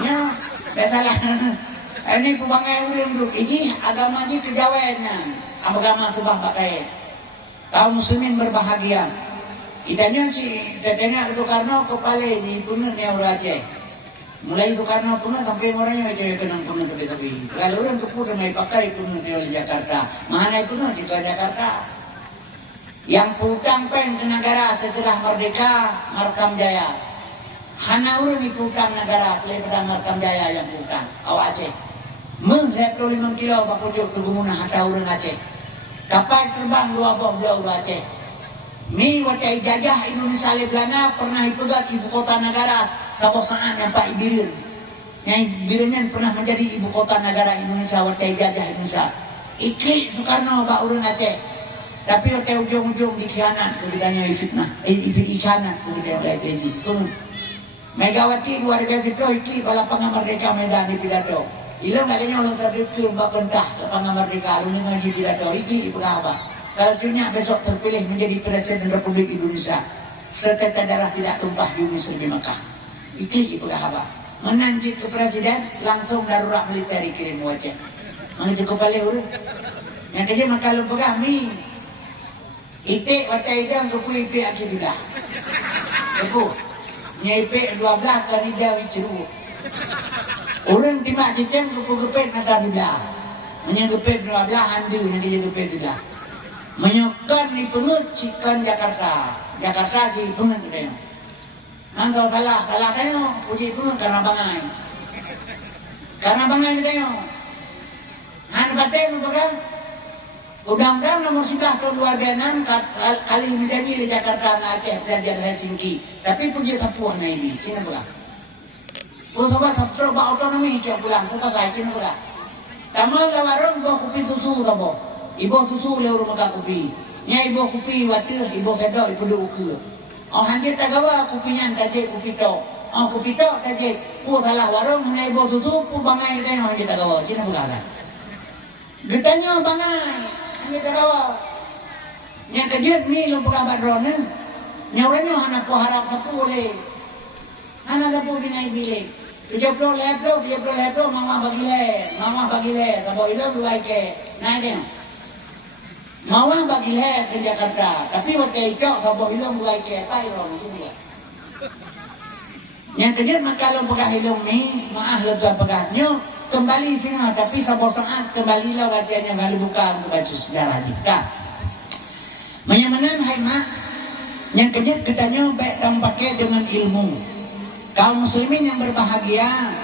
Ya, biasalah. Ini pembangai uring tu. Ini agama ni kejawennya. Agama sebah pakai. Kaum muslimin berbahagia. Itanya si tetenya Soekarno kepala di punut ni orang Aceh. Mulai Soekarno punut sampai orangnya aja kenang punut tapi. Kalau orang keput mai pakai punut di Jakarta. Mana punut di Jakarta? Yang putang pen ke negara setelah merdeka Markam Jaya. Hana urang di putang negara selain pada Markam Jaya yang putang. Awak Aceh. 25 kilo bakujuk ke gumuna hata urang Aceh. Kapal terbang 2 bom belau Aceh. Mi watai jajah Indonesia Belanda pernah ipegat ibu kota negara sabosaan yang Pak Ibirin. Yang Ibirinnya pernah menjadi ibu kota negara Indonesia watai jajah Indonesia. Iklik Soekarno Pak urang Aceh. Tapi watai ujung-ujung dikhianat kemudiannya fitnah. Ikhianat kemudian oleh Tezi. Megawati luar biasa itu iklik lapangan merdeka Medan di pidato. Ilang adanya orang terpilih mbak pentah lapangan merdeka lalu ngaji pidato. Iklik apa? Kalau dunia besok terpilih menjadi Presiden Republik Indonesia, setetes darah tidak tumpah di Uni Serbi Mekah. Iklik apa? Menanjik ke Presiden, langsung darurat militer dikirim wajah. Mana cukup balik urut? Yang kerja maka lu pegah mi. Itik watai idang kepu ipik akidah. Kepu. Nya ipik 12 kali dia wiceru. Orang timak cecem kepu gepet kata tidak. Menyegepet 12 handu yang dia gepet tidak. Menyukan di pengut cikan Jakarta. Jakarta si pengut kita. Nanti salah tayo. Puji pengut karena bangai. Karena bangai kita yo. Han batin bukan? Undang-undang nomor 11 tahun 2006 kali menjadi di Jakarta dan Aceh dan Helsinki. Tapi puji tapuan ini. Sini bukan? Sobat terba otonomi cak pulang. Kita saya sini bukan? Kamu lawarung bawa kopi susu tabo. Ibu susu le urang makan kopi. Nya ibu kopi wadah, ibu sedok ibu duk ukur. Oh hanjir tak gawa kopinya tajik kopi tok. Oh kopi tok tajik. Pu salah warung nya ibu susu pu bangai kita hanjir tak gawa. Cina bukan. Getanya bangai hanjir tak gawa. Nya kejut ni lu pegah badron ni. Nya urangnya hana pu harap sapu le. Hana sapu binai bilik. 70 lepo mama bagi le tabo ilo luai ke naik dia mama bagi le ke Jakarta tapi waktu itu tabo ilo luai ke pai ro semua yang kejut makalong pegah hilong ni maah lega pegahnya kembali sini tapi sabo saat kembali lah bacanya kali buka untuk baca sejarah jika menyamanan hai mak yang kejut katanya baik tampaknya dengan ilmu. Kaum muslimin yang berbahagia,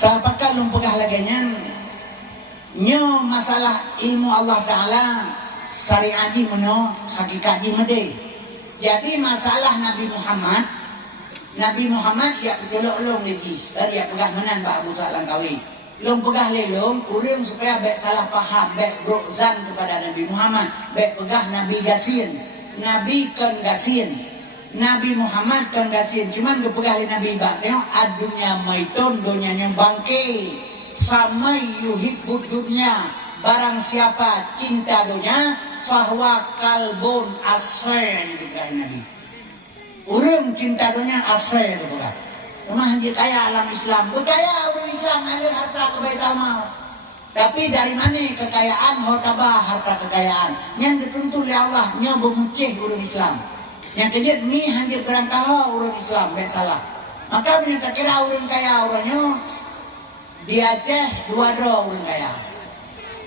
apakah lum pegah laganya nyo masalah ilmu Allah Ta'ala syariat ji meno hakikat ji mede. Jadi masalah Nabi Muhammad ya tolong lagi dari ya pegah menan Pak Abu Sa'lan kawi. Lum pegah lelong urang supaya baik salah paham, baik rukzan kepada Nabi Muhammad, baik pegah Nabi Gasin, Nabi kan Gasin. Nabi Muhammad kan gasin cuman kepegali Nabi bak tengok adunya maiton donyanya bangke sama yuhibbud dunya barang siapa cinta dunya fahuwa kalbun asy kepegali Nabi urang cinta dunya asy kepegali rumah haji kaya alam Islam berkaya orang Islam ada harta kebaikan mal tapi dari mana kekayaan harta kekayaan yang dituntut oleh Allah nya bemucih orang Islam. Yang kejut ni hancur berangkah orang Islam salah. Maka punya tak kira orang kaya orangnya di Aceh 2 orang kaya.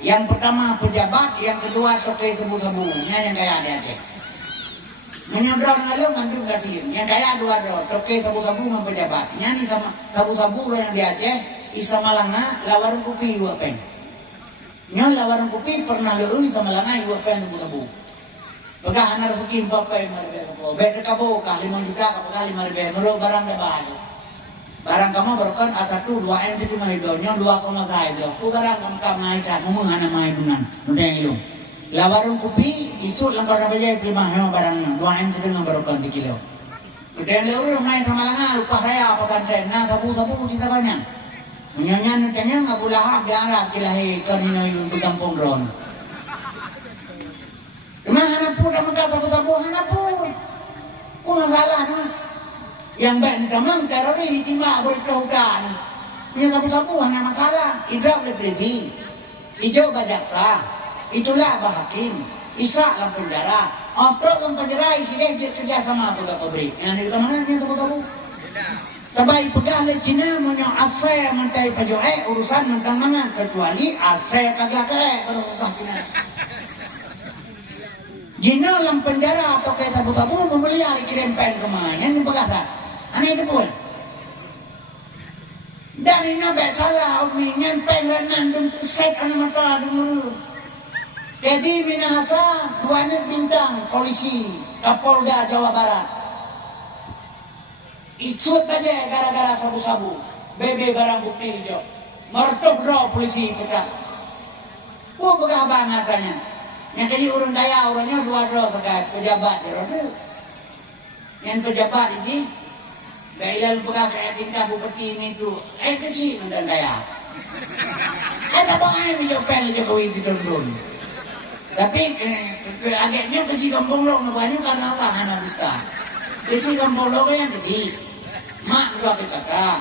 Yang pertama pejabat, yang kedua tokai sabu-sabu. Yang kaya di Aceh. Menyodong lalu mandu gatin. Yang kaya 2 tokai sabu-sabu dengan pejabat. Yang sama sabu-sabu yang di Aceh isa malanga lawarung kopi wapen. Nya lawarung kopi pernah leueuh isa malanga wapen sabu-sabu. Pegah anak rezeki bapak yang marbe ko. Beda kabo ka 5 juta ka pegah 5 ribu. Mero barang da bahaya. Barang kamu berkan atatu 2 M jadi mahido nyon 2,5 do. Ku barang kamu ka naik ka mumung hana mahidunan. Nundeng ilung. Lawarung kopi isut lang ka bajai 5 barangnya. 2 M jadi ngabarkan 3 kilo. Nundeng leureum naik sama langa lupa saya apa kanten. Nah sabu-sabu kita banyak. Menyanyan tanya ngabulahak di Arab kilahi kanino yung kampung ron. Memang hanapun dah mengkata tabu hanapun. Kau nggak salah nama. Yang baik ni tamang teroris ditimbak berkautan. Yang tabu hanya masalah. Idrab lebih. Hijau bajaksa. Itulah bahakim. Isa dalam penjara. Otrok dalam penjara isi dia kerja sama pegawai pabrik. Yang di mana yang tabu. Tabai pegah le Cina punya asai mentai pajoe urusan mentang mangan kecuali asai kagak kalau susah Cina. Jina yang penjara atau kayak tabu-tabu memelihara kirim pen kemana yang berkata aneh itu pun dan ini nabe salah umi nyempen renan dan set anak mata dulu jadi Minahasa duanya bintang polisi Kapolda Jawa Barat ikut aja gara-gara sabu-sabu bebe barang bukti hijau mertuk draw polisi pecah begah banget katanya. Yang jadi orang kaya orangnya 2 terkait pejabat jerodo. Yang pejabat ini bailal pegah kayak tingkah bupati ini tu kecil dan kaya. Ada bangai bijak pen Jokowi diturun. Tapi agaknya kecil kampung lo banyak karena apa hana bisa. Kecil kampung lo yang kecil. Mak gua ke kakak,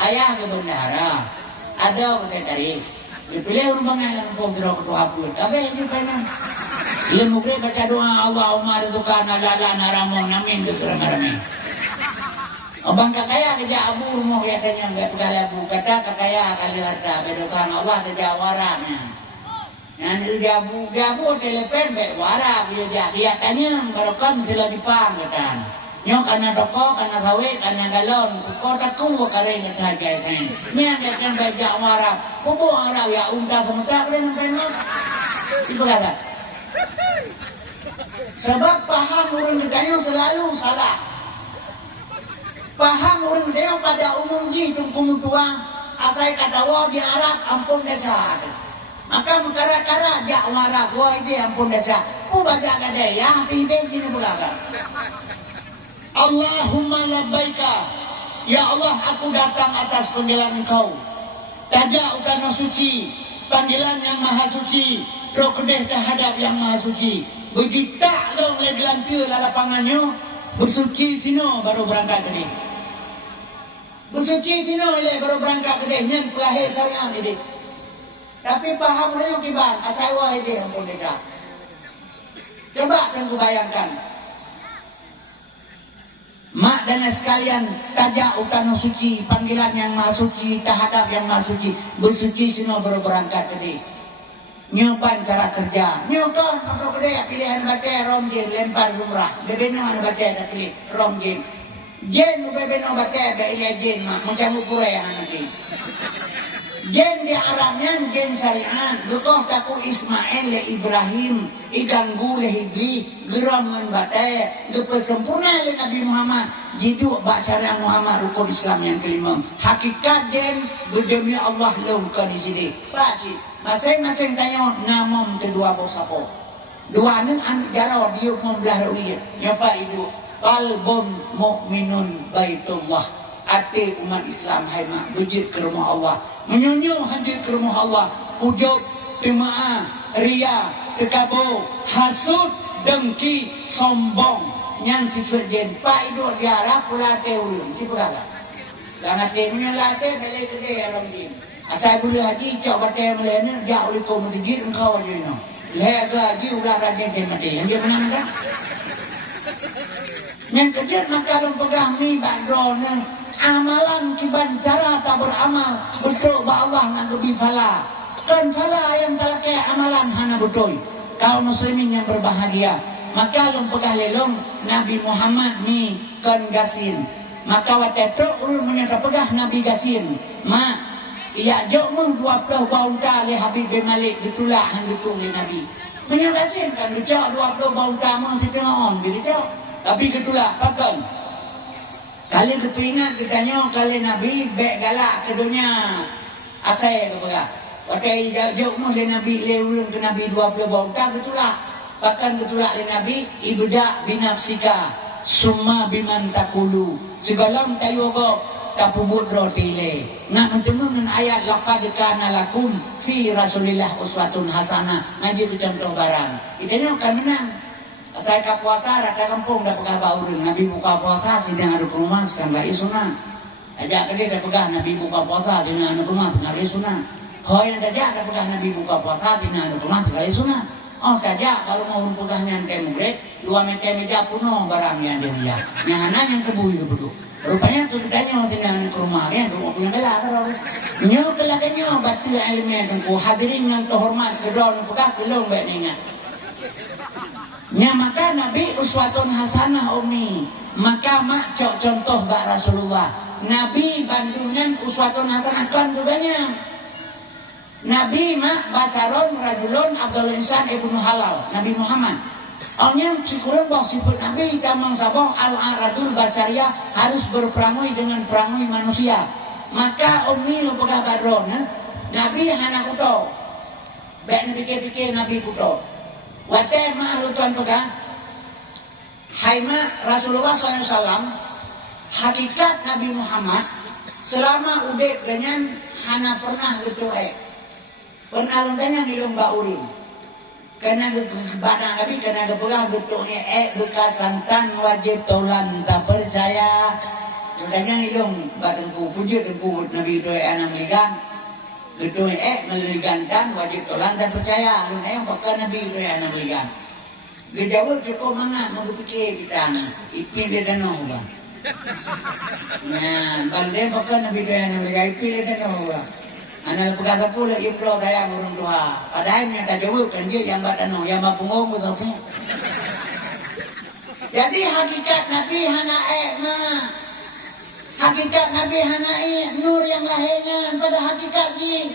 ayah ke bendahara, ada ke tarik. Dipilih orang bangai kampung terus ketua pun. Tapi ini pengen. Ia mungkin baca doa Allahumma rizqana lana ramon amin ke ramai. Abang kakaya kerja abu rumah katanya enggak pegal abu kata kakaya kali harta bedokan Allah saja waranya. Yang gabu telepon be wara dia tanya barokan sila dipang katan. Nyok kana doko kana sawe kana galon kota ku kare ngataja sen. Nya kan baca wara. Pupu arab ya unta semuta kalian pengen. Itu kata. Sebab paham orang gedanya selalu salah. Paham orang gedanya pada umum ji tumpung tua asai kata wah di Arab ampun dasar. Maka mekara-kara jak warah wah ide ampun dasa. Ku baca gade ya hati-hati sini belakang. Allahumma labbaika. Ya Allah, aku datang atas panggilan Engkau. Tajak utana suci, panggilan yang maha suci, roh kedeh terhadap yang maha suci. Begitak long le gelantir lalapangannya, bersuci sino baru berangkat tadi. Bersuci sino le baru berangkat tadi, nyen pelahir syariat tadi. Tapi paham dia kibar, asal wah ide ampun desa. Coba kan bayangkan. Mak dan sekalian, tajak utana suci, panggilan yang maha suci terhadap yang maha suci, bersuci sino baru berangkat tadi. Nyoban cara kerja, nyoban untuk kedai pilihan batai romjin lempar zumrah, bebeno anu batai dah pilih romjin. Jen bebeno batai beilah jen mak macam ukuran yang nanti. Jen di Arabnya jen syariat, gekoh taku Ismail le Ibrahim, iganggu le Hibli, geram ngan batai, gepesempurna le Nabi Muhammad, jiduk bak syariat Muhammad rukun Islam yang kelima. Hakikat jen berdemi Allah leuhkan di sini. Pak sih, masing-masing tanya namam kedua bos apa. Dua ni anak jarau dia membelah ruiyah. Nyapa ibu, qalbun mu'minun baitullah. Hati umat Islam hai mak bujit ke rumah Allah, menyunyu hadir ke rumah Allah, ujub, temaah, ria, tekabur, hasud, dengki, sombong, nyan sifat jen. Pak hidup diarah pula teulun, si pula tak? Karena temnya latih balik kedai alam dim. Asal boleh haji cak batai melena, jauh oleh kau mendigit engkau aja ino. Lega haji ulah raja jen mati, yang dia menang tak? Yang kejut maka dong pegang mi bakdrona. Amalan kiban cara tak beramal betul ba Allah nak bifala. Kan fala yang talake amalan hana betul. Kaum muslimin yang berbahagia. Maka long pegah lelong Nabi Muhammad ni kan gasin. Maka watetok ulun menyata pegah Nabi gasin. Ma iya jok mung 20 baunta le Habib bin Malik ditulah hang ditung le Nabi. Menyagasin kan dicok 20 baunta mung setengah on dicok. Tapi ketulah pakan. Kali kepingat kitanya kali Nabi bek galak ke dunia asai ke pegah. Watai jauh mu le Nabi le ulun ke Nabi 20 bauta ketulah. Bahkan ketulah le Nabi ibda binafsika summa biman takulu. Segalam tayu go tapubut roti le. Nak mentemun ayat laqad kana lakum fi Rasulillah uswatun hasanah. Ngaji contoh barang. Kitanya kan menang. Saya ke puasa, rata kampung dah pegah baurun. Nabi buka puasa, sidang ada rumah, sekarang gak isunah. Ajak ke dia dah pegah, Nabi buka puasa, tina ada rumah, tinggal isunah. Kau yang tajak dah pegah, Nabi buka puasa, tina ada rumah, tinggal isunah. Oh tajak, kalau mau pegah nyantai murid, 2 meter meja penuh barang yang dia lihat. Nyana yang kebui ke betul. Rupanya tu kitanya tina ada rumah, ya, rumah punya gelak terus. Nyo kelakanya, batu ilmiah tengku, hadirin yang terhormat, kedua pegah, belum baik ingat. Ya maka Nabi uswatun hasanah umi. Maka mak cok contoh bak Rasulullah. Nabi bandungan uswatun hasanah kan juganya. Nabi mak basaron rajulun Abdul Insan ibnu Halal. Nabi Muhammad. Orangnya sikurang bawa sifat Nabi tamang sabong al-aradul basariyah harus berperangai dengan perangai manusia. Maka umi lu pegah badron. Nabi anak kuto. Baik pikir-pikir Nabi kuto. Watai ma'alu tuan pegang Haima Rasulullah SAW hakikat Nabi Muhammad selama udek dengan hana pernah berdoa. Pernah lundanya ngilung baurun. Karena badan Nabi karena berpegang berdoa bekas santan wajib tolan tak percaya. Lundanya ngilung badanku puji dengku Nabi doa anak meligan. Gedung meligankan wajib tolan dan percaya. Lu yang pakai Nabi itu yang Nabi kan. Gejawab cukup mana mau dipikir kita. Ipin dia danau bang. Nah, bandai pakai Nabi itu yang Nabi kan. Ipin dia danau bang. Anak pegang pula ibro saya burung doa. Padahal yang tak jawab kan dia yang bat danau, yang bat punggung betul punya. Jadi hakikat Nabi hana mah. Hakikat Nabi hanai nur yang lahirnya pada hakikat ji.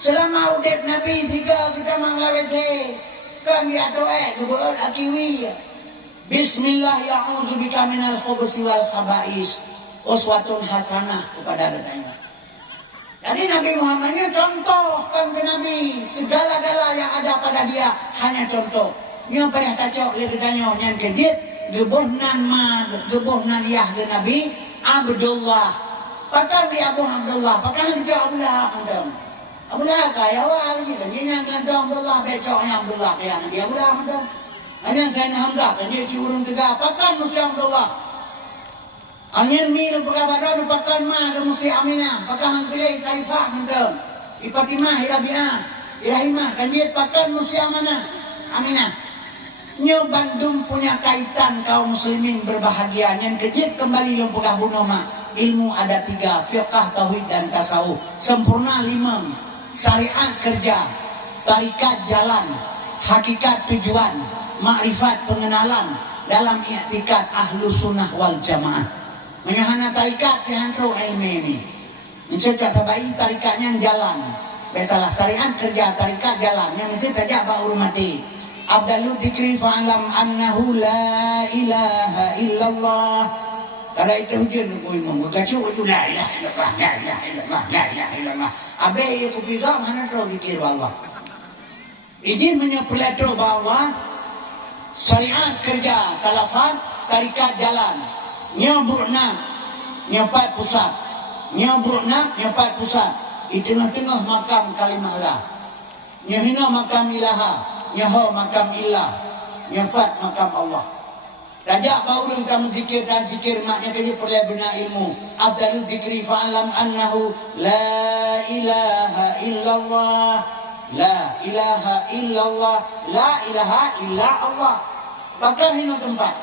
Selama udep Nabi 3 kita manglawete. Kami doa kebuat akiwi. Bismillah ya'udzubika minal khubusi wal khaba'is. Uswatun hasanah kepada katanya. Jadi Nabi Muhammadnya contoh kan ke Nabi segala-gala yang ada pada dia hanya contoh. Nyo payah tacok dia bertanya yang kejit gebuhnan yah ke Nabi Abdullah. Pakai dia Abu Abdullah, pakai dia Abu Lahab mandang. Abu Lahab kaya awal gitu. Dia yang kelandong Abdullah, becoknya Abdullah kaya Nabi Abu Lahab mandang. Hanya Sayyidina Hamzah, dia ciurung tegak, pakai musuh Abdullah. Angin mil pegawai pakai mah ke musuh Aminah, pakai hang pilih Sarifah mandang. Ipatimah, Irabiah, Irahimah, kan dia pakai musuh Aminah. Nyo Bandung punya kaitan kaum muslimin berbahagia. Yang kejit kembali yang pegah bunoma. Ilmu ada 3, fiqh, tauhid dan tasawuf. Sempurna 5. Syariat kerja, tarikat jalan, hakikat tujuan, makrifat pengenalan dalam i'tikad ahlu sunnah wal jamaah. Menyahana tarikat dihantu ilmu ini. Mencocok tabai tarikatnya jalan. Biasalah syariat kerja, tarikat jalan. Yang mesti tajak bak urmati. Abdallu dzikri fa'alam annahu la ilaha illallah. Kalau itu hujan aku imam, kacau itu la ilaha illallah, la ilaha illallah, la ilaha illallah. Abe aku pegang hana terus zikir Allah. Izin menyepeleto bahwa syariat kerja, talafat, tarikat jalan. Nyaburna, nyapat pusat. Nyaburna, nyapat pusat. Di tengah-tengah makam kalimah la. Nyahina makam ilaha. Nyaho makam ilah, nyafat makam Allah. Raja baurun kamu zikir dan zikir maknya kini perlu benar ilmu. Abdalul dzikri fa'alam annahu la ilaha illallah. La ilaha illallah. La ilaha illa Allah. Bahkan hina tempat.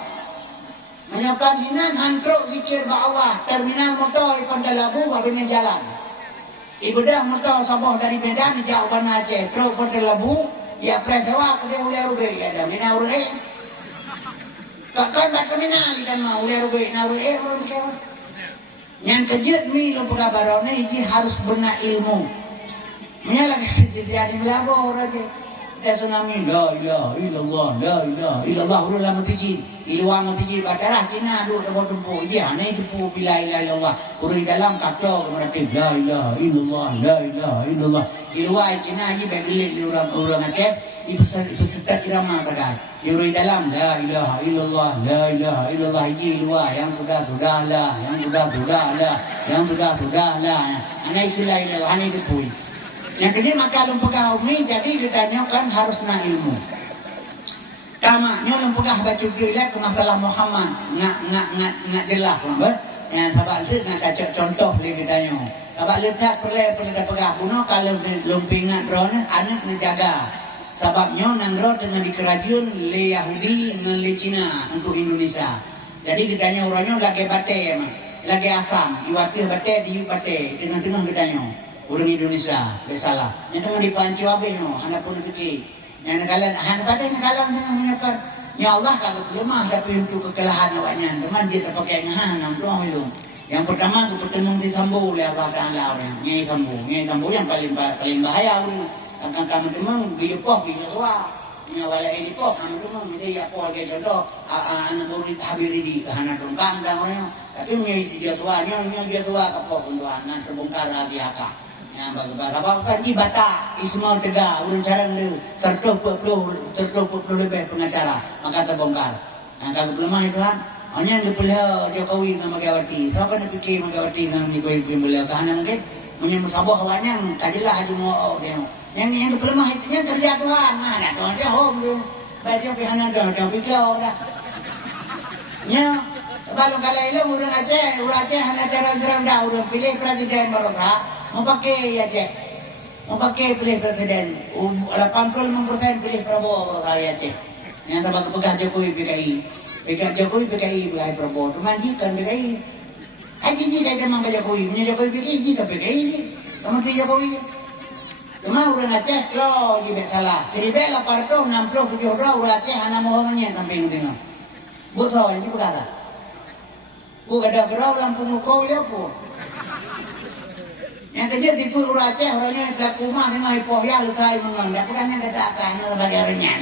Menyakan hinan hantruk zikir ba Allah. Terminal motor ipon dalabu babenya jalan. Ibadah motor Sabah dari Medan jauh bana Aceh. Truk ipon dalabu. Ya presewa ke dia ulai rugi ya dah mina urang. Kakak bat mina ikan mau ulai rugi na urang urang. Yang kejut mi lo pekabarone ini harus benar ilmu. Menyala jadi melabor aja. Kita tsunami la ilaha illallah la ilaha illallah ulah mati iluang mati badarah kina adu tempo tempo dia anai tempo bila ilaha illallah urang dalam kacau berarti la ilaha illallah la ilaha illallah iluai kina ji begilik urang Aceh peserta irama sagat urang dalam la ilaha illallah la ilaha illallah ji iluai yang sudah lah yang sudah lah yang sudah lah anai la ilaha anai tempo. Yang kedua maka lempegah umi jadi ditanyakan harus na ilmu. Kamaknya lempegah baca gila ke masalah Muhammad nggak jelas lambat. Yang sahabat itu nggak contoh dia ditanya. Sahabat lihat perlu pegah puno kalau lumpingan drone anak menjaga. Sebabnya nangro dengan di kerajaan le Yahudi dengan le Cina untuk Indonesia. Jadi ditanya orangnya lagi bate lagi asam, iwati bate di bate tengah-tengah ditanya. Orang Indonesia bersalah. Yang tengah dipancu habis no, anak pun fikir. Yang kalian han pada yang kalian tengah menyekar. Ya Allah kalau lemah tapi untuk kekelahan awaknya, teman dia terpakai ngahan tuang itu. Yang pertama ketemu di Tambo oleh Allah Taala orang. Nyai Tambo yang paling bahaya orang. Akan kami demang biupoh biua. Nya wala ini poh kami demang jadi apa lagi contoh anak murid habiri di hana tongkang dan orang. Tapi nyai dia tua kapok untuk anak terbongkar lagi akak. Yang bagus-bagus. Apa di bata Ismail Tegak urang carang dia serta 40 lebih pengacara maka terbongkar. Nah kalau lemah itu kan hanya dipelihara Jokowi dengan Megawati. Siapa nak fikir Megawati dengan Jokowi beliau kahana mungkin menyembah awaknya kajilah haji mau dia. Yang dipelemah itu yang kerja Tuhan. Nah ada Tuhan dia home dia. Baik dia pihana dia fikir dah. Nya sebelum kali ilmu urang Aceh hanya jarang-jarang dah urang pilih presiden baroka. Mau pakai Aceh, mau pakai pilih presiden, 85% pilih Prabowo kali Aceh. Yang tambah pegah Jokowi PKI Prabowo, temanjikan PKI. Haji jika memang Jokowi, punya Jokowi PKI jika PKI, kamu pilih Jokowi. Cuma orang Aceh kalau jika salah, 1867 orang Aceh anak mohonnya sampai ini tengok. Betul yang perkara. Bukan ada kerau Lampung Lukau ya pun. Yang kerja tipu orang Aceh orangnya pelaku rumah dengan hipohya lukai menganggap bukannya kata akan sebagai renyah.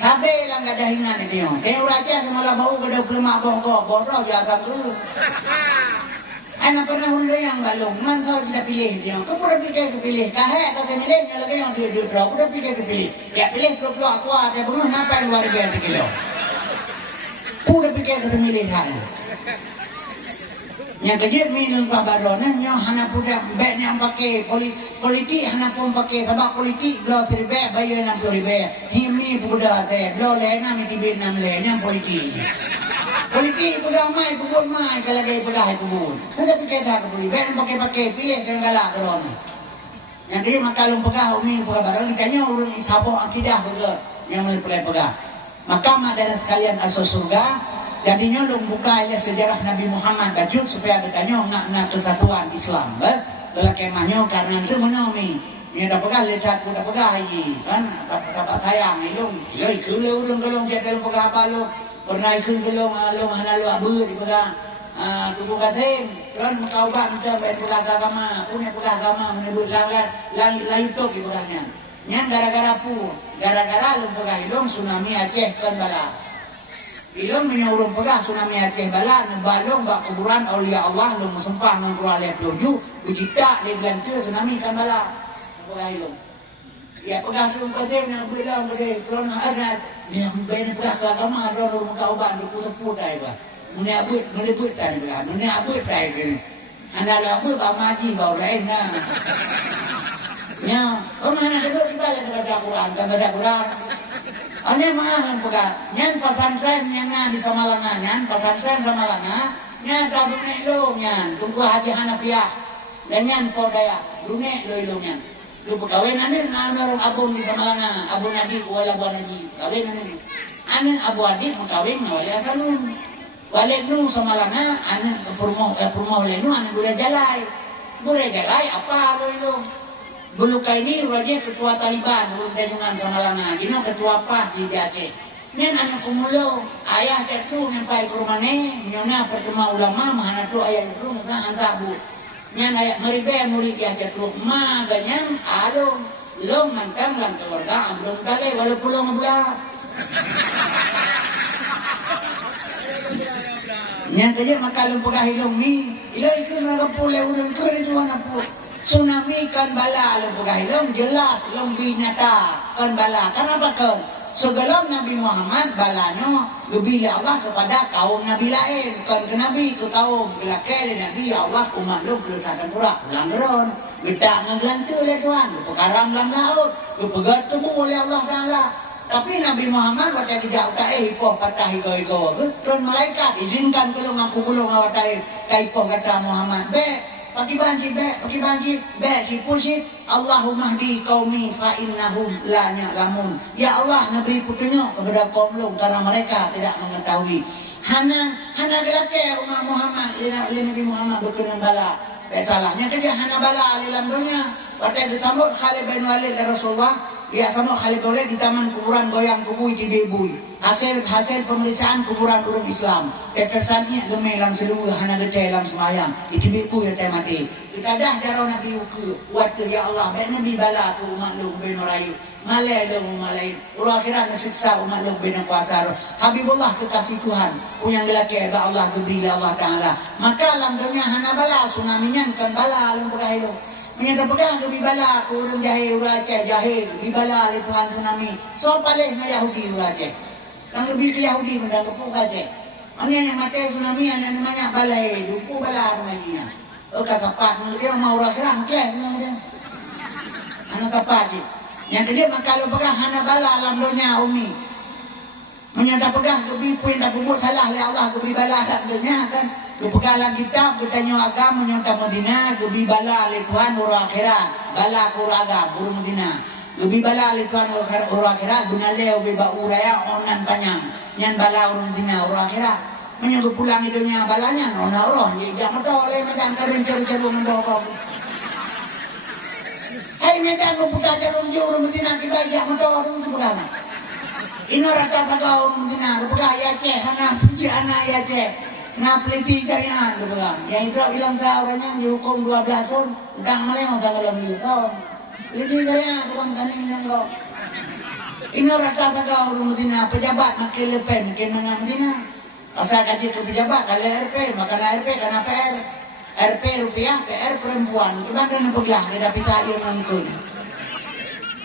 Sabe lang gak ada hingan itu. Kaya orang Aceh sama lah bau kada pelemak bongkok, bosok je asap tu. Anak pernah udah yang balong, man kau tidak pilih dia. Kau pun pikir aku pilih. Kahek kata milih, kalau yang dia draw, pun pikir aku pilih. Ya pilih peluk aku ada bunga apa luar biasa kilo. Pun pikir kata milih hal. Yang kejut minum babarona, nyo hana punya beg yang pakai politik, hana pun pakai tabak politik, belau teribet bayar 60 ribu. Himi budak teh, belau lena mesti beli 6 lena politik. Politik pegang mai, pukul mai, kalau gaya pegang pukul. Sudah pikir dah kebuli, beg pakai pilih jangan galak terus. Yang kejut makalung pegang, umi pegang barang, ditanya urun isabok akidah betul, yang mulai pegang. Maka madara sekalian asal surga. Jadinya lu buka ya sejarah Nabi Muhammad bajut supaya bertanya nak kesatuan Islam. Kalau kemahnya karena itu menaumi. Ini dah pegang lecat pun dah pegang lagi kan. Tak sayang ilung. Ikut le urung kelong dia kelong pegang apa lu. Pernah ikut kelong alung hana lu abu dipegang. Tubuh katim. Kan mengaubat macam pegang agama. Punya pegang agama menyebut layu tok dipegangnya. Nyan gara-gara pu. Gara-gara lu pegang ilung tsunami Aceh kan bala. Ilmu menyuruh pegah tsunami Aceh bala balong bak kuburan aulia Allah lu sempah nang kurale peluju bujita le bulan tu tsunami kan bala pegah ilmu ya pegah tu kadir nang bilang gede kelon ada yang ben pegah agama ro muka uban putu dai ba mune abut dai ba mune abut dai ke anda la abut ba maji ba lain na nya mana ada kibala baca Quran baca Quran. Ane mahal pegang. Nyan pesantren nyan di Samalangan, nyan pesantren Samalangan, nyan dah dunia lo nyan. Tunggu Haji Hanafiah dan nyan podaya dunia lo nyan. Lu pegawai nanti ngambil abun di Samalangan, abun Adik wala buan Haji. Kawin nanti. Ane abu Adik mau kawin wali asalun. Balik nu Samalangan, ane perumah oleh nu ane gula jalai apa lo. Beluka ini wajah ketua Taliban, urut dengan Samalangan. Gino ketua PAS di Aceh. Nen anak kumulo, ayah cetu nyampai ke rumah ne, nyona pertama ulama, mahana tu ayah itu nggak antah bu. Nyan ayah meribe murid ya cetu, ma ganyan, alo, lo mantang lang keluarga, belum kali walaupun lo ngebelah. Nyan kerja maka lo pegah hilong mi, ilo itu nggak urang tu itu anak pu. Tsunami kan bala lo pegahilom jelas long binata kan bala kenapa kan segelom Nabi Muhammad balanya gebila Allah kepada kaum Nabi lain kan ke Nabi ke kaum gelakele Nabi Allah umat lo kelihatan pura langgaron kita ngaglantu oleh Tuhan pekaram lang laut pegat tubuh oleh Allah Ta'ala tapi Nabi Muhammad wajah tidak hipoh kata higo betul malaikat izinkan kalau ngaku kulung awatai hipoh kata Muhammad pakai banjir, si pusit. Allahumma hdi qaumi fa innahum la ya'lamun. Ya Allah, beri petunjuk kepada kaum lu karena mereka tidak mengetahui. Hana gelake umat Muhammad, Nabi Muhammad berkenan bala. Salahnya kerja hana bala dalam dunia. Waktu disambut Khalid bin Walid dan Rasulullah, dia sama Khalid oleh di taman kuburan goyang kubui di bebui. Hasil pemeriksaan kuburan urut Islam. Ketersannya gemelang seluruh hana gede dalam semayang. Itu bebu yang saya mati. Kita dah darah Nabi uku. Waktu ya Allah, baik Nabi bala ku umat lu bin Rayu. Malai lu malai. Ulu akhirat nasiksa umat lu bin kuasa. Habibullah kekasih Tuhan. Yang gelaki ba Allah gebila Allah Ta'ala. Maka alam dunia hana bala tsunami-nya kan bala lu pegahilu. Menyata pegang ke bibala ke urang jahil urang Aceh jahil bibala oleh Tuhan tsunami so paling na Yahudi urang Aceh yang lebih ke Yahudi mendang ke Puk Aceh mana yang mati tsunami yang namanya balai duku bala namanya kata pak dia mau urang kerang ke dia anak apa sih yang kedua kalau pegang hana bala alam dunia umi menyata pegang ke bipuin tak puput salah oleh Allah ke bibala alam dunia kan lu pegalang kitab bertanya agama nyonta Madinah lebih bala oleh Tuhan urang akhirat bala ku agama buru Madinah lebih bala oleh Tuhan urang akhirat bunaleo beba uraya onan panjang nyan bala urang Madinah urang akhirat menyebut pulang hidupnya balanya nona orang jadi jangan tahu oleh medan keren jarum mendokong hai medan lu putar jarum Madinah kita jangan tahu orang itu pegalang ini rata tagaw Madinah lu pegah ya Aceh anak puji anak ya Aceh nah peliti jaringan gitu kan yang itu bilang tahu orangnya dihukum 12 tahun udang meleng tanggal 2 tahun peliti jaringan tukang kaning yang lo ini rata tagaw Madinah pejabat makin lepen makin nang Madinah asal kaji ke pejabat kalau RP maka RP karena PR RP rupiah, PR perempuan. Kemana nak pergilah dia dapat tak dia mangkul.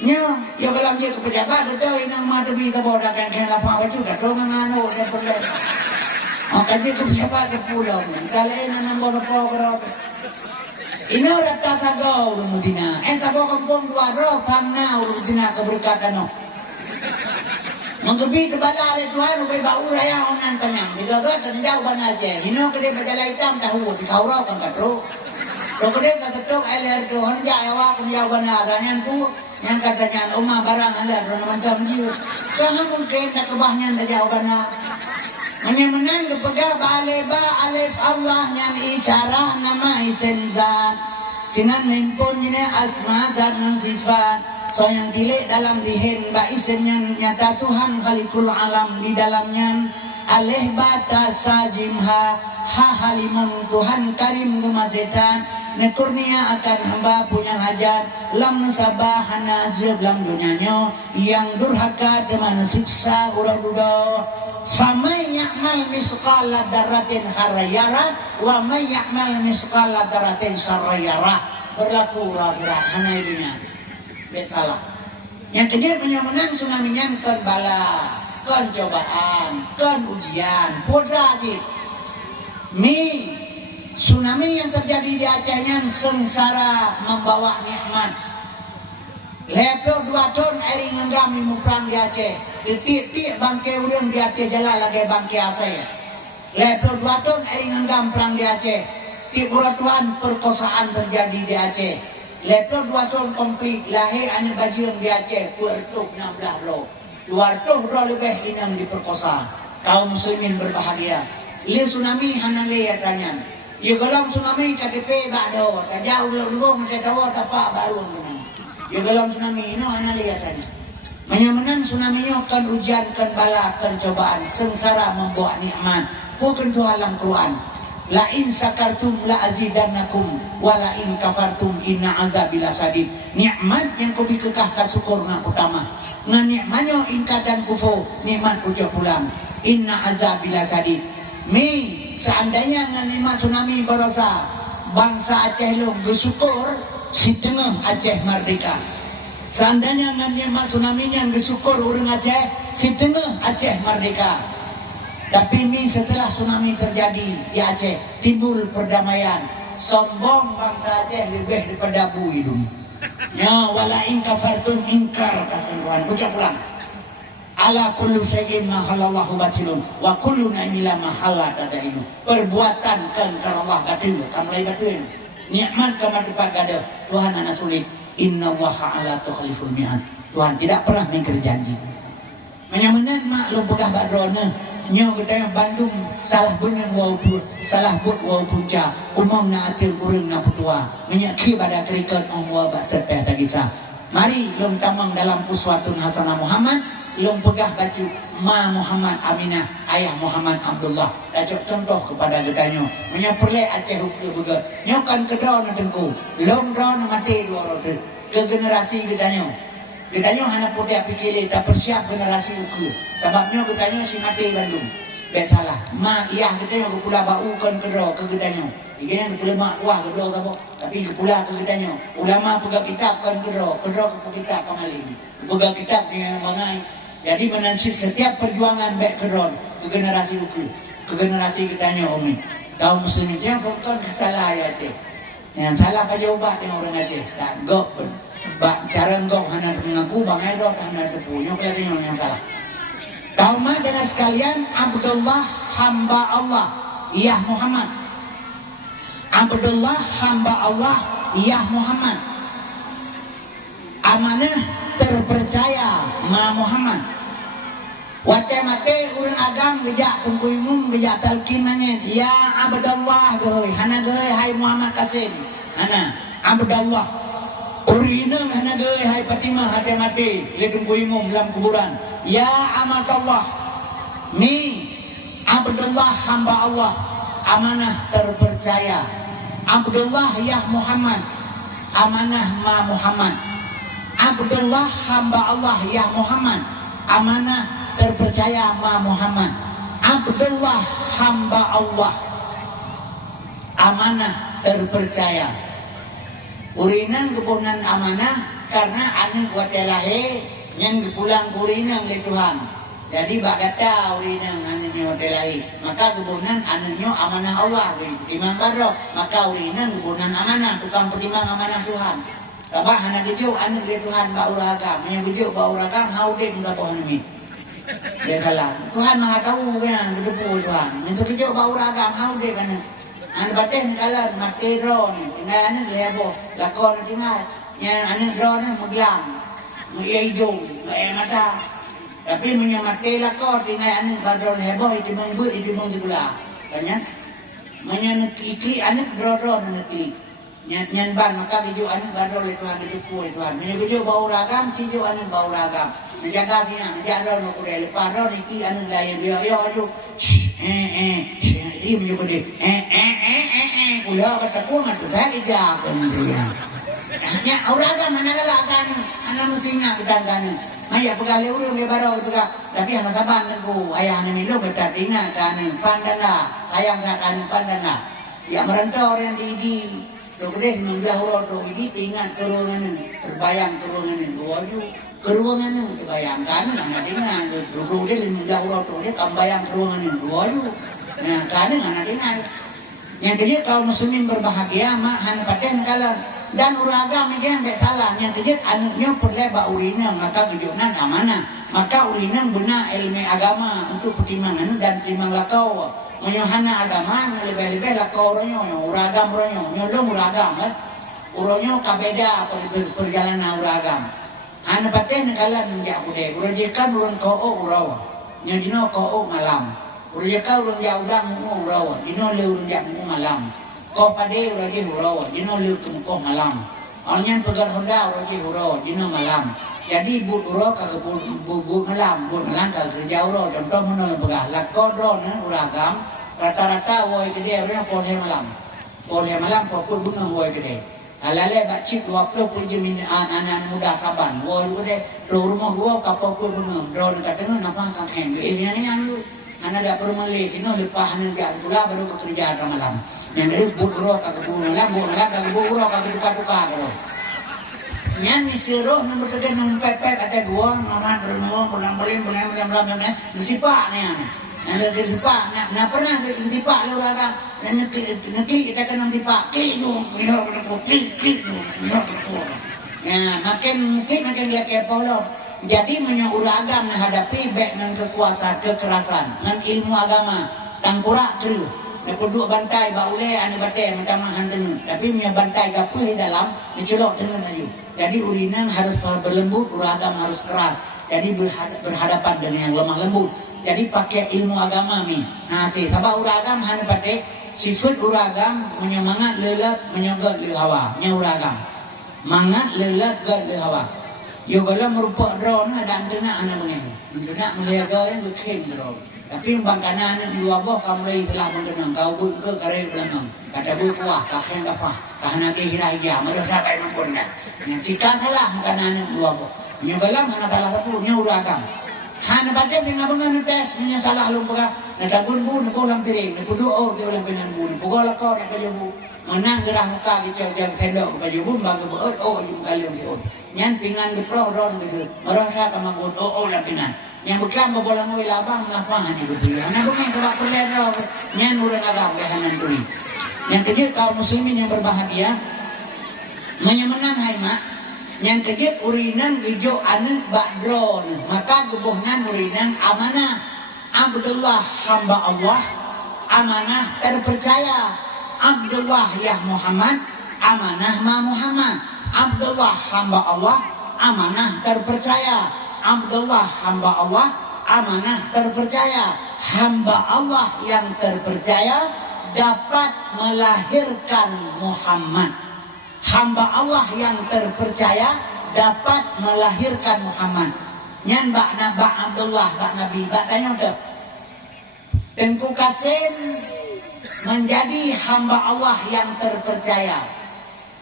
Nya, ya kalau dia ke pejabat betul inang mah tebi tak boleh kan lapang baju dah tu ngano dia perlu. Kaji ke pejabat ke pulau. Kalau nang bodoh program. Ini orang tak tahu rumudina. Tak boleh kampung dua roh tanah rumudina keberkatan. Menggebi kebala oleh Tuhan, ubai bau raya onan penyang. Digagat dan jauh ban aja. Hino kede berjalan hitam tahu di kaurau kan katro. Kalau kede ketuk air tu, hanya jauh kan jauh ban adanya tu. Yang katanya umah barang alir dan macam jiu. Jangan mungkin tak kebahnya tak jauh ban. Menyemenan kepegah ba alif Allah yang isyarah nama isim zat. Sinan mempun ini asma zat dan sifat. So yang dilek dalam dihin ba isimnya nyata Tuhan khalikul alam di dalamnya alih bata sajimha ha halimun Tuhan karim gumasetan nekurnia akan hamba punya hajat lam sabah nazib lam dunianya yang durhaka dengan siksa ura-ura famay ya'mal misqala daratin kharayara wa may ya'mal misqala daratin sarayara berlaku ura-ura hana dunia salah. Yang kedua penyamanan tsunami-nya kan bala, kan cobaan, kan ujian, podra sih. Tsunami yang terjadi di Acehnya sengsara membawa nikmat. Lepo 2 ton air ngenggam perang di Aceh. Detik-detik bangkai urang di Aceh jalan lagi bangkai Aceh. Lepo 2 ton air ngenggam perang di Aceh. Di Tuhan perkosaan terjadi di Aceh. Lepas 2 tahun komplit lahir anak bajian di Aceh 216 roh. 200 roh lebih inang diperkosa. Kaum muslimin berbahagia. Ia tsunami hana le tanya. Ya kalau tsunami KTP bakdo, tak jauh belum macam tahu apa baru dengan. Ya kalau tsunami ini hana le tanya. Menyamanan tsunami nya kan ujian kan bala kan cobaan sengsara membawa nikmat. Bukan tu alam Quran. La in sakartum la azidannakum wa la in kafartum inna azabi lasadid. Nikmat yang kau bikekah ka syukur na utama. Ngan nikmatnya in kadan kufur, nikmat ucap pulang. Inna azabi lasadid. Seandainya ngan nikmat tsunami berosa bangsa Aceh long bersyukur si tengah Aceh merdeka. Seandainya ngan nikmat tsunami yang bersyukur orang Aceh si tengah Aceh merdeka. Tapi setelah tsunami terjadi di Aceh, timbul perdamaian. Sombong bangsa Aceh lebih daripada bu hidung. Ya, wala in kafartum ingkar kata Tuhan. Ucap pulang. Ala kullu syai'in ma halallahu batilun wa kullu ni'mila ma halal tadainu. Perbuatan kan kalau Allah batil, kamu lagi batil. Nikmat kamu dapat gada. Tuhan anak sulit. Inna waha ala tukhliful mi'ad. Tuhan tidak pernah mengingkari janji. Menyamanan mak lu pegah badrona. Nyo kita Bandung salah benar salah buat wau punca umum na atil kurang na putua menyaki pada kriket wa basepeh tagisa. Mari lom tamang dalam uswatun hasanah Muhammad lom pegah baju ma Muhammad Aminah ayah Muhammad Abdullah dacok contoh kepada getanyo menyaperle Aceh hukum beget nyo kan kedau na tengku lom draw na mati dua rote ke generasi getanyo. Ditanya anak putih pikir tak persiap generasi uku. Sebabnya ditanya si mati Bandung. Biasalah. Mak iya kita yang pula bau kan kedro ke ditanya. Ikan pula mak kuah kedro kamu. Tapi pula ke ditanya. Ulama pegang kitab kan kedro ke kitab kembali. Pegang kitab yang mangai. Jadi menansir setiap perjuangan baik kedro ke generasi uku. Ke generasi ditanya Umi. Kaum muslimin yang bukan salah ya cik. Yang salah pada ubah dengan orang Aceh. Tak gok pun. Cara gok hana mengaku bang Edo hana terpunyuk kelihatan yang salah. Kaum adalah sekalian Abdullah hamba Allah. Iyah Muhammad. Abdullah hamba Allah. Iyah Muhammad. Amanah terpercaya ma Muhammad. Wate-mate urang agam gejak tungkui umum gejak talqin manyen ya Abdullah goy hana goy hai Muhammad Kasim hana Abdullah urina hana goy hai Fatimah hate-mate le tungkui umum dalam kuburan ya amatullah ni Abdullah hamba Allah amanah terpercaya Abdullah ya Muhammad amanah ma Muhammad Abdullah hamba Allah ya Muhammad amanah terpercaya ma Muhammad Abdullah hamba Allah amanah terpercaya. Urinan kebunan amanah karena anak watelahe yang pulang urinan le Tuhan. Jadi bak kata urinan anaknya watelahe, maka kebunan anaknya amanah Allah timang barok, maka urinan kebunan amanah tukang pertimang amanah Tuhan. Kabah anak kejuk anak le Tuhan bak uragam, yang kejuk bak uragam haudit muka pohon ini. Dia salah. Tuhan Maha tahu kan kedepu Tuhan. Untuk kejuk bak uragam haudit mana. Anak batin kalan mati ro ni, tinggal anak lebo, lakon tinggal. Yang anak ro ni mudiam, muiai hidung, muiai mata. Tapi menyamati lakon tinggal anak badron lebo itu mengbut itu menggula. Banyak, menyak ikli anak ro nekli. Nyan ban maka biju anak badron itu anak itu Tuhan. Menyak biju bau ragam, cijo anak bau ragam. Menjaga sini, menjaga ro nak kudai lepas ro nikli anak lain dia yo ajuk. Ini menyebut dia ulah bertakwa matu tadi dah pendirian. Nya auraga mana kala kan anak musinga betangkan. Maya pegale urang le baro juga tapi anak saban ku ayah anak milo bertatinga kan pandana sayang kan pandana. Ya merantau orang di Dokter menggah urang tu ini tinggal turungan terbayang turungan dua ju turungan terbayangkan anak tinggal dokter menggah urang tu dia tambayang turungan dua ju. Nah kadang anak tinggal yang kejut kaum muslimin berbahagia mahan paten kalan dan uragam yang tidak salah yang kejut anaknya perleba urina maka kejunan amanah maka urina guna ilmu agama untuk pertimbangan dan timbang lakau menyohana agama lebih-lebih lakau orangnya uragam orangnya nyolong uragam orangnya kabeda perjalanan uragam han paten kalan menjak budaya urajikan urang kau urawa yang dino kau malam urang kau urang jauh mu urawa dino le urang jak mu malam kau pade urang je urawa dino le kau malam orangnya pegar honda urang je urawa dino malam jadi but urawa kagak but malam kagak kerja urawa contoh menolak pegah lakon ro na uragam rata-rata woi gede urang polhe malam pokok bunga woi gede alale bacik 20 puji anak muda saban woi gede rumah gua kapok bunga ro dekat tengah napa kang heng ini yang lu anak dah perlu melih, kena lepas anak jak pula baru bekerja malam. Yang dari buat kagak malam kagak buat kagak tukar kalau. Yang disuruh nombor tiga nombor pepek kata gua orang berenung pulang disipak ni anak. Yang disipak, nak pernah disipak le orang nanti kita kena disipak, kidu, ya makin dia kepo loh. Jadi menyauragam menghadapi baik dengan kekuasaan, kekerasan, dengan ilmu agama, tangkurak kru. Nepuduk bantai baule ane batai macam hanten, tapi punya bantai gapuh di dalam mencolok dengan ayu. Jadi urinan harus berlembut, uragam harus keras. Jadi berhadapan dengan yang lemah lembut. Jadi pakai ilmu agama ni. Nah, sabab uragam hanya pakai sifat uragam menyemangat lelat menyogot le hawa, nya uragam. Mangat lelat gad le hawa. Yo kalau merupakan drone dan kena anak mengenai, kena melihat yang berkem drone. Tapi bangkana anak dua boh kamu telah mengenang kau pun ke karya belakang. Kata bu kuah, kaheng apa, kahena ke hiraya, merasa kayak mengkona. Yang cita salah bukan anak dua boh. Yang kalau mana salah satu nyuragam. Hana baca dengan bengan tes punya salah lumpur. Nada bun kau ulang piring, pudu dia ulang piring bun. Pukul kau nak kerja bu. Menang gerah muka kita jam sendok baju bun bangga beut baju kalian diun. Nyan pingan di pro ron gitu. Merasa kama bun lah pingan. Yang bekam bola ngoi labang lapangan itu dia. Nah bukan sebab perlero nyan urang agam kehanan tuli. Yang kejut kaum muslimin yang berbahagia menyemenang hai mak. Yang kejut urinan hijau anak bakdron. Maka gebuhnan urinan amanah. Abdullah hamba Allah amanah terpercaya. Abdullah ya Muhammad amanah ma Muhammad. Abdullah hamba Allah amanah terpercaya. Abdullah hamba Allah amanah terpercaya. Hamba Allah yang terpercaya dapat melahirkan Muhammad. Hamba Allah yang terpercaya dapat melahirkan Muhammad. Nyan bak Abdullah bak Nabi bak tanya tu. Tengku Kasim menjadi hamba Allah yang terpercaya,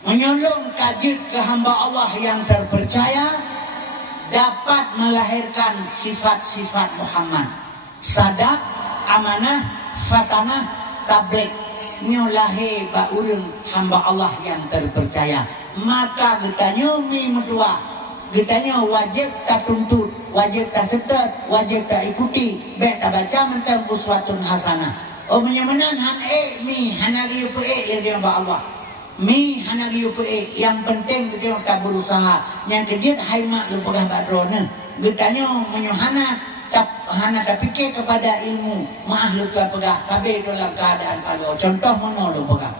menyolong kajit ke hamba Allah yang terpercaya, dapat melahirkan sifat-sifat Muhammad. Sadak, amanah, fatanah, tabligh. nyo lahir ba urang hamba Allah yang terpercaya. Maka getanya mi medua, getanya wajib tak tuntut, wajib tak setet, wajib tak ikuti, baik tak baca mentang uswatun hasanah. Oh menyamanan han mi hanari upe dia ba Allah. Mi hanari upe yang penting dia tak berusaha. Yang kedua hai mak lu pegah badrona. Getanya menyuhana hana tak fikir kepada ilmu. Maah lu tu pegah sabar dalam keadaan kalau contoh mana lu pegah.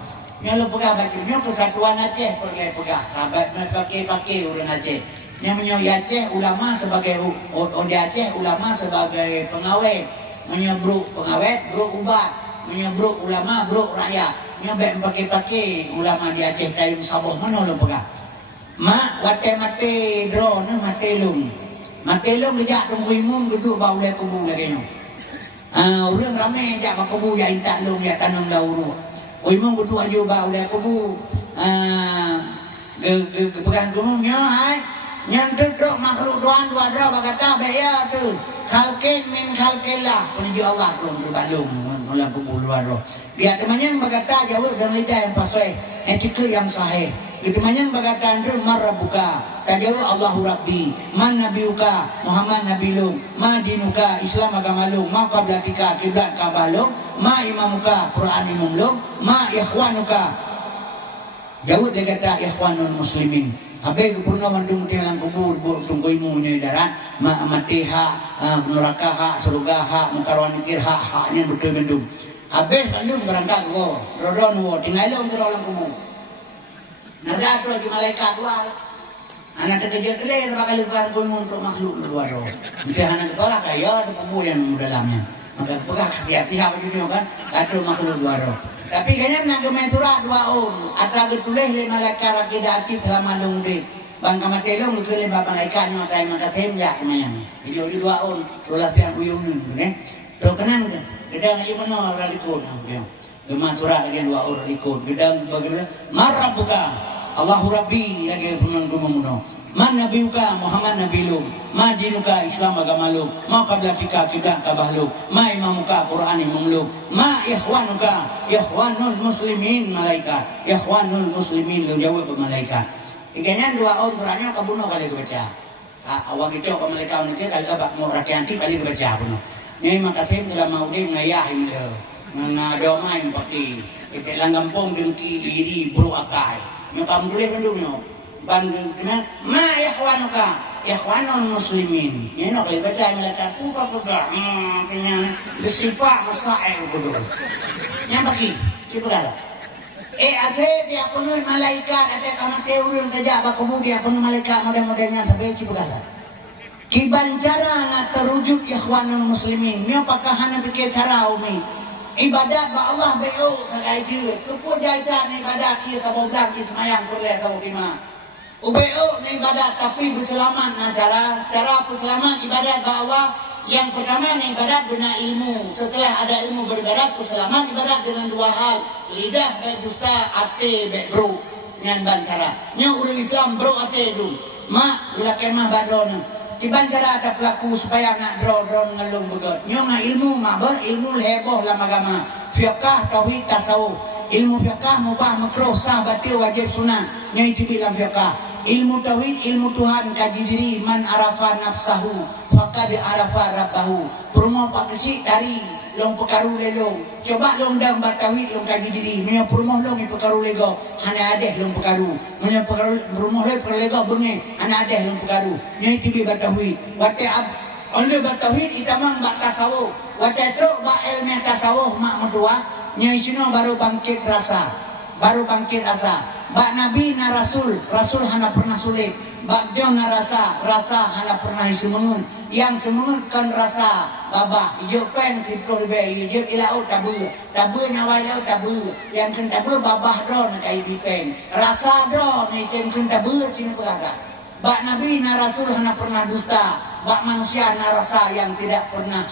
Yang lu pegah bajunya Kesatuan Aceh pegah sahabat pakai orang Aceh. Yang menyoy Aceh ulama sebagai Odi Aceh ulama sebagai pengawet. Menyebruk pengawet, bro ubat. Menyebruk ulama, bro rakyat. Nyobek pakai ulama di Aceh Tayum Sabah mana lu pegah. Mak mate dro ne mate lum. Mate lum gejak tunggu imum duduk bau le kubu lagi no. Orang ramai jak bak kubu ya intak lum ya tanam dauru. Imum duduk aju bau le kubu. Pegang gunungnya hai. Yang duduk makhluk doan dua kata baya tu. Khalqin min khalqillah. Penuju Allah belum berbalung dalam kubu luar roh. Dia temannya berkata jawab dengan lidah yang pasai, etika yang sahih. Itu temannya berkata andru marrabuka. Tajawab Allahu Rabbi. Man nabiuka Muhammad nabilum. Ma dinuka Islam agamalum. Ma qablatika kiblat kabalum. Ma imamuka Quran imumlum. Ma ikhwanuka. Jawab dia kata ikhwanul muslimin. Habis kepurna mandung tiang kubur tunggu imunya darat mati hak neraka hak surga hak mukarwan nikir haknya betul mendung. Habis mandung berangkat wo rodon wo tinggal lo dalam kubur. Nada tu lagi malaikat dua. Anak terkejut kelih bakal luar kubur untuk makhluk luar roh. Mesti anak kepala kaya tu kubur yang dalamnya. Maka pegah hati-hati apa juga kan atur makhluk luar roh. Tapi kayaknya nak gemetura dua orang. Ada getuleh le malaikat tidak aktif selama dongde. Bangka matelong getuleh bapa malaikat no tay maka temjak mayang. Jadi dua orang solat yang uyung ni, Terus kenan ke? Gedang ayo mana orang ikut dia. Gemetura lagi dua orang ikut. Gedang bagaimana? Marab buka. Allahu Rabbi lagi punan gumuno. Man nabiuka Muhammad nabilum. Ma dinuka Islam agamalum. Ma qablatika kiblat kabahlum. Ma imamuka Quran imumlum. Ma ikhwanuka ikhwanul muslimin malaikat. Ikhwanul muslimin lu jawab malaikat. Ikanya dua orang turanya kabuno kali kebaca. Awak itu ke malaikat ni kali abak mau rakyat kali kebaca puno. Nyai makatim dalam mau dia ngayah ini. Ngana domai pakai. Kita langampong dengki iri bro akai. Nyokam boleh mendungnya. Bandung kena ma ikhwanuka ikhwanul muslimin. Ini nak boleh baca malaikat apa punya bersifat masail bodoh. Yang bagi siapa dah? Ade dia penuh malaikat ada kamate urun saja apa kemudian penuh malaikat model-modelnya sampai siapa dah? Kiban cara nak terujuk ikhwanul muslimin. Ni apakah hanya fikir cara umi? Ibadat ba Allah beo sagaje. Kepu jaita ni ibadat ki saboblang ki semayang boleh sabokima. Ubeo na ibadat tapi berselamat na cara berselamat ibadat ba Allah yang pertama na ibadat guna ilmu. Setelah ada ilmu beribadat berselamat ibadat dengan dua hal, lidah dan dusta ate be bro ngan ban cara nya urang Islam bro ate du mak ulah kemah badon tiban cara ada pelaku supaya nak dro ngalung begot nya ilmu mak ber ilmu heboh dalam agama fiqh tauhid tasawuf ilmu fiqh mubah makruh sah batil wajib sunat nya itu bilang fiqh. Ilmu tauhid, ilmu Tuhan kaji diri man arafa nafsahu faqad arafa rabbahu. Purmo pak kesik dari long pekaru lelong. Coba long dang bat tauhid long kaji diri. Menya purmo long pekaru lego hana adeh long pekaru. Menya pekaru purmo le lego bengi hana adeh long pekaru. Nyai tibi bat tauhid. Wate ab onle bat tauhid kita mang bat tasawuf. Wate tro ba ilmu tasawuf mak medua. Nyai sino baru bangkit rasa. Baru bangkit rasa. Bak Nabi na Rasul hana pernah sulit. Bak dia na rasa hana pernah semengun. Yang semengun kan rasa babah. Ijo pen kita lebih, ijo ilau tabu nyawai ilau tabu. Yang kan tabu babah do na kai di pen. Rasa do na item kan tabu cina pelaga. Bak Nabi na Rasul hana pernah dusta. Bak manusia na rasa yang tidak pernah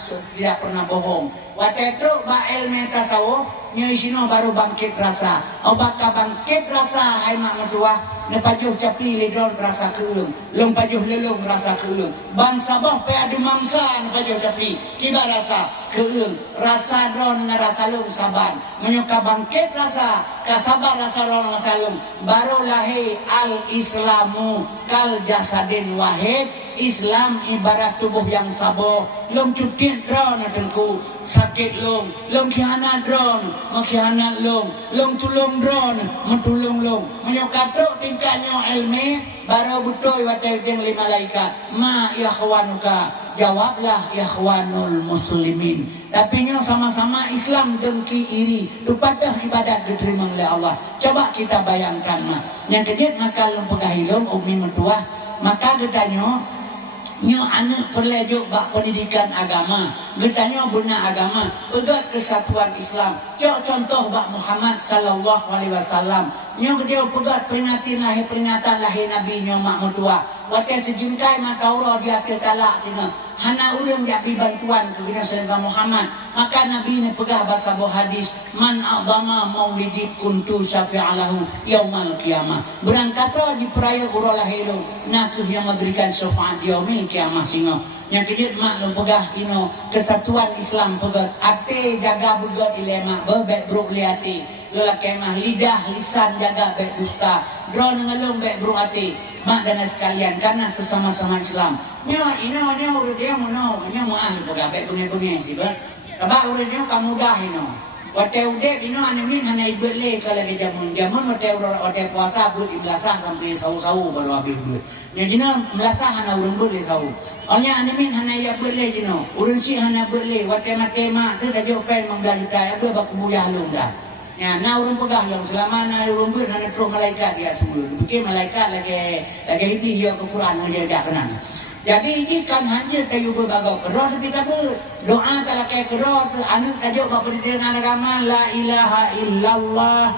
bohong. Watetu bak ilmu tasawuf nyai sino baru bangkit rasa. Obat ka bangkit rasa hai mak medua ne pajuh capi ledon rasa keung. Long pajuh lelong rasa keung. Ban sabah pe adu mamsa ne pajuh capi tiba rasa. keung rasa dron dengan rasa lung saban menyuka bangkit rasa kasabar rasa ron rasa lung baru lahir al islamu kal jasadin wahid. Islam ibarat tubuh yang sabar. Lung cutit dron atenku sakit lung khianat dron mengkhianat lung tulung dron mentulung lung menyuka truk tingkatnya ilmi baru betul watai jeung lima malaikat ma ikhwanuka jawablah ikhwanul muslimin. Tapi nya sama-sama Islam dengki iri tupadah ibadat diterima oleh Allah. Coba kita bayangkan mah yang kedit maka lung pegahilung umi mentua maka getanyo nyo anak perlejuk bak pendidikan agama getanyo guna agama pegat kesatuan Islam. Cok contoh bak Muhammad sallallahu alaihi wasallam nyo dia pegat peringatan lahir Nabi nyo mak mutua wakai sejingkai maka Allah dia tertalak sini hana urang jadi bantuan ke bina selama Muhammad maka Nabi ni pegah bahasa buah hadis man a'zama maulidi kuntu syafi'alahu yaumal qiyamah berangkasa di peraya urang lahir nakuh yang memberikan syafaat yaumil qiyamah singa yang kedua mak lu pegah ino kesatuan Islam pegah ate jaga begot ilema bebek bruk liati lelaki mah lidah lisan jaga baik dusta draw nengelung baik bruk ate mak dan sekalian karena sesama-sama Islam nya ino urut dia mono nya moah pegah baik bengi-bengi siba kabak urut dia kamudah ino wate ude ino anemin hana ibet le kalau ke jamun wate puasa buat iblasah sampai sau-sau baru habis duit nya jina melasah hana urun buat le sau oleh anemin hana ya buat le jino urun si hana buat le wate matema tu dah jauh pen mengbelah juta apa bak buyah lung dah ya na urun pegah long selama na urun buat hana terus malaikat dia semua fikir malaikat lagi hiti yo ke Quran aja jak kenan. Jadi ikan hanya kayu berbagai keros kita berdoa kalau kayak keros anu tajuk bapa dengan agama la ilaha illallah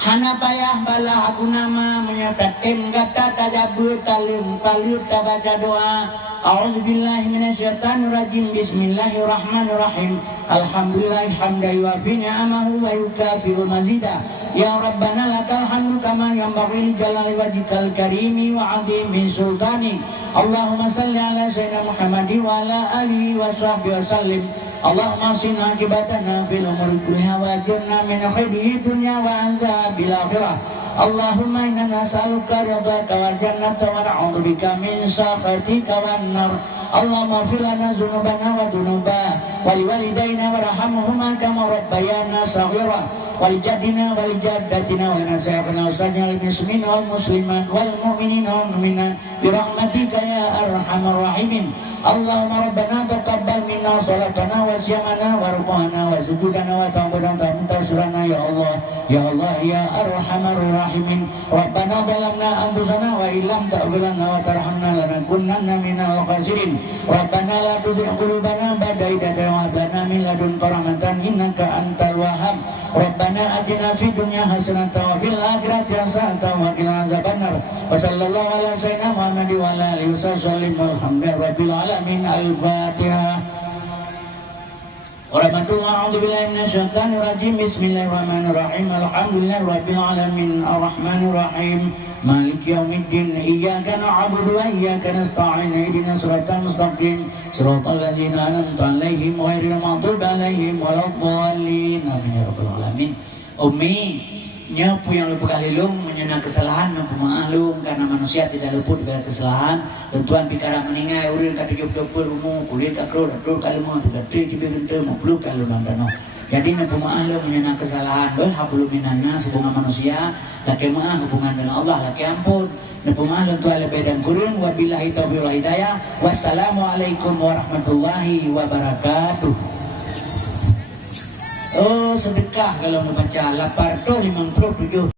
hana payah bala aku nama menyatakan kata tajabut talim palut baca doa a'udzubillahi minasyaitonirrajim bismillahirrahmanirrahim alhamdulillah hamdan yuwafi ni'amahu wa yukafi'u mazidah ya rabbana lakal hamdu kama yanbaghi li jalali wajhikal karimi wa 'azimi sultani Allahumma salli ala sayyidina Muhammadin wa ala alihi wa sahbihi wa sallim Allahumma asina akibatana fil umuri kulliha wa ajirna min khayri dunya wa azabil akhirah Allahumma inna nas'aluka ridhaka wal jannata wa na'udzubika min sakhatika wan nar Allahumma ighfir lana dzunubana wa dzunuba wa liwalidayna warhamhuma kama rabbayana shaghira walijaddina walijaddatina walinasayakhina ustadzina al-muslimin wal muslimat wal mu'minin wal mu'minat birahmatika ya arhamar rahimin Allahumma rabbana taqabbal minna salatana wa siyamana wa ruku'ana wa sujudana wa ta'budana muntasirana ya Allah ya arhamar rahimin rabbana zalamna anfusana wa illam taghfir lana wa tarhamna lanakunanna minal khasirin rabbana la tuzigh qulubana ba'da idh hadaytana wa hab lana min ladunka rahmatan innaka antal wahhab rabbana atina fid dunya hasanatan wa fil akhirati hasanatan wa qina azabannar wa sallallahu ala sayyidina Muhammadin wa ala alihi wasallam walhamdulillahi rabbil alamin al-fatihah A'udzubillahi minasyaitonir rajim bismillahirrahmanirrahim alhamdulillahi rabbil alamin arrahmanir rahim maliki yaumiddin iyyaka na'budu wa iyyaka nasta'in ihdinas siratal mustaqim siratal ladzina an'amta 'alaihim ghairil maghdubi 'alaihim waladdallin amin ya rabbal alamin ummi nyapu yang luput kalilung menyenang kesalahan dan pemaklum karena manusia tidak luput dari kesalahan tentuan pikara meninggal urang kata jop-jopur rumu kulit akrul kalau mau tegati cibi gente mau peluk kalau dandano jadi na pemaklum menyenang kesalahan hablum minannas hubungan manusia laki maah hubungan dengan Allah laki ampun na pemaklum tu ala bedang kurun wabillahi taufiq wal hidayah wassalamualaikum warahmatullahi wabarakatuh. Oh sedekah kalau membaca lapar tu 57